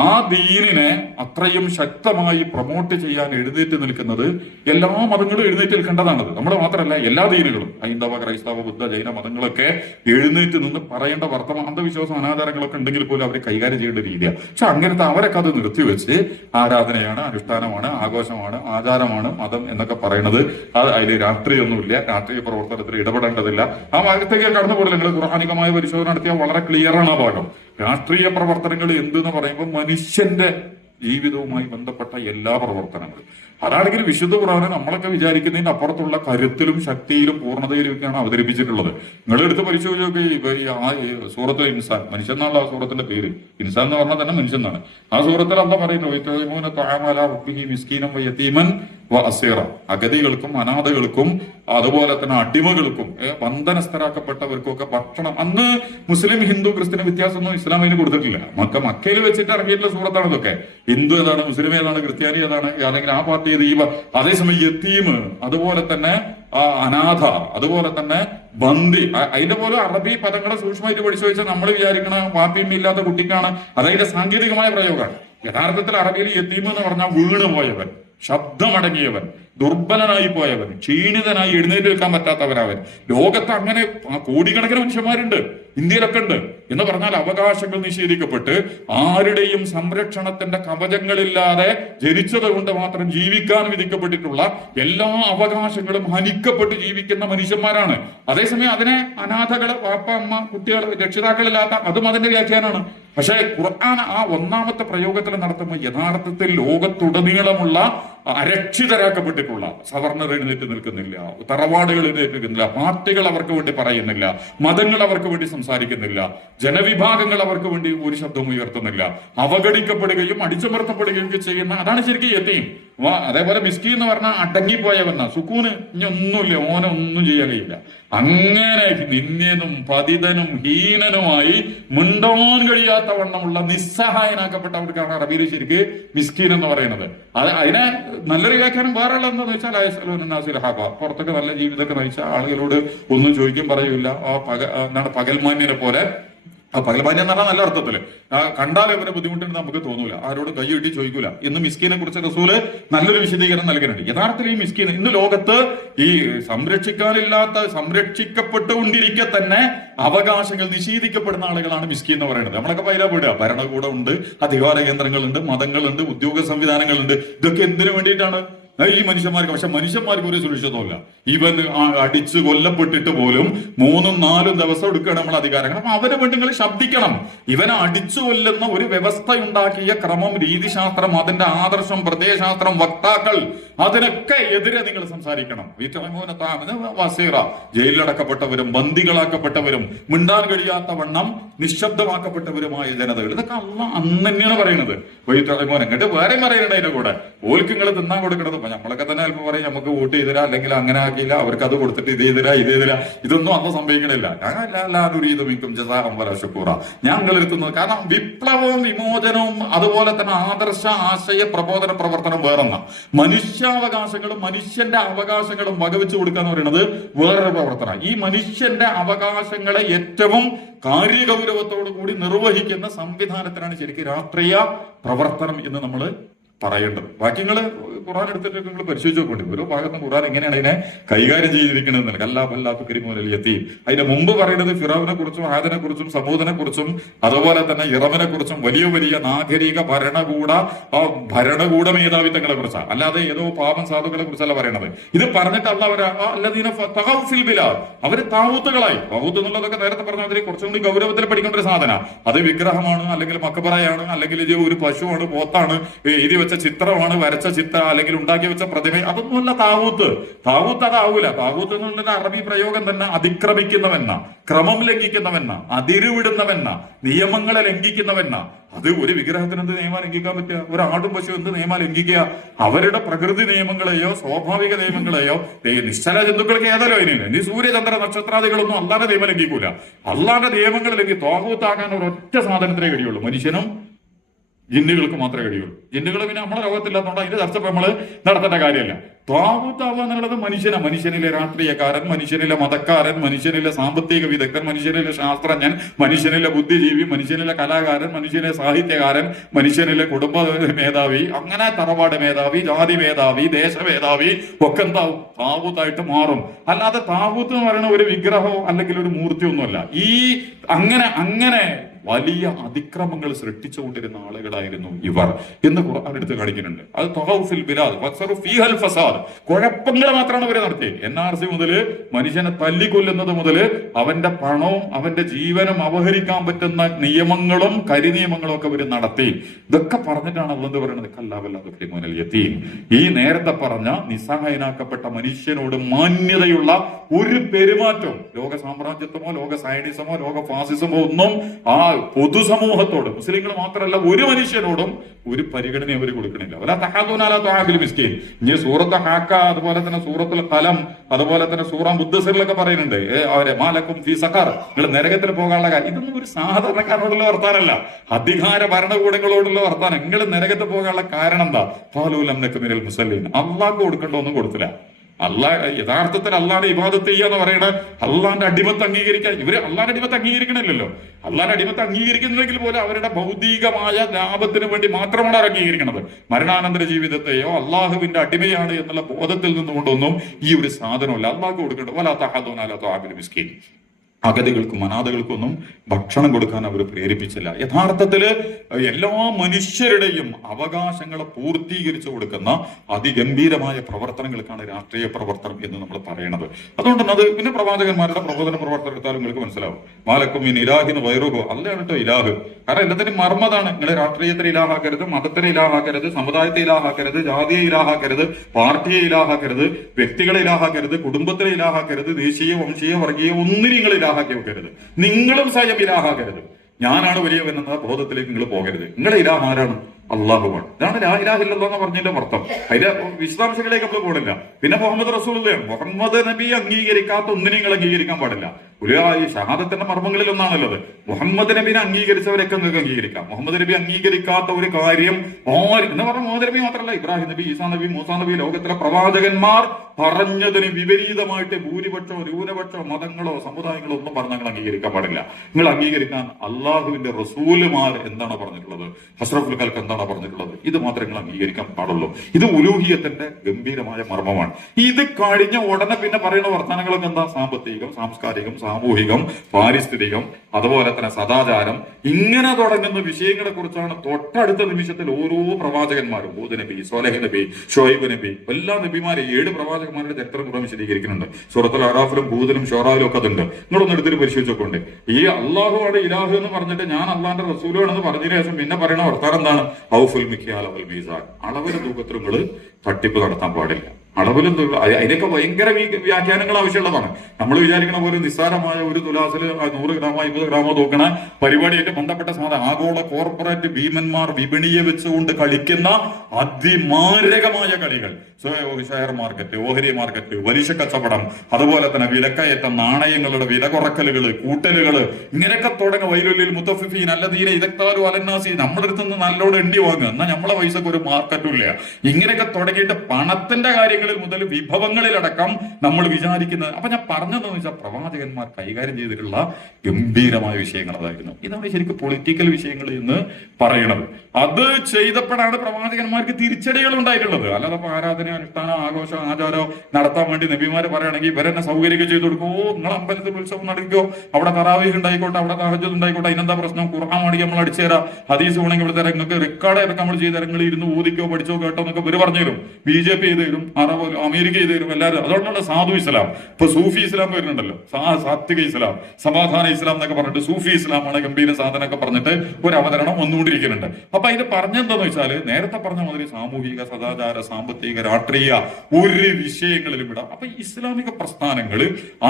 ആ ദീനിനെ അത്രയും ശക്തമായി പ്രൊമോട്ട് ചെയ്യാൻ എഴുന്നേറ്റ് നിൽക്കുന്നത് എല്ലാ മതങ്ങളും എഴുന്നേറ്റ് നിൽക്കേണ്ടതാണത്. നമ്മൾ മാത്രമല്ല, എല്ലാ ദീനുകളും, ഹൈന്ദവ, ക്രൈസ്തവ, ബുദ്ധ, ജൈന മതങ്ങളൊക്കെ എഴുന്നേറ്റ് നിന്ന് പറയേണ്ട അന്ധവിശ്വാസം, അനാചാരങ്ങളൊക്കെ ഉണ്ടെങ്കിൽ പോലും അവർ കൈകാര്യം ചെയ്യേണ്ട രീതിയാണ്. പക്ഷെ അങ്ങനത്തെ അവരൊക്കെ അത് നിർത്തിവെച്ച് ആരാധനയാണ്, അനുഷ്ഠാനമാണ്, ആഘോഷമാണ്, ആചാരമാണ് മതം എന്നൊക്കെ പറയുന്നത് അതിൽ രാഷ്ട്രീയമൊന്നുമില്ല, രാഷ്ട്രീയ പ്രവർത്തനത്തിൽ ഇടപെടേണ്ടതില്ല. ആ ഭാഗത്തേക്ക് കടന്നുപോലും നിങ്ങൾ ഖുർആനികമായ പരിശോധന നടത്തിയാൽ വളരെ ക്ലിയർ ആണ് ആ ഭാഗം. രാഷ്ട്രീയ പ്രവർത്തനങ്ങൾ എന്തെന്ന് പറയുമ്പോൾ മനുഷ്യന്റെ ജീവിതവുമായി ബന്ധപ്പെട്ട എല്ലാ പ്രവർത്തനങ്ങളും. അതാണെങ്കിൽ വിശുദ്ധ ഖുർആനെ നമ്മളൊക്കെ വിചാരിക്കുന്നതിന് അപ്പുറത്തുള്ള കരുത്തിലും ശക്തിയിലും പൂർണ്ണതയിലൊക്കെയാണ് അവതരിപ്പിച്ചിട്ടുള്ളത്. നിങ്ങൾ എടുത്ത് പരിശോധിച്ചൊക്കെ സൂറത്തുൽ ഇൻസാൻ, മനുഷ്യൻ എന്നുള്ള ആ സൂറത്തിന്റെ പേര്. ഇൻസാൻ എന്ന് പറഞ്ഞാൽ തന്നെ മനുഷ്യൻ എന്നാണ്. ആ സൂറത്തിൽ എന്താ പറയുന്നത്? അഗതികൾക്കും അനാഥകൾക്കും അതുപോലെ തന്നെ അടിമകൾക്കും ബന്ധനസ്ഥരാക്കപ്പെട്ടവർക്കും ഒക്കെ ഭക്ഷണം. അന്ന് മുസ്ലിം, ഹിന്ദു, ക്രിസ്ത്യൻ വ്യത്യാസമൊന്നും ഇസ്ലാമിന് കൊടുത്തിട്ടില്ല. മക്കയിൽ വെച്ചിട്ട് ഇറങ്ങിയിട്ടുള്ള സൂറത്താണ് ഇതൊക്കെ. ഹിന്ദു ഏതാണ്, മുസ്ലിം ഏതാണ്, ക്രിസ്ത്യാനി ഏതാണ്, അല്ലെങ്കിൽ ആ പാർട്ടി ഏത്. അതേസമയം യതീം, അതുപോലെ തന്നെ അനാഥ, അതുപോലെ തന്നെ ബന്ദി, അതിന്റെ പോലെ അറബി പദങ്ങളെ സൂക്ഷ്മമായിട്ട് പഠിച്ചു വെച്ചാൽ നമ്മൾ വിചാരിക്കണ വാപ്പിയും ഇല്ലാത്ത കുട്ടിക്കാണ്. അതതിന്റെ സാങ്കേതികമായ പ്രയോഗമാണ്. യഥാർത്ഥത്തിൽ അറബിയിൽ യതീം എന്ന് പറഞ്ഞാൽ വീണ് പോയവൻ, ശബ്ദമടങ്ങിയവൻ, ദുർബലനായി പോയവൻ, ക്ഷീണിതനായി എഴുന്നേറ്റ് നിൽക്കാൻ പറ്റാത്തവരവൻ. ലോകത്ത് അങ്ങനെ കോടിക്കണക്കിന് മനുഷ്യന്മാരുണ്ട്, ഇന്ത്യയിലൊക്കെ ഉണ്ട്. എന്ന് പറഞ്ഞാൽ അവകാശങ്ങൾ നിഷേധിക്കപ്പെട്ട് ആരുടെയും സംരക്ഷണത്തിന്റെ കവചങ്ങളില്ലാതെ ജനിച്ചത് കൊണ്ട് മാത്രം ജീവിക്കാൻ വിധിക്കപ്പെട്ടിട്ടുള്ള എല്ലാ അവകാശങ്ങളും ഹനിക്കപ്പെട്ട് ജീവിക്കുന്ന മനുഷ്യന്മാരാണ്. അതേസമയം അതിനെ അനാഥകള്, വാപ്പ, അമ്മ, കുട്ടികൾ, രക്ഷിതാക്കളില്ലാത്ത, അതും അതിന്റെ വ്യാഖ്യാനമാണ്. പക്ഷേ ഖുർആൻ ആ ഒന്നാമത്തെ പ്രയോഗത്തിൽ നടത്തുമ്പോൾ യഥാർത്ഥത്തിൽ ലോകത്തുടനീളമുള്ള അരക്ഷിതരാക്കപ്പെട്ടിട്ടുള്ള സവർണർ എഴുന്നേറ്റ് നിൽക്കുന്നില്ല, തറവാടുകൾ എഴുന്നേറ്റ് നിൽക്കുന്നില്ല, പാർട്ടികൾ അവർക്ക് വേണ്ടി പറയുന്നില്ല, മതങ്ങൾ അവർക്ക് വേണ്ടി സംസാരിക്കുന്നില്ല, ജനവിഭാഗങ്ങൾ അവർക്ക് വേണ്ടി ഒരു ശബ്ദവും ഉയർത്തുന്നില്ല, അവഗണിക്കപ്പെടുകയും അടിച്ചമർത്തപ്പെടുകയും ചെയ്യുന്ന, അതാണ് ശരിക്കും യതീം. അതേപോലെ മിസ്കീൻ എന്ന് പറഞ്ഞാൽ അടങ്ങിപ്പോയവന്ന, സുക്കൂന് ഇനി ഒന്നുമില്ല, ഓനൊന്നും ചെയ്യാൻ കഴിയില്ല. അങ്ങനെ നിന്ദ്യനും പതിതനും ഹീനനുമായി മിണ്ടാൻ കഴിയാത്ത വണ്ണമുള്ള നിസ്സഹായനാക്കപ്പെട്ടവർക്കാണ് അറബിയിൽ ശരിക്ക് മിസ്കീൻ എന്ന് പറയുന്നത്. അതിനെ നല്ലൊരു വ്യാഖ്യാനം വേറെ എന്താണെന്ന് വെച്ചാൽ പുറത്തൊക്കെ നല്ല ജീവിതമൊക്കെ നയിച്ച ആളുകളോട് ഒന്നും ചോദിക്കും പറയൂല, പകൽമാന്യനെ പോലെ. പകൽമാന്യം എന്ന് പറഞ്ഞാൽ നല്ല അർത്ഥത്തില് കണ്ടാൽ ഇവരെ ബുദ്ധിമുട്ടുണ്ടെന്ന് നമുക്ക് തോന്നൂല, ആരോട് കൈ കിട്ടി ചോദിക്കൂല എന്ന് മിസ്കീനെ കുറിച്ച് റസൂല് നല്ലൊരു വിശദീകരണം നൽകുന്നുണ്ട്. യഥാർത്ഥത്തിൽ ഈ മിസ്കീൻ ഇന്ന് ലോകത്ത് ഈ സംരക്ഷിക്കപ്പെട്ടുകൊണ്ടിരിക്കെ തന്നെ അവകാശങ്ങൾ നിഷേധിക്കപ്പെടുന്ന ആളുകളാണ് മിസ്കീൻ എന്ന് പറയുന്നത്. നമ്മളൊക്കെ പൈരാപ്പെടുക, ഭരണകൂടം ഉണ്ട്, അധികാര കേന്ദ്രങ്ങളുണ്ട്, മതങ്ങളുണ്ട്, ഉദ്യോഗ സംവിധാനങ്ങളുണ്ട്. ഇതൊക്കെ എന്തിനു വേണ്ടിയിട്ടാണ്? ഈ മനുഷ്യന്മാർക്ക്. പക്ഷെ മനുഷ്യന്മാർക്ക് ഒരു സുരക്ഷിതമല്ല. ഇവൻ അടിച്ച് കൊല്ലപ്പെട്ടിട്ട് പോലും 3-4 ദിവസം എടുക്കുകയാണ് നമ്മൾ അധികാരങ്ങൾ. അപ്പൊ അവരെ വേണ്ടി നിങ്ങൾ ശബ്ദിക്കണം. ഇവനെ അടിച്ചു കൊല്ലുന്ന ഒരു വ്യവസ്ഥ ഉണ്ടാക്കിയ ക്രമം, രീതിശാസ്ത്രം, അതിന്റെ ആദർശം, പ്രത്യയശാസ്ത്രം, വക്താക്കൾ, അതിനൊക്കെ എതിരെ നിങ്ങൾ സംസാരിക്കണം. വസീറ, ജയിലിലടക്കപ്പെട്ടവരും ബന്ദികളാക്കപ്പെട്ടവരും മിണ്ടാൻ കഴിയാത്ത വണ്ണം നിശബ്ദമാക്കപ്പെട്ടവരുമായ ജനതകൾ, ഇതൊക്കെ അന്ന് തന്നെയാണ് പറയുന്നത്. എന്നിട്ട് വേറെ പറയുന്നുണ്ട് അതിന്റെ കൂടെ, ഓൽക്ക് നിങ്ങൾ തിന്നാൻ കൊടുക്കണത്. നമ്മളൊക്കെ തന്നെ ചിലപ്പോൾ പറയും നമുക്ക് വോട്ട് ചെയ്തിരാ, അല്ലെങ്കിൽ അങ്ങനെ ആക്കിയില്ല, അവർക്ക് അത് കൊടുത്തിട്ട് ഇത് ചെയ്തിരാ. ഇതൊന്നും അന്ന് സംഭവിക്കണില്ല. ഞങ്ങളെല്ലാവരും ജസാഹം വല ശുക്കൂറ ഞങ്ങൾ എത്തുന്നത്. കാരണം വിപ്ലവവും വിമോചനവും അതുപോലെ തന്നെ ആദർശ ആശയ പ്രബോധന പ്രവർത്തനം വേറെന്ന, മനുഷ്യാവകാശങ്ങളും മനുഷ്യന്റെ അവകാശങ്ങളും വകവെച്ചു കൊടുക്കുക എന്ന് പറയുന്നത് വേറൊരു പ്രവർത്തനം. ഈ മനുഷ്യന്റെ അവകാശങ്ങളെ ഏറ്റവും കാര്യഗൗരവത്തോടു കൂടി നിർവഹിക്കുന്ന സംവിധാനത്തിനാണ് ശരിക്കും രാഷ്ട്രീയ പ്രവർത്തനം എന്ന് നമ്മൾ പറയേണ്ടത്. ബാക്കി നിങ്ങൾ ഖുർആൻ എടുത്തിട്ട് നിങ്ങൾ പരിശോധിച്ച് നോക്കേണ്ടി. ഓരോ ഭാഗത്തും ഖുർആൻ എങ്ങനെയാണ് ഇതിനെ കൈകാര്യം ചെയ്തിരിക്കുന്നത്. അല്ലാഹു കരീമുൽ യതീം. അതിന്റെ മുമ്പ് പറയുന്നത് ഫിറൗനെ കുറിച്ചും ആദിനെ കുറിച്ചും സമൂദിനെ കുറിച്ചും അതുപോലെ തന്നെ ഇറമിനെ കുറിച്ചും വലിയ വലിയ നാഗരിക ഭരണകൂട മേധാവിത്വങ്ങളെ കുറിച്ചാണ്. അല്ലാതെ ഏതോ പാപം സാധുക്കളെ കുറിച്ചല്ല പറയണത്. ഇത് പറഞ്ഞിട്ട് അവര് താവൂത്തുകളായി. താവൂത്ത് എന്നുള്ളതൊക്കെ നേരത്തെ പറഞ്ഞ അതിൽ കുറച്ചും കൂടി ഗൗരവത്തിൽ പഠിക്കേണ്ട ഒരു സാധന. അത് വിഗ്രഹമാണ്, അല്ലെങ്കിൽ മക്ബറയാണ്, അല്ലെങ്കിൽ ഇത് ഒരു പശുവാണ്, പോത്താണ്, എഴുതി വെച്ച ചിത്രമാണ്, വരച്ച ചിത്രം, അല്ലെങ്കിൽ ഉണ്ടാക്കി വെച്ച പ്രതിമ. അതൊന്നുമല്ല താവൂത്ത്. താവൂത്ത് അതാവൂല. താവൂത്ത് എന്നുള്ള അറബി പ്രയോഗം തന്നെ അതിക്രമിക്കുന്നവെന്ന, ക്രമം ലംഘിക്കുന്നവെന്ന, അതിരുവിടുന്നവെന്ന, നിയമങ്ങളെ ലംഘിക്കുന്നവെന്ന. അത് ഒരു വിഗ്രഹത്തിന് എന്ത് നിയമം ലംഘിക്കാൻ പറ്റുക? ഒരു ആടും പശു എന്ത് നിയമം ലംഘിക്കുക? അവരുടെ പ്രകൃതി നിയമങ്ങളെയോ സ്വാഭാവിക നിയമങ്ങളെയോ നിശ്ചല ജന്തുക്കൾക്ക് ഏതായാലും അതിനില്ല. നീ സൂര്യചന്ദ്ര നക്ഷത്രാദികളൊന്നും അള്ളാന്റെ നിയമം ലംഘിക്കൂല. അള്ളാന്റെ നിയമങ്ങൾ ലംഘി താവൂത്താകാൻ ഒരൊറ്റ സാധനത്തിലേ കഴിയുള്ളൂ, മനുഷ്യനും ജിന്നുകൾക്ക് മാത്രമേ കഴിയുള്ളൂ. ജിന്നുകൾ പിന്നെ നമ്മളെ ലോകത്തില്ലാത്തതുകൊണ്ട് അതിന്റെ ചർച്ച നമ്മൾ നടത്തേണ്ട കാര്യമല്ല. ത്വാഗൂത്താവുക എന്നുള്ളത് മനുഷ്യനിലെ രാഷ്ട്രീയക്കാരൻ, മനുഷ്യനിലെ മതക്കാരൻ, മനുഷ്യനിലെ സാമ്പത്തിക വിദഗ്ധൻ, മനുഷ്യനിലെ ശാസ്ത്രജ്ഞൻ, മനുഷ്യനിലെ ബുദ്ധിജീവി, മനുഷ്യനിലെ കലാകാരൻ, മനുഷ്യനിലെ സാഹിത്യകാരൻ, മനുഷ്യനിലെ കുടുംബ മേധാവി, അങ്ങനെ തറവാട് മേധാവി, ജാതി മേധാവി, ദേശമേധാവി ഒക്കെ എന്താവും? താവൂത്തായിട്ട് മാറും. അല്ലാതെ താവൂത്ത് എന്ന് പറയുന്ന ഒരു വിഗ്രഹമോ അല്ലെങ്കിൽ ഒരു മൂർത്തിയൊന്നുമല്ല. ഈ അങ്ങനെ വലിയ അതിക്രമങ്ങൾ സൃഷ്ടിച്ചുകൊണ്ടിരുന്ന ആളുകളായിരുന്നു ഇവർ എന്ന് ഖുർആൻ എടുത്ത് കാണിക്കുന്നുണ്ട്. അത് തഗൗഫിൽ ബിലാദ് വക്സറു ഫീഹൽ ഫസാദ്, കുഴപ്പങ്ങൾ മാത്രമാണ് അവർ നടത്തിയത്. NRC മുതല് മനുഷ്യനെ തല്ലിക്കൊല്ലുന്നത് മുതല് അവന്റെ പണവും അവന്റെ ജീവനും അപഹരിക്കാൻ പറ്റുന്ന നിയമങ്ങളും കരിനിയമങ്ങളും ഒക്കെ അവർ നടത്തി. ഇതൊക്കെ പറഞ്ഞിട്ടാണ് അള്ളാഹ് പറയുന്നത് കല്ലാവല്ലാതെ യതീം. ഈ നേരത്തെ പറഞ്ഞ നിസ്സഹായനാക്കപ്പെട്ട മനുഷ്യനോട് മാന്യതയുള്ള ഒരു പെരുമാറ്റവും ലോക സാമ്രാജ്യത്വമോ ലോക സയനിസമോ ലോക ഫാസിസമോ ഒന്നും ആ പൊതുസമൂഹത്തോട്, മുസ്ലിങ്ങൾ മാത്രമല്ല ഒരു മനുഷ്യനോടും ഒരു പരിഗണന അവർ കൊടുക്കണില്ല. വലാ തഹദൂന തആബിൽ മിസ്കീൻ. ഇനി സൂറത്ത് ഹാക്ക, അതുപോലെ തന്നെ സൂറത്തുൽ ഖലം, അതുപോലെ തന്നെ സൂറ മുദ്ദസിറിലൊക്കെ പറയുന്നുണ്ട് അവരെ മാലക്കും ഫീ സഖർ, നിങ്ങൾ നരകത്തിൽ പോകാനുള്ള കാര്യം. ഇതൊന്നും ഒരു സാധാരണക്കാരോടുള്ള വർത്താനല്ല, അധികാര ഭരണകൂടങ്ങളോടുള്ള വർത്താനം. നിങ്ങൾ നരകത്തിൽ പോകാനുള്ള കാരണം എന്താ? ഖാലൂ ലം നക മിനൽ മുസല്ലീൻ. അള്ളാഹ്ക്ക് കൊടുക്കേണ്ട ഒന്നും കൊടുത്തില്ല. യഥാർത്ഥത്തിൽ അള്ളാന്റെ ഇബാദത്ത് ചെയ്യുക എന്ന് പറയുന്നത് അള്ളാന്റെ അടിമത്ത് അംഗീകരിക്കാൻ. ഇവര് അള്ളാന്റെ അടിമത്ത് അംഗീകരിക്കണില്ലല്ലോ. അള്ളാന്റെ അടിമത്ത് അംഗീകരിക്കുന്നെങ്കിൽ പോലും അവരുടെ ഭൗതികമായ ലാഭത്തിന് വേണ്ടി മാത്രമാണ് അവർ അംഗീകരിക്കുന്നത്. മരണാനന്തര ജീവിതത്തെയോ അള്ളാഹുവിന്റെ അടിമയാണ് എന്നുള്ള ബോധത്തിൽ നിന്നുകൊണ്ടൊന്നും ഈ ഒരു സാധനമല്ല. അള്ളാഹ് കൊടുക്കേണ്ടത് വലാ തഹദൂന അലാ തആബിൽ മിസ്കീൻ. അഗതികൾക്കും അനാഥകൾക്കൊന്നും ഭക്ഷണം കൊടുക്കാൻ അവർ പ്രേരിപ്പിച്ചില്ല. യഥാർത്ഥത്തില് എല്ലാ മനുഷ്യരുടെയും അവകാശങ്ങളെ പൂർത്തീകരിച്ചു കൊടുക്കുന്ന അതിഗംഭീരമായ പ്രവർത്തനങ്ങൾക്കാണ് രാഷ്ട്രീയ പ്രവർത്തനം എന്ന് നമ്മൾ പറയണത്. അതുകൊണ്ട് തന്നെ അത് പിന്നെ പ്രവാചകന്മാരുടെ പ്രബോധന പ്രവർത്തനം എടുത്താലും നിങ്ങൾക്ക് മനസ്സിലാവും. മാലക്കും ഈ ഇലാഹിന് വൈറുഹോ, അല്ലാണ് കേട്ടോ ഇലാഹ്. കാരണം എല്ലാത്തിനും മർമ്മതാണ്. നിങ്ങൾ രാഷ്ട്രീയത്തിന് ഇലാഹാക്കരുത്, മതത്തിനെ ഇലാഹാക്കരുത്, സമുദായത്തെ ഇലാഹാക്കരുത്, ജാതിയെ ഇലാഹാക്കരുത്, പാർട്ടിയെ ഇലാഹാക്കരുത്, വ്യക്തികളെ ഇലാഹാക്കരുത്, കുടുംബത്തിനെ ഇലാഹാക്കരുത്, ദേശീയ വംശീയ വർഗീയ ഒന്നിനും നിങ്ങൾ ഇലാഹാക്കി വെക്കരുത്. നിങ്ങളും സ്വയം ഇലാഹാക്കരുത്. ഞാനാണ് വലിയവൻ എന്ന ബോധത്തിലേക്ക് നിങ്ങൾ പോകരുത്. നിങ്ങളുടെ ഇലാഹ് ആരാണ്? അള്ളാഹുവാണ്. ഇതാണ് ലാ ഇലാഹ ഇല്ലല്ലാഹ് എന്ന് പറഞ്ഞതിന്റെ അർത്ഥം. അതിന്റെ വിശദാംശങ്ങളിലേക്ക് നമ്മൾ പോടില്ല. പിന്നെ മുഹമ്മദ് റസൂലുള്ളാഹിയാണ്. മുഹമ്മദ് നബി അംഗീകരിക്കാത്ത ഒന്നിനും നിങ്ങൾ അംഗീകരിക്കാൻ പാടില്ല. ഈ ഷഹാദത്തിന്റെ മർമ്മങ്ങളിൽ ഒന്നാണുള്ളത്. മുഹമ്മദ് നബിനെ അംഗീകരിച്ചവരൊക്കെ നിങ്ങൾക്ക് അംഗീകരിക്കാം. മുഹമ്മദ് നബി അംഗീകരിക്കാത്ത ഒരു കാര്യം എന്ന് പറഞ്ഞ മുഹമ്മദ് നബി മാത്രമല്ല, ഇബ്രാഹിം നബി, ഈസാ നബി, മൂസാ നബി, ലോകത്തിലെ പ്രവാചകന്മാർ പറഞ്ഞതിന് വിപരീതമായിട്ട് ഭൂരിപക്ഷമോ ന്യൂനപക്ഷമോ മതങ്ങളോ സമുദായങ്ങളോ ഒന്നും പറഞ്ഞാൽ നിങ്ങൾ അംഗീകരിക്കാൻ പാടില്ല. നിങ്ങൾ അംഗീകരിക്കാൻ അള്ളാഹുവിന്റെ റസൂലുമാർ എന്താണ് പറഞ്ഞിട്ടുള്ളത്, അഷ്റഫുൽ ഖൽഖ് എന്താണ് പറഞ്ഞിട്ടുള്ളത്, ഇത് മാത്രമേ നിങ്ങൾ അംഗീകരിക്കാൻ പാടുള്ളൂ. ഇത് ഉലൂഹിയത്തിന്റെ ഗംഭീരമായ മർമ്മമാണ്. ഇത് കഴിഞ്ഞ ഉടനെ പിന്നെ പറയുന്ന വർത്തമാനങ്ങളൊക്കെ എന്താ? സാമ്പത്തികം, സാംസ്കാരികം, സാമൂഹികം, പാരിസ്ഥിതികം, അതുപോലെ തന്നെ സദാചാരം, ഇങ്ങനെ തുടങ്ങുന്ന വിഷയങ്ങളെ കുറിച്ചാണ് തൊട്ടടുത്ത നിമിഷത്തിൽ ഓരോ പ്രവാചകന്മാരും, ഹൂദ് നബി, സോലഹ് നബി, ഷുഐബ് നബി, എല്ലാ നബിമാരെ 7 പ്രവാചകന്മാരുടെ ചരിത്രം കൂടെ വിശദീകരിക്കുന്നുണ്ട്. സൂറത്തുൽ അറാഫിലും ഹൂദിലും ഷോറാവിലും ഒക്കെ അതുണ്ട്. നിങ്ങളൊന്ന് എടുത്തിട്ട് പരിശോധിച്ചോണ്ട്. ഈ അള്ളാഹുവാണ് ഇലാഹു എന്ന് പറഞ്ഞിട്ട് ഞാൻ അള്ളാന്റെ റസൂലാണെന്ന് പറഞ്ഞതിന് ശേഷം പിന്നെ പറയുന്ന വർത്താനം എന്താണ്? ഔഫുൽ മിക്യാൽ വൽ മീസാൻ. അളവിലെ തൂക്കത്തിൽ നിങ്ങൾ തട്ടിപ്പ് നടത്താൻ പാടില്ല. അളവിലും അതിനൊക്കെ ഭയങ്കര വ്യാഖ്യാനങ്ങൾ ആവശ്യമുള്ളതാണ്. നമ്മൾ വിചാരിക്കണ പോലെ നിസ്സാരമായ ഒരു തുലാസിൽ 100 ഗ്രാമോ 50 ഗ്രാമോ തൂക്കണ പരിപാടിയായിട്ട് ബന്ധപ്പെട്ട സാധനം ആഗോള കോർപ്പറേറ്റ് ഭീമന്മാർ വിപണിയെ വെച്ചുകൊണ്ട് കളിക്കുന്ന അതിമാരകമായ കളികൾ, ഷെയർ മാർക്കറ്റ്, ഓഹരി മാർക്കറ്റ്, പലിശ കച്ചവടം, അതുപോലെ തന്നെ വിലക്കയറ്റം, നാണയങ്ങളുടെ വില കുറക്കലുകള്, കൂട്ടലുകള്, ഇങ്ങനെയൊക്കെ തുടങ്ങുക. വൈലുല്ലിൽ മുത്തഫിഫീൻ അല്ലദീന ഇദക്താലു അലന്നാസി, നമ്മുടെ അടുത്ത് നിന്ന് നല്ലോണം എണ്ണി വാങ്ങുക, എന്നാൽ നമ്മളെ പൈസക്ക് ഒരു മാർക്കറ്റും ഇല്ല. ഇങ്ങനെയൊക്കെ തുടങ്ങിയിട്ട് പണത്തിന്റെ കാര്യങ്ങളിൽ മുതൽ വിഭവങ്ങളിലടക്കം നമ്മൾ വിചാരിക്കുന്നത്. അപ്പൊ ഞാൻ പറഞ്ഞതെന്ന് വെച്ചാൽ പ്രവാചകന്മാർ കൈകാര്യം ചെയ്തിട്ടുള്ള ഗംഭീരമായ വിഷയങ്ങൾ അതായിരുന്നു. ഇതാണ് ശരിക്കും പൊളിറ്റിക്കൽ വിഷയങ്ങൾ എന്ന് പറയുന്നത്. അത് ചെയ്തപ്പോഴാണ് പ്രവാചകന്മാർക്ക് തിരിച്ചടികൾ ഉണ്ടായിട്ടുള്ളത്. അല്ലാതെ ആരാധന, അനുഷ്ഠാനം, ആഘോഷം, ആചാരം നടത്താൻ വേണ്ടി നബിമാര് പറയുകയാണെങ്കിൽ ഇവരെന്നെ സൗകര്യമൊക്കെ ചെയ്തു കൊടുക്കും. നിങ്ങൾ അമ്പലത്തിൽ ഉത്സവം നടത്തിക്കോ, അവിടെ തറാവീഹ് ഉണ്ടായിക്കോട്ടെ, അവിടെ തഹജ്ജുദ് ഉണ്ടായിക്കോട്ടെ, അതിനെന്താ പ്രശ്നം? ഖുർആൻ വേണമെങ്കിൽ നമ്മൾ അടിച്ചു തരാം, ഹദീസ് വേണമെങ്കിൽ ഇവിടെ തരാം, നിങ്ങൾക്ക് റെക്കോർഡ് ഒക്കെ നമ്മൾ ചെയ്ത് തരങ്ങൾ ഇരുന്ന് ഊതിക്കോ പഠിച്ചോ കേട്ടോ എന്നൊക്കെ ഇവർ പറഞ്ഞു തരും. BJP ചെയ്ത് തരും, അമേരിക്ക ചെയ്ത് തരും, എല്ലാവരും. അതുകൊണ്ടാണ് സാധു ഇസ്ലാം. ഇപ്പൊ സൂഫി ഇസ്ലാം വരുന്നുണ്ടല്ലോ, സാത്വിക ഇസ്ലാം, സമാധാന ഇസ്ലാം എന്നൊക്കെ പറഞ്ഞിട്ട് സൂഫി ഇസ്ലാമാണ് ഗംഭീര സാധനമൊക്കെ പറഞ്ഞിട്ട് ഒരു അവതരണം വന്നുകൊണ്ടിരിക്കുന്നുണ്ട്. അപ്പൊ ഇത് പറഞ്ഞെന്താന്ന് വെച്ചാല് നേരത്തെ പറഞ്ഞ മാതിരി സാമൂഹിക, സദാചാര, സാമ്പത്തിക, രാഷ്ട്രീയ ഒരു വിഷയങ്ങളിലും ഇടാം. അപ്പൊ ഇസ്ലാമിക പ്രസ്ഥാനങ്ങൾ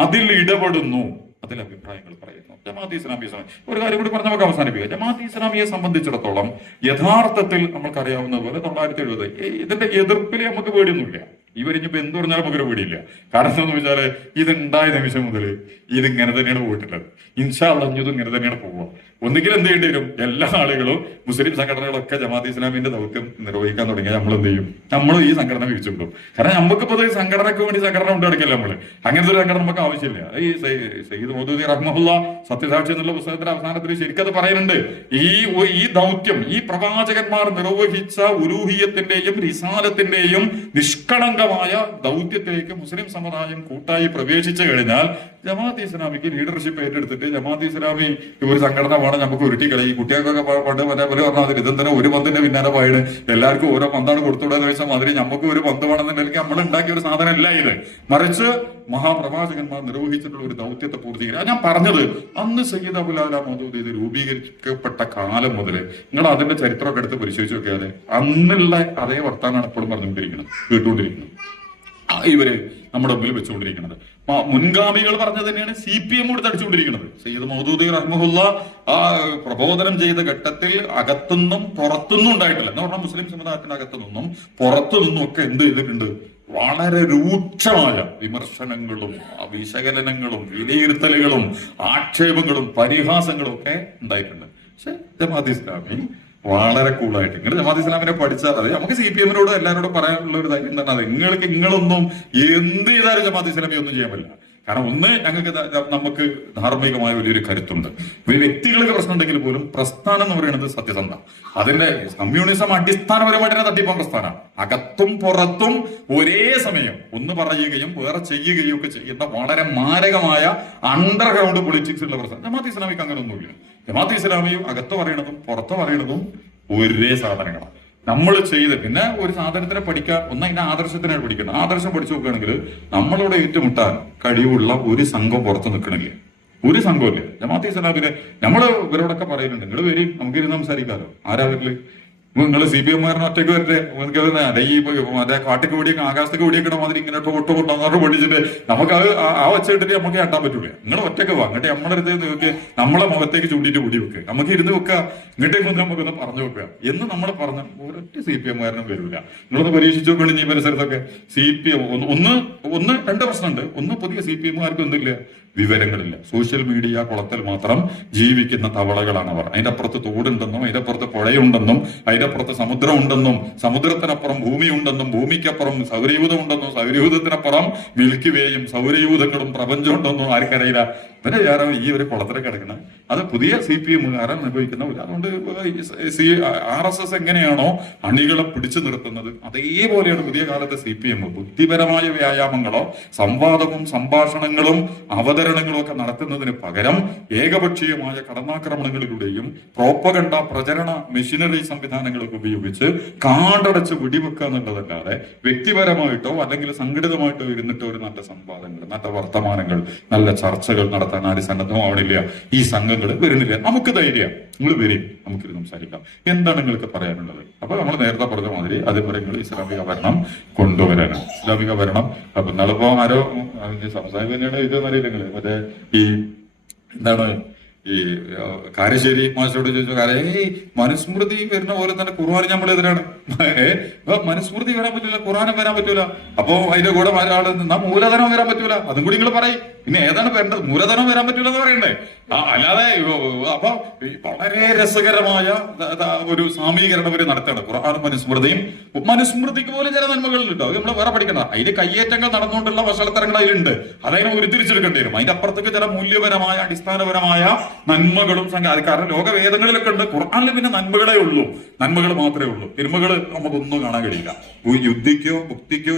അതിൽ ഇടപെടുന്നു, അതിൽ അഭിപ്രായങ്ങൾ പറയുന്നു. ജമാഅത്ത് ഇസ്ലാമിയെ ഒരു കാര്യം കൂടി പറഞ്ഞ് നമുക്ക് അവസാനിപ്പിക്കാം. ജമാഅത്ത് ഇസ്ലാമിയെ സംബന്ധിച്ചിടത്തോളം യഥാർത്ഥത്തിൽ നമുക്കറിയാവുന്ന പോലെ 1970 ഇതിന്റെ എതിർപ്പിൽ നമുക്ക് പേടിയൊന്നുമില്ല. ഇവരിഞ്ഞിപ്പോ എന്ത് പറഞ്ഞാലും നമുക്കൊരു പേടിയില്ല. കാരണം എന്താണെന്ന് വെച്ചാല് ഇതുണ്ടായ നിമിഷം മുതൽ ഇതിങ്ങനെ തന്നെയാണ് പോയിട്ടുള്ളത്. ഇൻഷാ അല്ലാഹ് ഇതും ഇങ്ങനെ തന്നെയാണ് പോവുക. ഒന്നുകിൽ എന്ത് ചെയ്യേണ്ടി വരും, എല്ലാ ആളുകളും മുസ്ലിം സംഘടനകളൊക്കെ ജമാഅത്ത് ഇസ്ലാമിന്റെ ദൗത്യം നിർവഹിക്കാൻ തുടങ്ങിയാൽ നമ്മൾ എന്ത് ചെയ്യും, നമ്മളും ഈ സംഘടന വിരിച്ചുവിടും. കാരണം നമുക്കിപ്പോ സംഘടനയ്ക്ക് വേണ്ടി സംഘടന കൊണ്ടെടുക്കല്ലേ നമ്മള്. അങ്ങനത്തെ ഒരു സംഘടന നമുക്ക് ആവശ്യമില്ല. ഈ സയ്യിദ് മൗദൂദി റഹ്മഹുല്ല സത്യസാക്ഷി എന്നുള്ള പുസ്തകത്തിന്റെ അവസാനത്തിൽ ശരിക്കത് പറയുന്നുണ്ട്. ഈ ദൗത്യം ഈ പ്രവാചകന്മാർ നിർവഹിച്ച ഉലൂഹിയത്തിന്റെയും റിസാലത്തിന്റെയും നിഷ്കളങ്കമായ ദൗത്യത്തിലേക്ക് മുസ്ലിം സമുദായം കൂട്ടായി പ്രവേശിച്ചു കഴിഞ്ഞാൽ ജമാഅത്ത് ഇസ്ലാമിക്ക് ലീഡർഷിപ്പ് ഏറ്റെടുത്തിട്ട് ജമാഅത്ത് ഇസ്ലാമി ഒരു സംഘടന വേണം നമുക്ക് ഉരുട്ടിക്കളി. ഈ കുട്ടികൾക്കൊക്കെ പണ്ട് പോലെ പറഞ്ഞാൽ ഇതെന്തിനാ ഒരു പന്തിന്റെ പിന്നാലെ പോയിട്ട് എല്ലാവർക്കും ഓരോ പന്താണ് കൊടുത്തുവിടാന്ന് ചോദിച്ചാൽ മാതിരി നമുക്ക് ഒരു പന്ത് വേണമെന്നുണ്ടെങ്കിൽ നമ്മൾ ഉണ്ടാക്കിയ ഒരു സാധനം അല്ല ഇത്. മറിച്ച് മഹാപ്രവാചകന്മാർ നിർവഹിച്ചിട്ടുള്ള ഒരു ദൗത്യത്തെ പൂർത്തീകരിക്കുക. ഞാൻ പറഞ്ഞത് അന്ന് സയ്യിദ് അബുൽ അല മൗദൂദി ഇത് രൂപീകരിക്കപ്പെട്ട കാലം മുതൽ നിങ്ങൾ അതിന്റെ ചരിത്രമൊക്കെ എടുത്ത് പരിശോധിച്ച് നോക്കിയാൽ അന്നുള്ള അതേ വർത്താനാണ് എപ്പോഴും പറഞ്ഞുകൊണ്ടിരിക്കുന്നത്, കേട്ടുകൊണ്ടിരിക്കുന്നത്, ഇവര് നമ്മുടെ മുമ്പിൽ വെച്ചുകൊണ്ടിരിക്കുന്നത്. മുൻഗാമികൾ പറഞ്ഞത് തന്നെയാണ് CPM കൂടെ തടിച്ചുകൊണ്ടിരിക്കുന്നത്. സയ്യിദ് മൗദൂദി റഹ്മഹുല്ല ആ പ്രബോധനം ചെയ്ത ഘട്ടത്തിൽ അകത്തുനിന്നും പുറത്തുനിന്നും ഉണ്ടായിട്ടില്ല എന്ന് പറഞ്ഞാൽ മുസ്ലിം സമുദായത്തിന്റെ അകത്തു നിന്നും പുറത്തു നിന്നും ഒക്കെ എന്ത് ചെയ്തിട്ടുണ്ട്, വളരെ രൂക്ഷമായ വിമർശനങ്ങളും വിശകലനങ്ങളും വിലയിരുത്തലുകളും ആക്ഷേപങ്ങളും പരിഹാസങ്ങളും ഒക്കെ ഉണ്ടായിട്ടുണ്ട്. പക്ഷെ ജമാഅത്ത് ഇസ്ലാമി വളരെ കൂളായിട്ട് നിങ്ങൾ ജമാഅത്ത് ഇസ്ലാമിനെ പഠിച്ചാൽ അത് നമുക്ക് CPM എല്ലാവരോടും പറയാനുള്ള ഒരു കാര്യം എന്താണ്, അത് നിങ്ങളൊന്നും എന്ത് ചെയ്താലും ജമാഅത്ത് ഇസ്ലാമി ഒന്നും ചെയ്യാൻ പറ്റില്ല. കാരണം ഒന്ന്, നമുക്ക് ധാർമ്മികമായ വലിയൊരു കരുത്തുണ്ട്. വ്യക്തികൾക്ക് പ്രശ്നം ഉണ്ടെങ്കിൽ പോലും പ്രസ്ഥാനം എന്ന് പറയുന്നത് സത്യസന്ധ. അതിന്റെ കമ്മ്യൂണിസം അടിസ്ഥാനപരമായിട്ട് തട്ടിപ്പാൻ പ്രസ്ഥാനം അകത്തും പുറത്തും ഒരേ സമയം ഒന്ന് പറയുകയും വേറെ ചെയ്യുകയും ഒക്കെ ചെയ്യുന്ന വളരെ മാരകമായ അണ്ടർഗ്രൗണ്ട് പൊളിറ്റിക്സ് ഉള്ള പ്രസ്ഥാനം. ജമാഅത്ത് ഇസ്ലാമിക്ക് അങ്ങനെ ഒന്നുമില്ല. ജമാഅത്ത് ഇസ്ലാമിയും അകത്ത് പറയണതും പുറത്ത് പറയണതും ഒരേ സാധനങ്ങളാണ്. നമ്മൾ ചെയ്ത് പിന്നെ ഒരു സാധനത്തിനെ പഠിക്കാൻ ഒന്ന് അതിന്റെ ആദർശത്തിനാണ് പഠിക്കുന്നത്. ആദർശം പഠിച്ചു നോക്കുകയാണെങ്കിൽ നമ്മളോട് ഏറ്റുമുട്ടാൻ കഴിവുള്ള ഒരു സംഘം പുറത്ത് നിൽക്കണില്ല, ഒരു സംഘമില്ല. ജമാഅത്ത് ഇസ്ലാമിന് നമ്മൾ ഇവരോടൊക്കെ പറയുന്നുണ്ട്, നിങ്ങൾ വരും നമുക്ക് ഇരുന്ന് സംസാരിക്കാമല്ലോ. ആരാ വരില്? നിങ്ങൾ CPM ഒറ്റയ്ക്ക് വരട്ടെ, അല്ലെ ഈ മറ്റേ കാട്ടിക്ക് കൂടിയൊക്കെ ആകാശത്തേക്ക് കൂടിയൊക്കെ മാതിരി ഇങ്ങനെ ടോട്ട് കൊണ്ടു പഠിച്ചിട്ട് നമുക്ക് അത് ആ വച്ചിട്ടിട്ട് നമുക്ക് കണ്ടാൻ പറ്റൂല. നിങ്ങൾ ഒറ്റയ്ക്ക് വാ, എന്നിട്ട് നമ്മളെ അടുത്ത് നോക്കി നമ്മളെ മുഖത്തേക്ക് ചൂണ്ടിയിട്ട് കൂടി വെക്കുക, നമുക്ക് ഇരുന്ന് വെക്കുക, ഇങ്ങോട്ടേക്ക് വന്ന് നമുക്കൊന്ന് പറഞ്ഞു വെക്കുക എന്ന് നമ്മൾ പറഞ്ഞ ഒരൊറ്റ CPM വരില്ല. നിങ്ങളൊന്ന് പരീക്ഷിച്ചു നോക്കണം. ഈ പരിസരത്തൊക്കെ CPM ഒന്ന് രണ്ട് പ്രശ്നമുണ്ട്. ഒന്ന്, പുതിയ CPM എന്തില്ല, വിവരങ്ങളില്ല. സോഷ്യൽ മീഡിയ കുളത്തിൽ മാത്രം ജീവിക്കുന്ന തവളകളാണ് അവർ. അതിന്റെ അപ്പുറത്ത് തോടുണ്ടെന്നും അതിന്റെ അപ്പുറത്ത് പുഴയുണ്ടെന്നും അതിന്റെ അപ്പുറത്ത് സമുദ്രം ഉണ്ടെന്നും സമുദ്രത്തിനപ്പുറം ഭൂമിയുണ്ടെന്നും ഭൂമിക്കപ്പുറം സൗരയൂഥം ഉണ്ടെന്നും സൗരയൂഥത്തിനപ്പുറം മിൽക്കി വേയും സൗരയൂഥങ്ങളും പ്രപഞ്ചം ഉണ്ടെന്നും ആർക്കറിയില്ല. പിന്നെ വിചാരം ഈ ഒരു കുളത്തിലേക്ക് കിടക്കണം. അത് പുതിയ CPM അനുഭവിക്കുന്ന ഒരു. അതുകൊണ്ട് RSS എങ്ങനെയാണോ അണികളെ പിടിച്ചു നിർത്തുന്നത് അതേപോലെയാണ് പുതിയ കാലത്തെ CPM. ബുദ്ധിപരമായ വ്യായാമങ്ങളോ സംവാദവും സംഭാഷണങ്ങളും അവതരണങ്ങളും ഒക്കെ നടത്തുന്നതിന് പകരം ഏകപക്ഷീയമായ കടന്നാക്രമണങ്ങളിലൂടെയും പ്രോപ്പഗണ്ട പ്രചരണ മെഷീനറി സംവിധാനങ്ങളൊക്കെ ഉപയോഗിച്ച് കാണ്ടടച്ച് വെടിവെക്കുക എന്നുള്ളതല്ലാതെ വ്യക്തിപരമായിട്ടോ അല്ലെങ്കിൽ സംഘടിതമായിട്ടോ ഇരുന്നിട്ടോ ഒരു നല്ല സംവാദങ്ങൾ, നല്ല വർത്തമാനങ്ങൾ, നല്ല ചർച്ചകൾ നടത്താൻ ആരും സന്നദ്ധമാവണില്ല. ഈ സംഘങ്ങൾ വരുന്നില്ല. നമുക്ക് ധൈര്യം, നിങ്ങൾ വരും, നമുക്കിത് സംസാരിക്കാം. എന്താണ് നിങ്ങൾക്ക് പറയാനുള്ളത്? അപ്പൊ നമ്മൾ നേരത്തെ പറഞ്ഞ മാതിരി അതേപോലെ നിങ്ങൾ ഇസ്ലാമിക ഭരണം കൊണ്ടുവരാനാണ്. ഇസ്ലാമിക ഭരണം അപ്പൊ നാളിപ്പോ ആരോ സംസാരിക്കുന്നതിനാണ് ഇതെന്നറിയില്ല നിങ്ങള് മറ്റേ ഈ എന്താണ് ഈ കാരശ്ശേരി മാസ്റ്ററോട് ചോദിച്ചു, മനുസ്മൃതി വരുന്ന പോലെ തന്നെ ഖുർആൻ നമ്മൾ എതിരാണ്. മനുസ്മൃതി വരാൻ പറ്റൂല, ഖുർആനും വരാൻ പറ്റൂല. അപ്പൊ അതിന്റെ കൂടെ ഒരാള് മൂലധനം വരാൻ പറ്റൂല. അതും കൂടി നിങ്ങൾ പറയും. പിന്നെ ഏതാണ് വേണ്ടത്? മൂലധനം വരാൻ പറ്റൂല എന്ന് പറയണ്ടേ? അല്ലാതെ അപ്പൊ വളരെ രസകരമായ ഒരു സാമീകരണം ഇവര് നടത്തണം. ഖുർആനും മനുസ്മൃതിക്ക് പോലും ചില നന്മകളുണ്ട്. അത് നമ്മൾ വേറെ പഠിക്കണം. അതിന്റെ കയ്യേറ്റങ്ങൾ നടന്നുകൊണ്ടുള്ള വഷളത്തരങ്ങൾ അതിലുണ്ട്. അതതിനെ ഉരുത്തിരിച്ചെടുക്കേണ്ടി വരും. അതിന്റെ അപ്പുറത്തേക്ക് ചില മൂല്യപരമായ അടിസ്ഥാനപരമായ നന്മകളും കാരണം ലോകവേദങ്ങളിലൊക്കെ ഉണ്ട്. ഖുർആനിൽ പിന്നെ നന്മകളേ ഉള്ളൂ, നന്മകൾ മാത്രമേ ഉള്ളൂ. തിന്മകൾ നമുക്കൊന്നും കാണാൻ കഴിയില്ല. യുദ്ധിക്കോ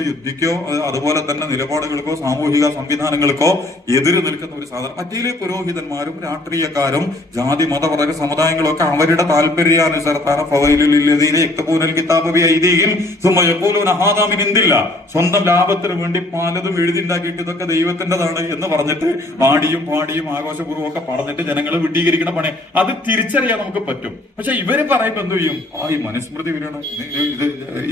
യുദ്ധിക്കോ അതുപോലെ തന്നെ നിലപാടുകൾക്കോ സാമൂഹിക സംവിധാനങ്ങൾക്കോ എതിര് നിൽക്കുന്ന ഒരു സാധനം. മറ്റേ പുരോഹിതന്മാരും രാഷ്ട്രീയക്കാരും ജാതി മതവർഗ സമുദായങ്ങളൊക്കെ അവരുടെ താല്പര്യാനുസരത്താണ് സ്വന്തം ലാഭത്തിന് വേണ്ടി പലതും എഴുതിണ്ടാക്കിയിട്ട് ഇതൊക്കെ ദൈവത്തിൻ്റെതാണ് എന്ന് പറഞ്ഞിട്ട് പാടിയും ആഘോഷപൂർവ്വം ഒക്കെ പറഞ്ഞിട്ട് ജനങ്ങളെ വിഡ്ഢീകരിക്കുന്ന പണി. അത് തിരിച്ചറിയാൻ നമുക്ക് പറ്റും. പക്ഷെ ഇവര് പറയുമ്പോ എന്ത് ചെയ്യും? ഈ മനുസ്മൃതി വരികയാണ്,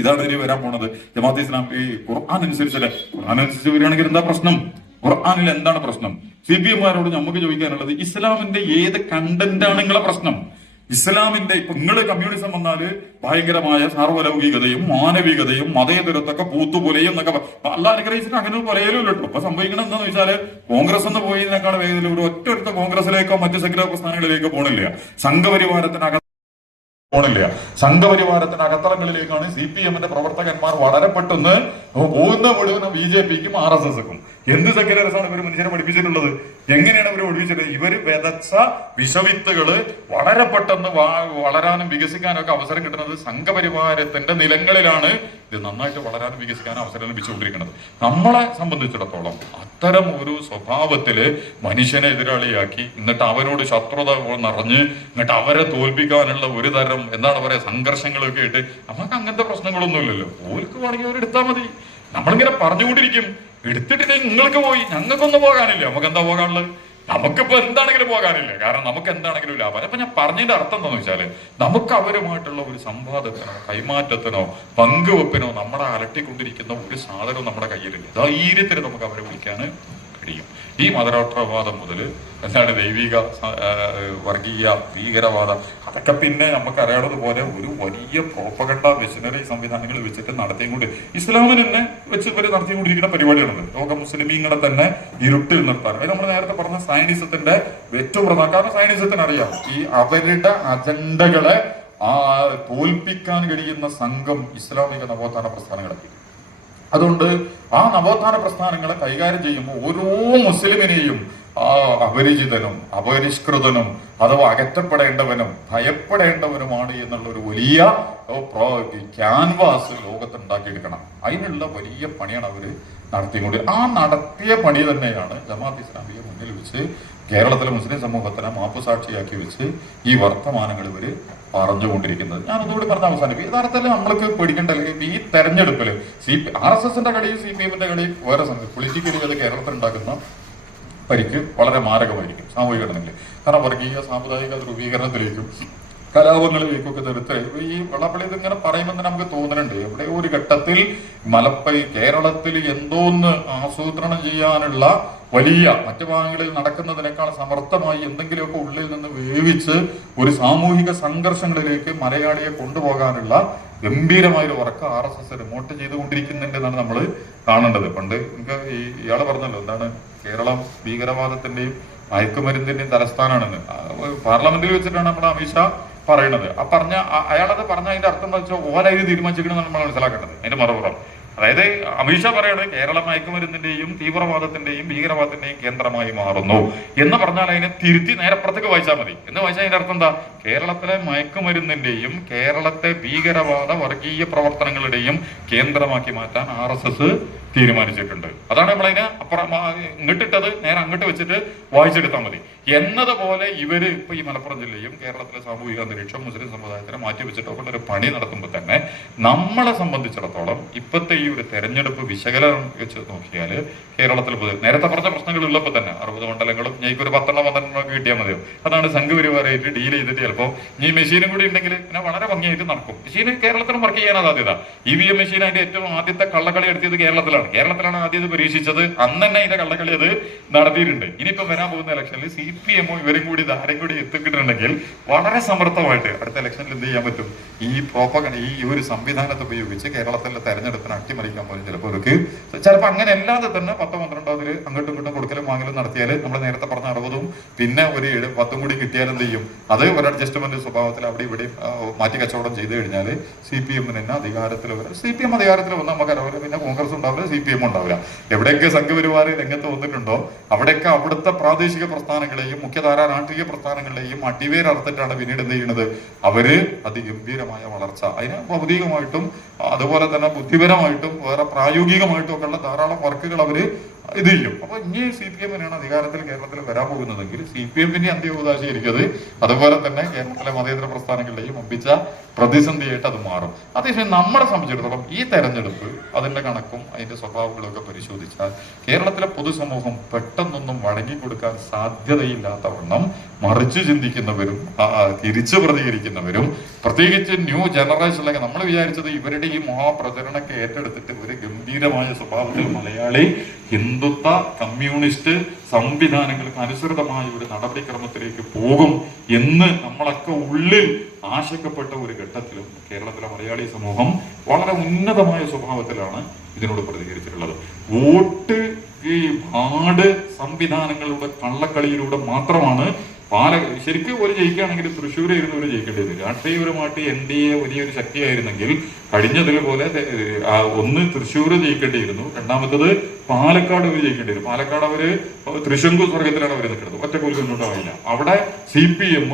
ഇതാണ് ഇനി വരാൻ പോണത്. ജമാഅത്ത് ഇസ്ലാം ഈ ഖുർആൻ അനുസരിച്ചല്ലേ? ഖുർആൻ അനുസരിച്ച് വരികയാണെങ്കിൽ എന്താ പ്രശ്നം? ഖുർആനിൽ എന്താണ് പ്രശ്നം? CPM നമുക്ക് ചോദിക്കാനുള്ളത് ഇസ്ലാമിന്റെ ഏത് കണ്ടന്റാണ് നിങ്ങളെ പ്രശ്നം? ഇസ്ലാമിന്റെ ഇപ്പൊ നിങ്ങള് കമ്മ്യൂണിസം വന്നാല് ഭയങ്കരമായ സാർവലൗകികതയും മാനവികതയും മതേതരത്തൊക്കെ പൂത്തുപൊലയും എന്നൊക്കെ അല്ല അനുഗ്രഹിച്ചിട്ട് അങ്ങനെ പറയലും കേട്ടോ. അപ്പൊ സംഭവിക്കണം എന്താന്ന് വെച്ചാല് കോൺഗ്രസ് എന്ന് പോയതിനേക്കാൾ വേഗത്തിൽ ഒരു ഒറ്റ കോൺഗ്രസിലേക്കോ മറ്റു സെക്യുലർ പ്രസ്ഥാനങ്ങളിലേക്കോ പോണില്ല. സംഘപരിവാരത്തിന് അകത്തളങ്ങളിലേക്കാണ് CPM-ന്റെ പ്രവർത്തകന്മാർ വളരെ പെട്ടെന്ന് പോകുന്ന മുഴുവൻ BJP-ക്കും RSS-ക്കും. എന്ത് സെക്യുലറിസമാണ് ഇവർ മനുഷ്യരെ പഠിപ്പിച്ചിട്ടുള്ളത്? എങ്ങനെയാണ് ഇവർ പഠിപ്പിച്ചിട്ടുള്ളത്? ഇവര് വിതച്ച വിഷവിത്തുകള് വളരെ പെട്ടെന്ന് വളരാനും വികസിക്കാനും ഒക്കെ അവസരം കിട്ടുന്നത് സംഘപരിവാരത്തിന്റെ നിലങ്ങളിലാണ്. ഇത് നന്നായിട്ട് വളരാനും വികസിക്കാനും അവസരം ലഭിച്ചുകൊണ്ടിരിക്കുന്നത്. നമ്മളെ സംബന്ധിച്ചിടത്തോളം അത്തരം ഒരു സ്വഭാവത്തില് മനുഷ്യനെ എതിരാളിയാക്കി എന്നിട്ട് അവരോട് ശത്രുത നിറഞ്ഞ് എന്നിട്ട് അവരെ തോൽപ്പിക്കാനുള്ള ഒരു തരം എന്താണ് പറയാ സംഘർഷങ്ങളൊക്കെ ആയിട്ട് നമുക്ക് അങ്ങനത്തെ പ്രശ്നങ്ങളൊന്നുമില്ലല്ലോ. ഓർക്ക് വേണമെങ്കിൽ അവരെടുത്താൽ മതി. നമ്മളിങ്ങനെ പറഞ്ഞുകൊണ്ടിരിക്കും, എടുത്തിട്ടില്ലെങ്കിൽ നിങ്ങൾക്ക് പോയി, ഞങ്ങൾക്കൊന്നും പോകാനില്ല. നമുക്ക് എന്താ പോകാനുള്ളത്? നമുക്കിപ്പോ എന്താണെങ്കിലും പോകാനില്ല. കാരണം നമുക്ക് എന്താണെങ്കിലും ലാഭം. അപ്പൊ ഞാൻ പറഞ്ഞതിന്റെ അർത്ഥം എന്താണെന്ന് വെച്ചാല് നമുക്ക് അവരുമായിട്ടുള്ള ഒരു സംവാദത്തിനോ കൈമാറ്റത്തിനോ പങ്കുവെപ്പിനോ നമ്മളെ അലട്ടിക്കൊണ്ടിരിക്കുന്ന ഒരു സാധനവും നമ്മുടെ കയ്യിലില്ല. ധൈര്യത്തിന് നമുക്ക് അവരെ വിളിക്കാൻ കഴിയും. ഈ മതരാഷ്ട്രവാദം മുതൽ എന്താണ് ദൈവിക വർഗീയ ഭീകരവാദം അതൊക്കെ പിന്നെ നമുക്കറിയാവുന്നതുപോലെ ഒരു വലിയ പ്രോപ്പഗണ്ട മിഷനറി സംവിധാനങ്ങൾ വെച്ചിട്ട് നടത്തിക്കൊണ്ട് ഇസ്ലാമിന് തന്നെ വെച്ച് ഇവർ നടത്തിക്കൊണ്ടിരിക്കുന്ന പരിപാടിയാണത്. ലോക മുസ്ലിമീങ്ങളെ തന്നെ ഇരുട്ടിൽ നിർത്താൻ. അത് നമ്മൾ നേരത്തെ പറഞ്ഞ സയനിസത്തിന്റെ ഏറ്റവും പ്രധാന കാരണം സയനിസത്തിന് അറിയാം ഈ അവരുടെ അജണ്ടകളെ തോൽപ്പിക്കാൻ കഴിയുന്ന സംഘം ഇസ്ലാമിക നവോത്ഥാന പ്രസ്ഥാനങ്ങളൊക്കെ. അതുകൊണ്ട് ആ നവോത്ഥാന പ്രസ്ഥാനങ്ങളെ കൈകാര്യം ചെയ്യുമ്പോൾ ഓരോ മുസ്ലിമിനെയും അപരിചിതനും അപരിഷ്കൃതനും അഥവാ അകറ്റപ്പെടേണ്ടവനും ഭയപ്പെടേണ്ടവനുമാണ് എന്നുള്ള ഒരു വലിയ ക്യാൻവാസ് ലോകത്ത് ഉണ്ടാക്കിയെടുക്കണം. അതിനുള്ള വലിയ പണിയാണ് അവര് നടത്തിക്കൊണ്ട്. ആ നടത്തിയ പണി തന്നെയാണ് ജമാഅത്ത് ഇസ്ലാമിയെ മുന്നിൽ വെച്ച് കേരളത്തിലെ മുസ്ലിം സമൂഹത്തിനെ മാപ്പുസാക്ഷിയാക്കി വെച്ച് ഈ വർത്തമാനങ്ങൾ ഇവര് പറഞ്ഞുകൊണ്ടിരിക്കുന്നത്. ഞാൻ അതുകൂടി പറഞ്ഞ അവസാനിപ്പിക്കും. യഥാർത്ഥത്തിൽ നമ്മൾക്ക് പേടിക്കേണ്ട ഈ തെരഞ്ഞെടുപ്പില് RSS-ന്റെ കളിയും CPM-ന്റെ കളിയും വേറെ സംഗതി. പൊളിറ്റിക്കലി അത് കേരളത്തിൽ ഉണ്ടാക്കുന്ന പരിക്ക് വളരെ മാരകമായിരിക്കും സാമൂഹിക ഘടനയിൽ. കാരണം വർഗീയ സാമുദായിക ധ്രുവീകരണത്തിലേക്കും കലാപങ്ങളിലേക്കൊക്കെ തെരുത്ത് ഈ വെള്ളാപ്പള്ളി ഇതിങ്ങനെ പറയുമ്പോൾ നമുക്ക് തോന്നുന്നുണ്ട് എവിടെയോ ഒരു ഘട്ടത്തിൽ കേരളത്തിൽ എന്തോന്ന് ആസൂത്രണം ചെയ്യാനുള്ള വലിയ മറ്റു ഭാഗങ്ങളിൽ നടക്കുന്നതിനേക്കാൾ സമർത്ഥമായി എന്തെങ്കിലുമൊക്കെ ഉള്ളിൽ നിന്ന് വേവിച്ച് ഒരു സാമൂഹിക സംഘർഷങ്ങളിലേക്ക് മലയാളിയെ കൊണ്ടുപോകാനുള്ള ഗംഭീരമായൊരു വർക്ക് RSS റിമോട്ട് ചെയ്തുകൊണ്ടിരിക്കുന്നുണ്ടെന്നാണ് നമ്മൾ കാണേണ്ടത്. പണ്ട് എനിക്ക് ഇയാള് പറഞ്ഞല്ലോ എന്താണ് കേരളം ഭീകരവാദത്തിന്റെയും മയക്കുമരുന്നിന്റെയും തലസ്ഥാനാണെന്ന്. പാർലമെന്റിൽ വെച്ചിട്ടാണ് നമ്മുടെ അമിത്ഷാ പറയുന്നത്. അയാളത് പറഞ്ഞ അതിന്റെ അർത്ഥം എന്താ വെച്ചാൽ ഓരായി തീരുമാനിച്ചിരിക്കണമെന്ന് നമ്മൾ മനസ്സിലാക്കേണ്ടത്. അതിന്റെ മറുപുറം അതായത് അമിത്ഷാ പറയുന്നത് കേരളം മയക്കുമരുന്നിന്റെയും തീവ്രവാദത്തിന്റെയും ഭീകരവാദത്തിന്റെയും കേന്ദ്രമായി മാറുന്നു എന്ന് പറഞ്ഞാൽ അതിനെ തിരുത്തി നേരപ്പുറത്തേക്ക് വായിച്ചാൽ മതി. എന്ന് വായിച്ചാൽ അതിന്റെ അർത്ഥം എന്താ? കേരളത്തിലെ മയക്കുമരുന്നിന്റെയും കേരളത്തെ ഭീകരവാദ വർഗീയ പ്രവർത്തനങ്ങളുടെയും കേന്ദ്രമാക്കി മാറ്റാൻ RSS തീരുമാനിച്ചിട്ടുണ്ട്. അതാണ് നമ്മളതിനെ ഇങ്ങോട്ടിട്ടത് നേരെ അങ്ങോട്ട് വെച്ചിട്ട് വായിച്ചെടുത്താൽ മതി എന്നതുപോലെ ഇവര് ഇപ്പൊ ഈ മലപ്പുറം ജില്ലയും കേരളത്തിലെ സാമൂഹിക അന്തരീക്ഷം മുസ്ലിം സമുദായത്തിനെ മാറ്റി വെച്ചിട്ടൊക്കെ ഒരു പണി നടത്തുമ്പോൾ തന്നെ നമ്മളെ സംബന്ധിച്ചിടത്തോളം ഇപ്പോഴത്തെ ഈ ഒരു തെരഞ്ഞെടുപ്പ് വിശകലനം വെച്ച് നോക്കിയാൽ കേരളത്തിൽ നേരത്തെ പറഞ്ഞ പ്രശ്നങ്ങൾ ഉള്ളപ്പോൾ തന്നെ 60 മണ്ഡലങ്ങളും ഞങ്ങൾക്കൊരു 10-12 കിട്ടിയാൽ മതിയോ. അതാണ് സംഘപരിവാരമായിട്ട് ഡീൽ ചെയ്തിട്ട് ചിലപ്പോൾ ഈ മെഷീനും കൂടി ഉണ്ടെങ്കിൽ പിന്നെ വളരെ ഭംഗിയായിട്ട് നടക്കും. മെഷീന് കേരളത്തിലും വർക്ക് ചെയ്യാനാണ് സാധ്യത. EVM മെഷീൻ അതിന്റെ ഏറ്റവും ആദ്യത്തെ കള്ളക്കളി നടത്തിയത് കേരളത്തിലാണ് ആദ്യം പരീക്ഷിച്ചത്. അന്ന് തന്നെ അതിന്റെ കള്ളക്കളി അത് നടത്തിയിട്ടുണ്ട്. ഇനിയിപ്പോ വരാൻ പോകുന്ന ഇലക്ഷനിൽ CPM-ഉം ഇവരും കൂടി ധാരം കൂടി എത്തിക്കിട്ടുണ്ടെങ്കിൽ വളരെ സമർത്ഥമായിട്ട് അടുത്ത ഇലക്ഷനിൽ എന്ത് ചെയ്യാൻ പറ്റും? ഈ ഒരു സംവിധാനത്തെ ഉപയോഗിച്ച് കേരളത്തിലെ തെരഞ്ഞെടുപ്പിനെ അട്ടിമറിക്കാൻ പോലും ചിലപ്പോൾ അങ്ങനെ അല്ലാതെ തന്നെ 10-12 അങ്ങോട്ടും ഇങ്ങോട്ടും കൊടുക്കലും വാങ്ങലും നടത്തിയാൽ നമ്മൾ നേരത്തെ പറഞ്ഞ 60-ഉം പിന്നെ ഒരു 10-ഉം കൂടി കിട്ടിയാൽ എന്ത് ചെയ്യും? അത് ഒരു അഡ്ജസ്റ്റ്മെന്റ് സ്വഭാവത്തിൽ അവിടെ ഇവിടെ മാറ്റി കച്ചവടം ചെയ്ത് കഴിഞ്ഞാൽ CPM-ന് തന്നെ അധികാരത്തിൽ വരും. CPM അധികാരത്തിൽ വന്നാൽ നമുക്കറിയാം പിന്നെ കോൺഗ്രസ് ഉണ്ടാവില്ല, CPM ഉണ്ടാവില്ല. എവിടെയൊക്കെ സംഘപരിവാർ രംഗത്ത് വന്നിട്ടുണ്ടോ അവിടെയൊക്കെ അവിടുത്തെ പ്രാദേശിക പ്രസ്ഥാനങ്ങളെയും മുഖ്യധാരാ രാഷ്ട്രീയ പ്രസ്ഥാനങ്ങളെയും അടിവേരറുത്തിട്ടാണ് പിന്നീട് എന്ത് ചെയ്യുന്നത്? അവര് അതിഗംഭീരമായ വളർച്ച അതിന് ഭൗതികമായിട്ടും അതുപോലെ തന്നെ ബുദ്ധിപരമായിട്ടും വേറെ പ്രായോഗികമായിട്ടും ഒക്കെ ഉള്ള ധാരാളം വർക്കുകൾ അവര് ഇത് ചെയ്യും. അപ്പൊ ഇനി CPM-നാണ് അധികാരത്തിൽ കേരളത്തിൽ വരാൻ പോകുന്നതെങ്കിൽ CPM-ന്റെ അന്ത്യവകാശിയായിരിക്കും. അതുപോലെ തന്നെ കേരളത്തിലെ മതേതര പ്രസ്ഥാനങ്ങളുടെയും ഒപ്പിച്ച പ്രതിസന്ധിയായിട്ട് അത് മാറും. അതേസമയം നമ്മളെ സംബന്ധിച്ചിടത്തോളം ഈ തെരഞ്ഞെടുപ്പ് അതിന്റെ കണക്കും അതിന്റെ സ്വഭാവങ്ങളും ഒക്കെ പരിശോധിച്ചാൽ കേരളത്തിലെ പൊതുസമൂഹം പെട്ടെന്നൊന്നും വഴങ്ങിക്കൊടുക്കാൻ സാധ്യതയില്ലാത്തവണ്ണം മറിച്ച് ചിന്തിക്കുന്നവരും തിരിച്ചു പ്രതികരിക്കുന്നവരും, പ്രത്യേകിച്ച് ന്യൂ ജനറേഷനിലൊക്കെ നമ്മൾ വിചാരിച്ചത് ഇവരുടെ ഈ മഹാപ്രചരണമൊക്കെ ഏറ്റെടുത്തിട്ട് ഒരു ഗംഭീരമായ സ്വഭാവത്തിൽ മലയാളി ഹിന്ദുത്വ കമ്മ്യൂണിസ്റ്റ് സംവിധാനങ്ങൾക്ക് അനുസൃതമായ ഒരു നടപടിക്രമത്തിലേക്ക് പോകും എന്ന് നമ്മളൊക്കെ ഉള്ളിൽ ആശങ്കപ്പെട്ട ഒരു ഘട്ടത്തിലും കേരളത്തിലെ മലയാളി സമൂഹം വളരെ ഉന്നതമായ സ്വഭാവത്തിലാണ് ഇതിനോട് പ്രതികരിച്ചിട്ടുള്ളത്. വോട്ട് ഈ ഭാട് സംവിധാനങ്ങളുടെ കള്ളക്കളിയിലൂടെ മാത്രമാണ് ശരിക്കും ഒരു ജയിക്കുകയാണെങ്കിൽ തൃശ്ശൂരായിരുന്നു ഒരു ജയിക്കേണ്ടത്. രാഷ്ട്രീയപരമായിട്ട് NDA വലിയൊരു ശക്തിയായിരുന്നെങ്കിൽ കഴിഞ്ഞതുപോലെ ഒന്ന് തൃശ്ശൂർ ജയിക്കേണ്ടിയിരുന്നു, രണ്ടാമത്തത് പാലക്കാട് അവർ ജയിക്കേണ്ടിയിരുന്നു. പാലക്കാട് അവര് തൃശങ്കു സ്വർഗത്തിലാണ് അവർ നിൽക്കുന്നത്, ഒറ്റക്കൊല്ലം കൊണ്ടുണ്ടാവില്ല. അവിടെ CPM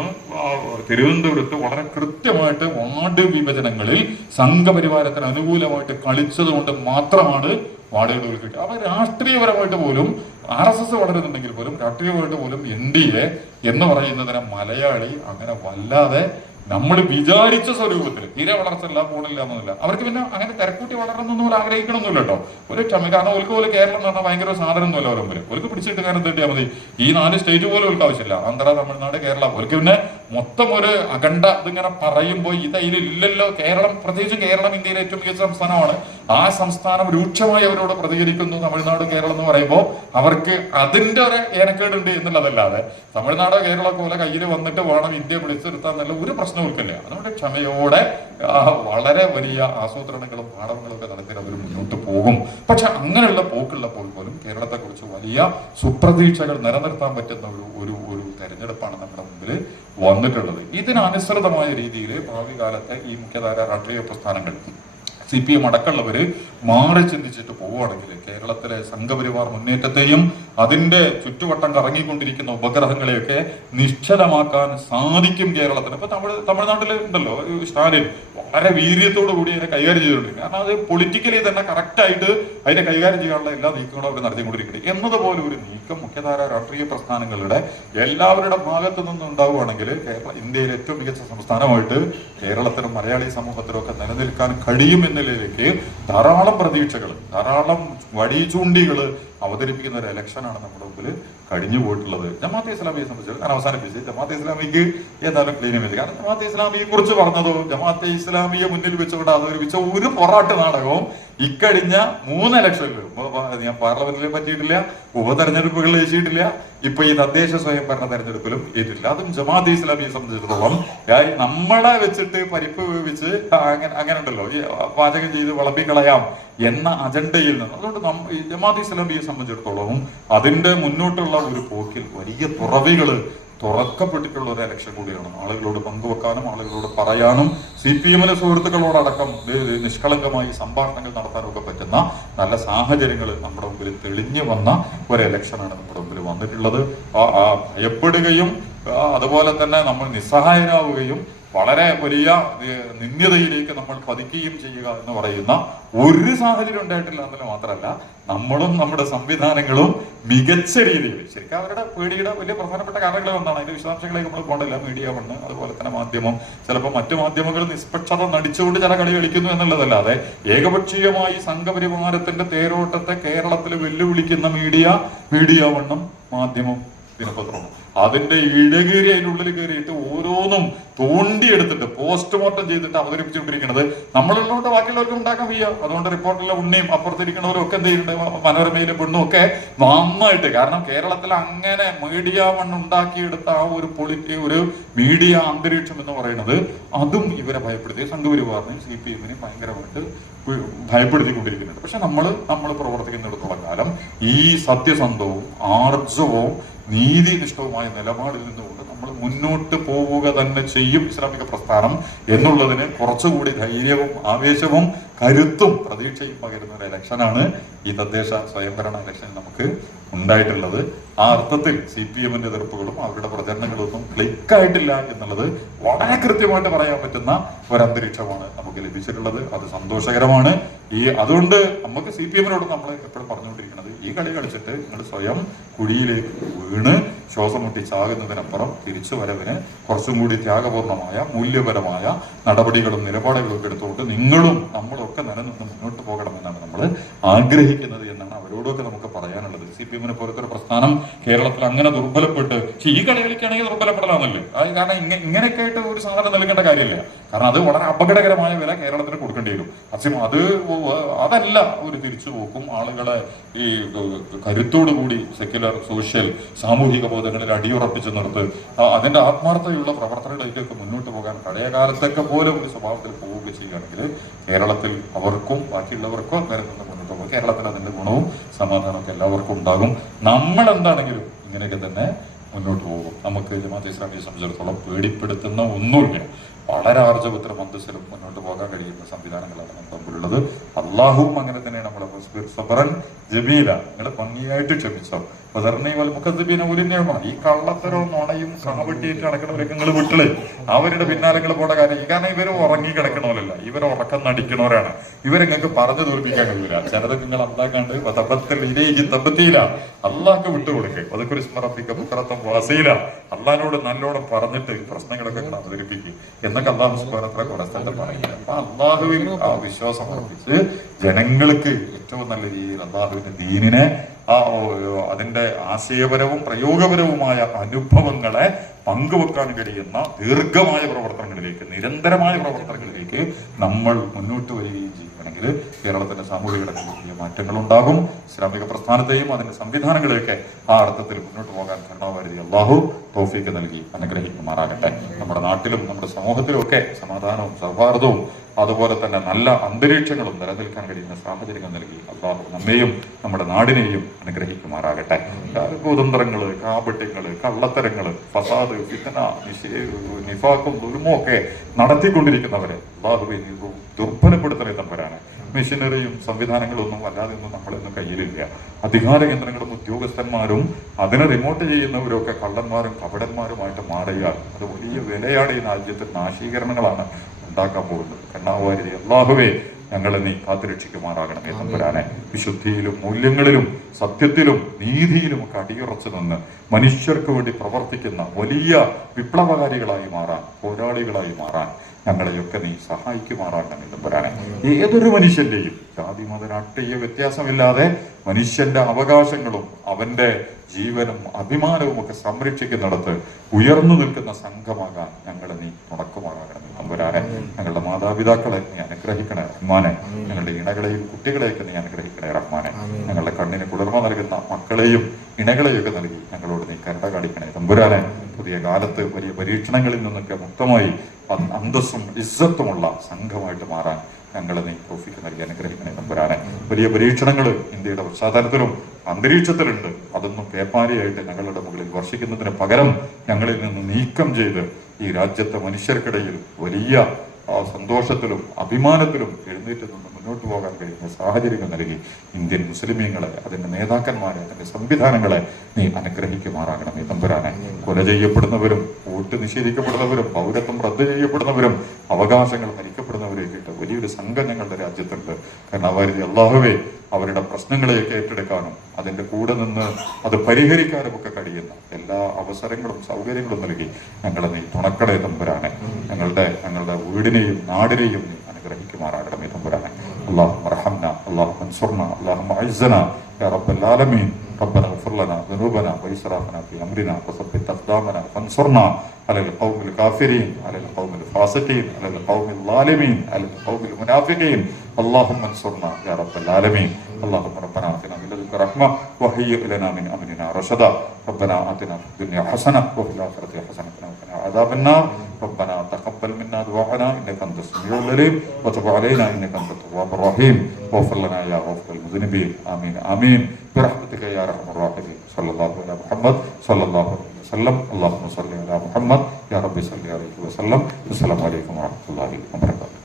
തിരുവനന്തപുരത്ത് വളരെ കൃത്യമായിട്ട് വാർഡ് വിഭജനങ്ങളിൽ സംഘപരിവാരത്തിന് അനുകൂലമായിട്ട് കളിച്ചത് കൊണ്ട് മാത്രമാണ് വാർഡുകൾ കിട്ടുക. അപ്പൊ രാഷ്ട്രീയപരമായിട്ട് പോലും RSS വളരുന്നുണ്ടെങ്കിൽ പോലും രാഷ്ട്രീയമായിട്ട് പോലും NDA എന്ന് പറയുന്നതിനെ മലയാളി അങ്ങനെ വല്ലാതെ നമ്മൾ വിചാരിച്ച സ്വരൂപത്തിൽ തീരെ വളർച്ചല്ല, പോണില്ല എന്നൊന്നുമില്ല. അവർക്ക് പിന്നെ അങ്ങനെ തിരക്കൂട്ടി വളരണമെന്നൊന്നും പോലെ ആഗ്രഹിക്കണമെന്നില്ല കേട്ടോ. ഒരു ക്ഷമ, കാരണം ഓർക്ക് പോലെ കേരളം എന്ന് പറഞ്ഞാൽ ഭയങ്കര സാധനമൊന്നുമല്ല അവരെ മുമ്പിൽ. അവർക്ക് പിടിച്ചിട്ട് കാരണം തട്ടിയാൽ മതി. ഈ 4 സ്റ്റേറ്റ് പോലും അവർക്ക് ആവശ്യമില്ല, ആന്ധ്ര, തമിഴ്നാട്, കേരളം. അവർക്ക് പിന്നെ മൊത്തം ഒരു അഖണ്ഡ ഇതിങ്ങനെ പറയുമ്പോൾ ഇല്ലല്ലോ. കേരളം, പ്രത്യേകിച്ചും കേരളം ഇന്ത്യയിലെ ഏറ്റവും മികച്ച സംസ്ഥാനമാണ്. ആ സംസ്ഥാനം രൂക്ഷമായി അവരോട് പ്രതികരിക്കുന്നു. തമിഴ്നാട്, കേരളം എന്ന് പറയുമ്പോൾ അവർക്ക് അതിന്റെ ഒരു ഏനക്കേടുണ്ട് എന്നുള്ളതല്ലാതെ തമിഴ്നാടോ കേരളമോ പോലെ കയ്യിൽ വന്നിട്ട് വേണം ഇന്ത്യ പിടിച്ചെടുത്താൽ എന്നുള്ള ഒരു പ്രശ്നമില്ല. അതുകൊണ്ട് ക്ഷമയോടെ വളരെ വലിയ ആസൂത്രണങ്ങളും പാഠങ്ങളും ഒക്കെ നടത്തി അവർ മുന്നോട്ട് പോകും. പക്ഷെ അങ്ങനെയുള്ള പോക്കുള്ളപ്പോൾ പോലും കേരളത്തെ കുറിച്ച് വലിയ സുപ്രതീക്ഷകൾ നിലനിർത്താൻ പറ്റുന്ന ഒരു തെരഞ്ഞെടുപ്പാണ് നമ്മുടെ മുമ്പിൽ വന്നിട്ടുള്ളത്. ഇതിനനുസൃതമായ രീതിയിൽ ഭാവി കാലത്തെ ഈ മുഖ്യധാര രാഷ്ട്രീയ പ്രസ്ഥാനങ്ങൾ CPM അടക്കമുള്ളവര് മാറി ചിന്തിച്ചിട്ട് പോവുകയാണെങ്കിൽ കേരളത്തിലെ സംഘപരിവാർ മുന്നേറ്റത്തെയും അതിന്റെ ചുറ്റുവട്ടം കറങ്ങിക്കൊണ്ടിരിക്കുന്ന ഉപഗ്രഹങ്ങളെയൊക്കെ നിശ്ചലമാക്കാൻ സാധിക്കും കേരളത്തിന്. ഇപ്പൊ തമിഴ്നാട്ടിൽ ഉണ്ടല്ലോ സ്റ്റാലിൻ വളരെ വീര്യത്തോടു കൂടി അതിനെ കൈകാര്യം ചെയ്തിട്ടുണ്ട്. കാരണം അത് പൊളിറ്റിക്കലി തന്നെ കറക്റ്റായിട്ട് അതിനെ കൈകാര്യം ചെയ്യാനുള്ള എല്ലാ നീക്കങ്ങളും അവർ നടത്തിക്കൊണ്ടിരിക്കുന്നത്. എന്നതുപോലെ ഒരു നീക്കം മുഖ്യധാര രാഷ്ട്രീയ പ്രസ്ഥാനങ്ങളുടെ എല്ലാവരുടെ ഭാഗത്തു നിന്നും ഉണ്ടാവുകയാണെങ്കിൽ ഇന്ത്യയിലെ ഏറ്റവും മികച്ച സംസ്ഥാനമായിട്ട് കേരളത്തിലും മലയാളി സമൂഹത്തിലും ഒക്കെ നിലനിൽക്കാൻ കഴിയും എന്നതിലേക്ക് ധാരാളം പ്രതീക്ഷകൾ, ധാരാളം വടിചൂണ്ടികള് അവതരിപ്പിക്കുന്ന ഒരു ഇലക്ഷനാണ് നമ്മുടെ മുമ്പിൽ കഴിഞ്ഞു പോയിട്ടുള്ളത്. ജമാഅത്തെ ഇസ്ലാമിയെ സംബന്ധിച്ച് ഞാൻ അവസാനിപ്പിച്ച് ജമാഅത്തെ ഇസ്ലാമിക്ക് ഏതായാലും ക്ലീൻ ചെയ്ത്, കാരണം ജമാഅത്തെ ഇസ്ലാമിയെ കുറിച്ച് പറഞ്ഞതോ ജമാഅത്തെ ഇസ്ലാമിയെ മുന്നിൽ വെച്ചുകൊണ്ട് അവതരിപ്പിച്ച ഒരു പൊറാട്ട് നാടകവും ഇക്കഴിഞ്ഞ 3 ഇലക്ഷനിലും ഞാൻ പാർലമെന്റിലെ പറ്റിയിട്ടില്ല, ഉപതെരഞ്ഞെടുപ്പുകളിൽ ഏറ്റിട്ടില്ല, ഇപ്പൊ ഈ തദ്ദേശ സ്വയംഭരണ തെരഞ്ഞെടുപ്പിലും ഏറ്റിട്ടില്ല. അതും ജമാഅത്തെ ഇസ്ലാമിയെ സംബന്ധിച്ചിടത്തോളം നമ്മളെ വെച്ചിട്ട് പരിപ്പ് വേവിച്ച് അങ്ങനെ ഉണ്ടല്ലോ ഈ പാചകം ചെയ്ത് വിളമ്പിക്കളയാം എന്ന അജണ്ടയിൽ നിന്ന്. അതുകൊണ്ട് ജമാഅത്തെ ഇസ്ലാമിയെ സംബന്ധിച്ചിടത്തോളം അതിന്റെ മുന്നോട്ടുള്ള ഒരു പോക്കിൽ വലിയ തുറവികള് തുറക്കപ്പെട്ടിട്ടുള്ള ഒരു ഇലക്ഷൻ കൂടിയാണ്. ആളുകളോട് പങ്കുവെക്കാനും ആളുകളോട് പറയാനും CPM-ലെ സുഹൃത്തുക്കളോടടക്കം നിഷ്കളങ്കമായി സംഭാഷണങ്ങൾ നടത്താനും ഒക്കെ പറ്റുന്ന നല്ല സാഹചര്യങ്ങൾ നമ്മുടെ മുമ്പിൽ തെളിഞ്ഞു വന്ന ഒരു ഇലക്ഷനാണ് നമ്മുടെ മുമ്പിൽ വന്നിട്ടുള്ളത്. ഭയപ്പെടുകയും അതുപോലെ തന്നെ നമ്മൾ നിസ്സഹായരാവുകയും വളരെ വലിയ നിന്ദ്യതയിലേക്ക് നമ്മൾ പതിക്കുകയും ചെയ്യുക എന്ന് പറയുന്ന ഒരു സാഹചര്യം ഉണ്ടായിട്ടില്ല എന്നതിന് മാത്രമല്ല നമ്മളും നമ്മുടെ സംവിധാനങ്ങളും മികച്ച രീതിയിൽ ശരിക്കും അവരുടെ പേടിയുടെ വലിയ പ്രധാനപ്പെട്ട കാരണങ്ങൾ എന്താണ് അതിന്റെ വിശദാംശങ്ങളിലേക്ക് നമ്മൾ പോകണ്ടില്ല. മീഡിയ വണ്ണ് അതുപോലെ തന്നെ മാധ്യമം, ചിലപ്പോൾ മറ്റു മാധ്യമങ്ങൾ നിഷ്പക്ഷത നടിച്ചുകൊണ്ട് ചില കളി കളിക്കുന്നു എന്നുള്ളതല്ലാതെ ഏകപക്ഷീയമായി സംഘപരിവാരത്തിന്റെ തേരോട്ടത്തെ കേരളത്തിൽ വെല്ലുവിളിക്കുന്ന മീഡിയ വണ്ണം, മാധ്യമം, ദിനപത്രവും അതിന്റെ ഇടകേറി അതിനുള്ളിൽ കയറിയിട്ട് ഓരോന്നും തോണ്ടിയെടുത്തിട്ട് പോസ്റ്റ്മോർട്ടം ചെയ്തിട്ട് അവതരിപ്പിച്ചുകൊണ്ടിരിക്കുന്നത് നമ്മളുള്ളതുകൊണ്ട് ബാക്കിയുള്ളവർക്കും ഉണ്ടാക്കാൻ വയ്യ. അതുകൊണ്ട് റിപ്പോർട്ടിലെ ഉണ്ണിയും അപ്പുറത്തിരിക്കുന്നവരും ഒക്കെ എന്ത് ചെയ്യുന്നുണ്ട്, മനോരമയിലെ പെണ്ണും ഒക്കെ നന്നായിട്ട്, കാരണം കേരളത്തിൽ അങ്ങനെ മീഡിയ വണ്ണ് ഉണ്ടാക്കിയെടുത്ത ആ ഒരു മീഡിയ അന്തരീക്ഷം എന്ന് പറയുന്നത് അതും ഇവരെ ഭയപ്പെടുത്തി സംഘപരിവാറിനെയും CPM-നെയും ഭയങ്കരമായിട്ട് ഭയപ്പെടുത്തിക്കൊണ്ടിരിക്കുന്നുണ്ട്. പക്ഷെ നമ്മൾ പ്രവർത്തിക്കുന്നിടത്തോളം കാലം ഈ സത്യസന്ധവും ആർജവവും നീതിനിഷ്ഠവുമായ നിലപാടിൽ നിന്നുകൊണ്ട് നമ്മൾ മുന്നോട്ട് പോവുക തന്നെ ചെയ്യും ഇസ്ലാമിക പ്രസ്ഥാനം എന്നുള്ളതിന് കുറച്ചുകൂടി ധൈര്യവും ആവേശവും കരുത്തും പ്രതീക്ഷയും പകരുന്ന ഒരു ഇലക്ഷനാണ് ഈ തദ്ദേശ സ്വയംഭരണ ഇലക്ഷൻ നമുക്ക് ഉണ്ടായിട്ടുള്ളത്. ആ അർത്ഥത്തിൽ CPM-ന്റെ എതിർപ്പുകളും അവരുടെ പ്രചരണങ്ങളൊന്നും ക്ലിക്കായിട്ടില്ല എന്നുള്ളത് വളരെ കൃത്യമായിട്ട് പറയാൻ പറ്റുന്ന ഒരന്തരീക്ഷമാണ് നമുക്ക് ലഭിച്ചിട്ടുള്ളത്. അത് സന്തോഷകരമാണ്. അതുകൊണ്ട് നമുക്ക് CPM-നോട് നമ്മൾ എപ്പോഴും പറഞ്ഞുകൊണ്ടിരിക്കുന്നത് ഈ കളി കളിച്ചിട്ട് നിങ്ങൾ സ്വയം കുഴിയിലേക്ക് വീണ് ശ്വാസം മുട്ടി ചാകുന്നതിനപ്പുറം തിരിച്ചു വരവിന് കുറച്ചും കൂടി ത്യാഗപൂർണമായ മൂല്യപരമായ നടപടികളും നിലപാടുകളും ഒക്കെ എടുത്തുകൊണ്ട് നിങ്ങളും നമ്മളും ഒക്കെ നിലനിന്ന് മുന്നോട്ട് പോകണമെന്നാണ് നമ്മൾ ആഗ്രഹിക്കുന്നത് എന്നാണ് അവരോടൊക്കെ നമുക്ക് പറയാനുള്ളത്. CPM പോലത്തെ ഒരു പ്രസ്ഥാനം കേരളത്തിൽ അങ്ങനെ ദുർബലപ്പെട്ട്, പക്ഷെ ഈ കളികളിക്കാണെങ്കിൽ ദുർബലപ്പെടലാണല്ലോ. കാരണം ഇങ്ങനെയൊക്കെ ആയിട്ട് ഒരു സാധനം നൽകേണ്ട കാര്യമില്ല. കാരണം അത് വളരെ അപകടകരമായ വില കേരളത്തിന് കൊടുക്കേണ്ടി വരും. അതല്ല ഒരു തിരിച്ചുപോക്കും. ആളുകളെ ഈ കരുത്തോടുകൂടി സെക്യുലർ സോഷ്യൽ സാമൂഹിക ബോധങ്ങളിൽ അടിയുറപ്പിച്ചു നിർത്ത് അതിന്റെ ആത്മാർത്ഥതയുള്ള പ്രവർത്തനങ്ങളിലേക്കൊക്കെ മുന്നോട്ട് പോകാൻ പഴയ കാലത്തൊക്കെ പോലെ ഒരു സ്വഭാവത്തിൽ പോവുക ചെയ്യുകയാണെങ്കിൽ കേരളത്തിൽ അവർക്കും ബാക്കിയുള്ളവർക്കും അന്നേരം നിന്ന് മുന്നോട്ട് പോകും. കേരളത്തിൽ അതിന്റെ ഗുണവും സമാധാനമൊക്കെ എല്ലാവർക്കും ഉണ്ടാകും. നമ്മൾ എന്താണെങ്കിലും ഇങ്ങനെയൊക്കെ തന്നെ മുന്നോട്ട് പോകും. നമുക്ക് ജമാഅത്തെ ഇസ്ലാമിയെ സംബന്ധിച്ചിടത്തോളം പേടിപ്പെടുത്തുന്ന ഒന്നുമില്ല. വളരെ ആർജവത്തിലും അന്തസ്സിലും മുന്നോട്ട് പോകാൻ കഴിയുന്ന സംവിധാനങ്ങളാണ് നമ്മൾ തമ്മിലുള്ളത്. അള്ളാഹുവും അങ്ങനെ തന്നെയാണ്. നമ്മളെ സബറൻ ജമീല, നിങ്ങൾ ഭംഗിയായിട്ട് ക്ഷമിച്ചോ. ഈ കള്ളത്തരവും നുണയും കാവട്ടിയിട്ട് നടക്കണവരൊക്കെ നിങ്ങൾ വിട്ടില്ലേ, അവരുടെ പിന്നാലെ നിങ്ങൾ പോണ കാര്യം. കാരണം ഇവർ ഉറങ്ങി കിടക്കണവരല്ല, ഇവർ ഉറക്കം നടിക്കണവരാണ്. ഇവരെങ്ങൾക്ക് പറഞ്ഞു തോൽപ്പിക്കാൻ കഴിയില്ല. ചിലതൊക്കെ നിങ്ങൾ അള്ളാക്കാണ്ട് തപ്പത്തിയില്ല, അള്ളാഹ്ക്ക് വിട്ടുകൊടുക്കുക. അതൊക്കെ ഒരു സ്മറപ്പിക്ക പുത്രത്വം വാസയില, അള്ളാഹിനോട് നല്ലോണം പറഞ്ഞിട്ട് പ്രശ്നങ്ങളൊക്കെ അവതരിപ്പിക്കുക എന്നൊക്കെ അള്ളാഹു സുബ്ഹാനഹു കുറെ സ്ഥലത്ത് പറയുക. അപ്പൊ അള്ളാഹുവിൽ ആ വിശ്വാസം ഉറപ്പിച്ച് ജനങ്ങൾക്ക് ഏറ്റവും നല്ല രീതിയിൽ അള്ളാഹുവിന്റെ ദീനിനെ അതിന്റെ ആശയപരവും പ്രയോഗപരവുമായ അനുഭവങ്ങളെ പങ്കുവെക്കാൻ കഴിയുന്ന ദീർഘമായ പ്രവർത്തനങ്ങളിലേക്ക്, നിരന്തരമായ പ്രവർത്തനങ്ങളിലേക്ക് നമ്മൾ മുന്നോട്ട് വരികയും ചെയ്യുകയാണെങ്കിൽ കേരളത്തിന്റെ സാമൂഹിക വലിയ മാറ്റങ്ങൾ ഉണ്ടാകും. ഇസ്ലാമിക പ്രസ്ഥാനത്തെയും അതിന്റെ സംവിധാനങ്ങളെയൊക്കെ ആ അർത്ഥത്തിൽ മുന്നോട്ട് പോകാൻ കരുണാവാരി അള്ളാഹു തൗഫീക്ക് നൽകി അനുഗ്രഹിക്കുമാറാകട്ടെ. നമ്മുടെ നാട്ടിലും നമ്മുടെ സമൂഹത്തിലും ഒക്കെ സമാധാനവും സൗഹാർദ്ദവും അതുപോലെ തന്നെ നല്ല അന്തരീക്ഷങ്ങളും നിലനിൽക്കാൻ കഴിയുന്ന സാഹചര്യങ്ങൾ നൽകി അള്ളാഹു നമ്മെയും നമ്മുടെ നാടിനെയും അനുഗ്രഹിക്കുമാറാകട്ടെ. കുതന്ത്രങ്ങള്, കാപട്യങ്ങള്, കള്ളത്തരങ്ങള്, ഫസാദ്, ഫിത്ന, നിഫാഖും ദുൽമും ഒക്കെ നടത്തിക്കൊണ്ടിരിക്കുന്നവരെ അള്ളാഹുവെ ദുർബലപ്പെടുത്തണേ തമ്പുരാനെ. മെഷീനറിയും സംവിധാനങ്ങളൊന്നും അല്ലാതെ ഒന്നും നമ്മളൊന്നും കയ്യിലില്ല. അധികാര കേന്ദ്രങ്ങളും ഉദ്യോഗസ്ഥന്മാരും അതിനെ റിമോട്ട് ചെയ്യുന്നവരും ഒക്കെ കള്ളന്മാരും കപടന്മാരുമായിട്ട് മാറിയാൽ അത് വലിയ വിലയാണ് ഈ രാജ്യത്തിൽ നാശീകരണങ്ങളാണ് ഉണ്ടാക്കാൻ പോകുന്നത്. കണ്ണാവാരി അല്ലാഹുവേ, ഞങ്ങളെ നീ കാത്തുരക്ഷിക്കുമാറാകണമേ തമ്പുരാനെ. വിശുദ്ധിയിലും മൂല്യങ്ങളിലും സത്യത്തിലും നീതിയിലും ഒക്കെ അടിയുറച്ചു നിന്ന് മനുഷ്യർക്ക് വേണ്ടി പ്രവർത്തിക്കുന്ന വലിയ വിപ്ലവകാരികളായി മാറാൻ, പോരാളികളായി മാറാൻ ഞങ്ങളെയൊക്കെ നീ സഹായിക്കുമാറാകണമേ തമ്പുരാനെ. ഏതൊരു മനുഷ്യന്റെയും ജാതി മത രാഷ്ട്രീയ വ്യത്യാസമില്ലാതെ മനുഷ്യന്റെ അവകാശങ്ങളും അവന്റെ ജീവനും അഭിമാനവും ഒക്കെ സംരക്ഷിക്കുന്നിടത്ത് ഉയർന്നു നിൽക്കുന്ന സംഘമാകാൻ ഞങ്ങളെ നീ തുണക്കുമാറാകണമേ തമ്പുരാനെ. ഞങ്ങളുടെ മാതാപിതാക്കളെ നീ അനുഗ്രഹിക്കണേ റഹ്മാനെ. ഞങ്ങളുടെ ഇണകളെയും കുട്ടികളെയൊക്കെ നീ അനുഗ്രഹിക്കണേ റഹ്മാനെ. ഞങ്ങളുടെ കണ്ണിന് കുളിർമ നൽകുന്ന മക്കളെയും ഇണകളെയൊക്കെ നൽകി ഞങ്ങളോട് നീ കരുണ കാണിക്കണേ തമ്പുരാനെ. പുതിയ കാലത്ത് വലിയ പരീക്ഷണങ്ങളിൽ നിന്നൊക്കെ മുക്തമായി അന്തസ്സും ഇസ്സത്തുമുള്ള സംഘമായിട്ട് മാറാൻ ഞങ്ങളെ നീ തൗഫീക്ക് നൽകി അനുഗ്രഹിക്കണേ തമ്പുരാനെ. വലിയ പരീക്ഷണങ്ങൾ ഇന്ത്യയുടെ പശ്ചാത്തലത്തിലും അന്തരീക്ഷത്തിലുണ്ട്. അതൊന്നും പേപ്പാരിയായിട്ട് ഞങ്ങളുടെ മുകളിൽ വർഷിക്കുന്നതിന് പകരം ഞങ്ങളിൽ നിന്ന് നീക്കം ചെയ്ത് ഈ രാജ്യത്തെ മനുഷ്യർക്കിടയിൽ വലിയ സന്തോഷത്തിലും അഭിമാനത്തിലും എഴുന്നേറ്റ് നിന്ന് മുന്നോട്ട് പോകാൻ കഴിയുന്ന സാഹചര്യങ്ങൾ നൽകി ഇന്ത്യൻ മുസ്ലിമീങ്ങളെ, അതിന്റെ നേതാക്കന്മാരെ, അതിന്റെ സംവിധാനങ്ങളെ നീ അനുഗ്രഹിക്കുമാറാകണമേ തമ്പുരാനെ. കൊല ചെയ്യപ്പെടുന്നവരും വോട്ട് നിഷേധിക്കപ്പെടുന്നവരും പൗരത്വം റദ്ദ് ചെയ്യപ്പെടുന്നവരും അവകാശങ്ങൾ ഹരിക്കപ്പെടുന്നവരെയൊക്കെ വലിയൊരു സംഘം ഞങ്ങളുടെ രാജ്യത്തുണ്ട്. കാരണം അവരുടെ അല്ലാഹുവേ, അവരുടെ പ്രശ്നങ്ങളെയൊക്കെ ഏറ്റെടുക്കാനും അതിന്റെ കൂടെ നിന്ന് അത് പരിഹരിക്കാനും ഒക്കെ കഴിയുന്ന എല്ലാ അവസരങ്ങളും സൗകര്യങ്ങളും നൽകി ഞങ്ങളെ നീ തുണക്കടേ തമ്പുരാനെ. ഞങ്ങളുടെ വീടിനെയും നാടിനെയും നീ അനുഗ്രഹിക്കുമാറാകണമേ തമ്പുരാനെ. اللهم ارحمنا، اللهم انصرنا، اللهم اعزنا يا رب العالمين. ربنا اغفر لنا ذنوبنا واسرافنا في امرنا وثبت اقدامنا وانصرنا على القوم الكافرين، على القوم الفاسقين، على القوم الظالمين، على القوم المنافقين. اللهم انصرنا يا رب العالمين. اللهم ربنا آتنا من لدنك رحمة وهيئ لنا من أمرنا رشدا. ربنا آتنا في الدنيا حسنة وفي الآخرة حسنة وقنا عذاب النار. ربنا تقبل منا دعاءنا إنك أنت السميع العليم وتب علينا إنك أنت التواب الرحيم واغفر لنا يا غافر المذنبين. آمين آمين برحمتك يا أرحم الراحمين. صلى الله على محمد صلى الله عليه وسلم. اللهم صل على محمد يا رب صل عليه وسلم. السلام عليكم ورحمة الله وبركاته.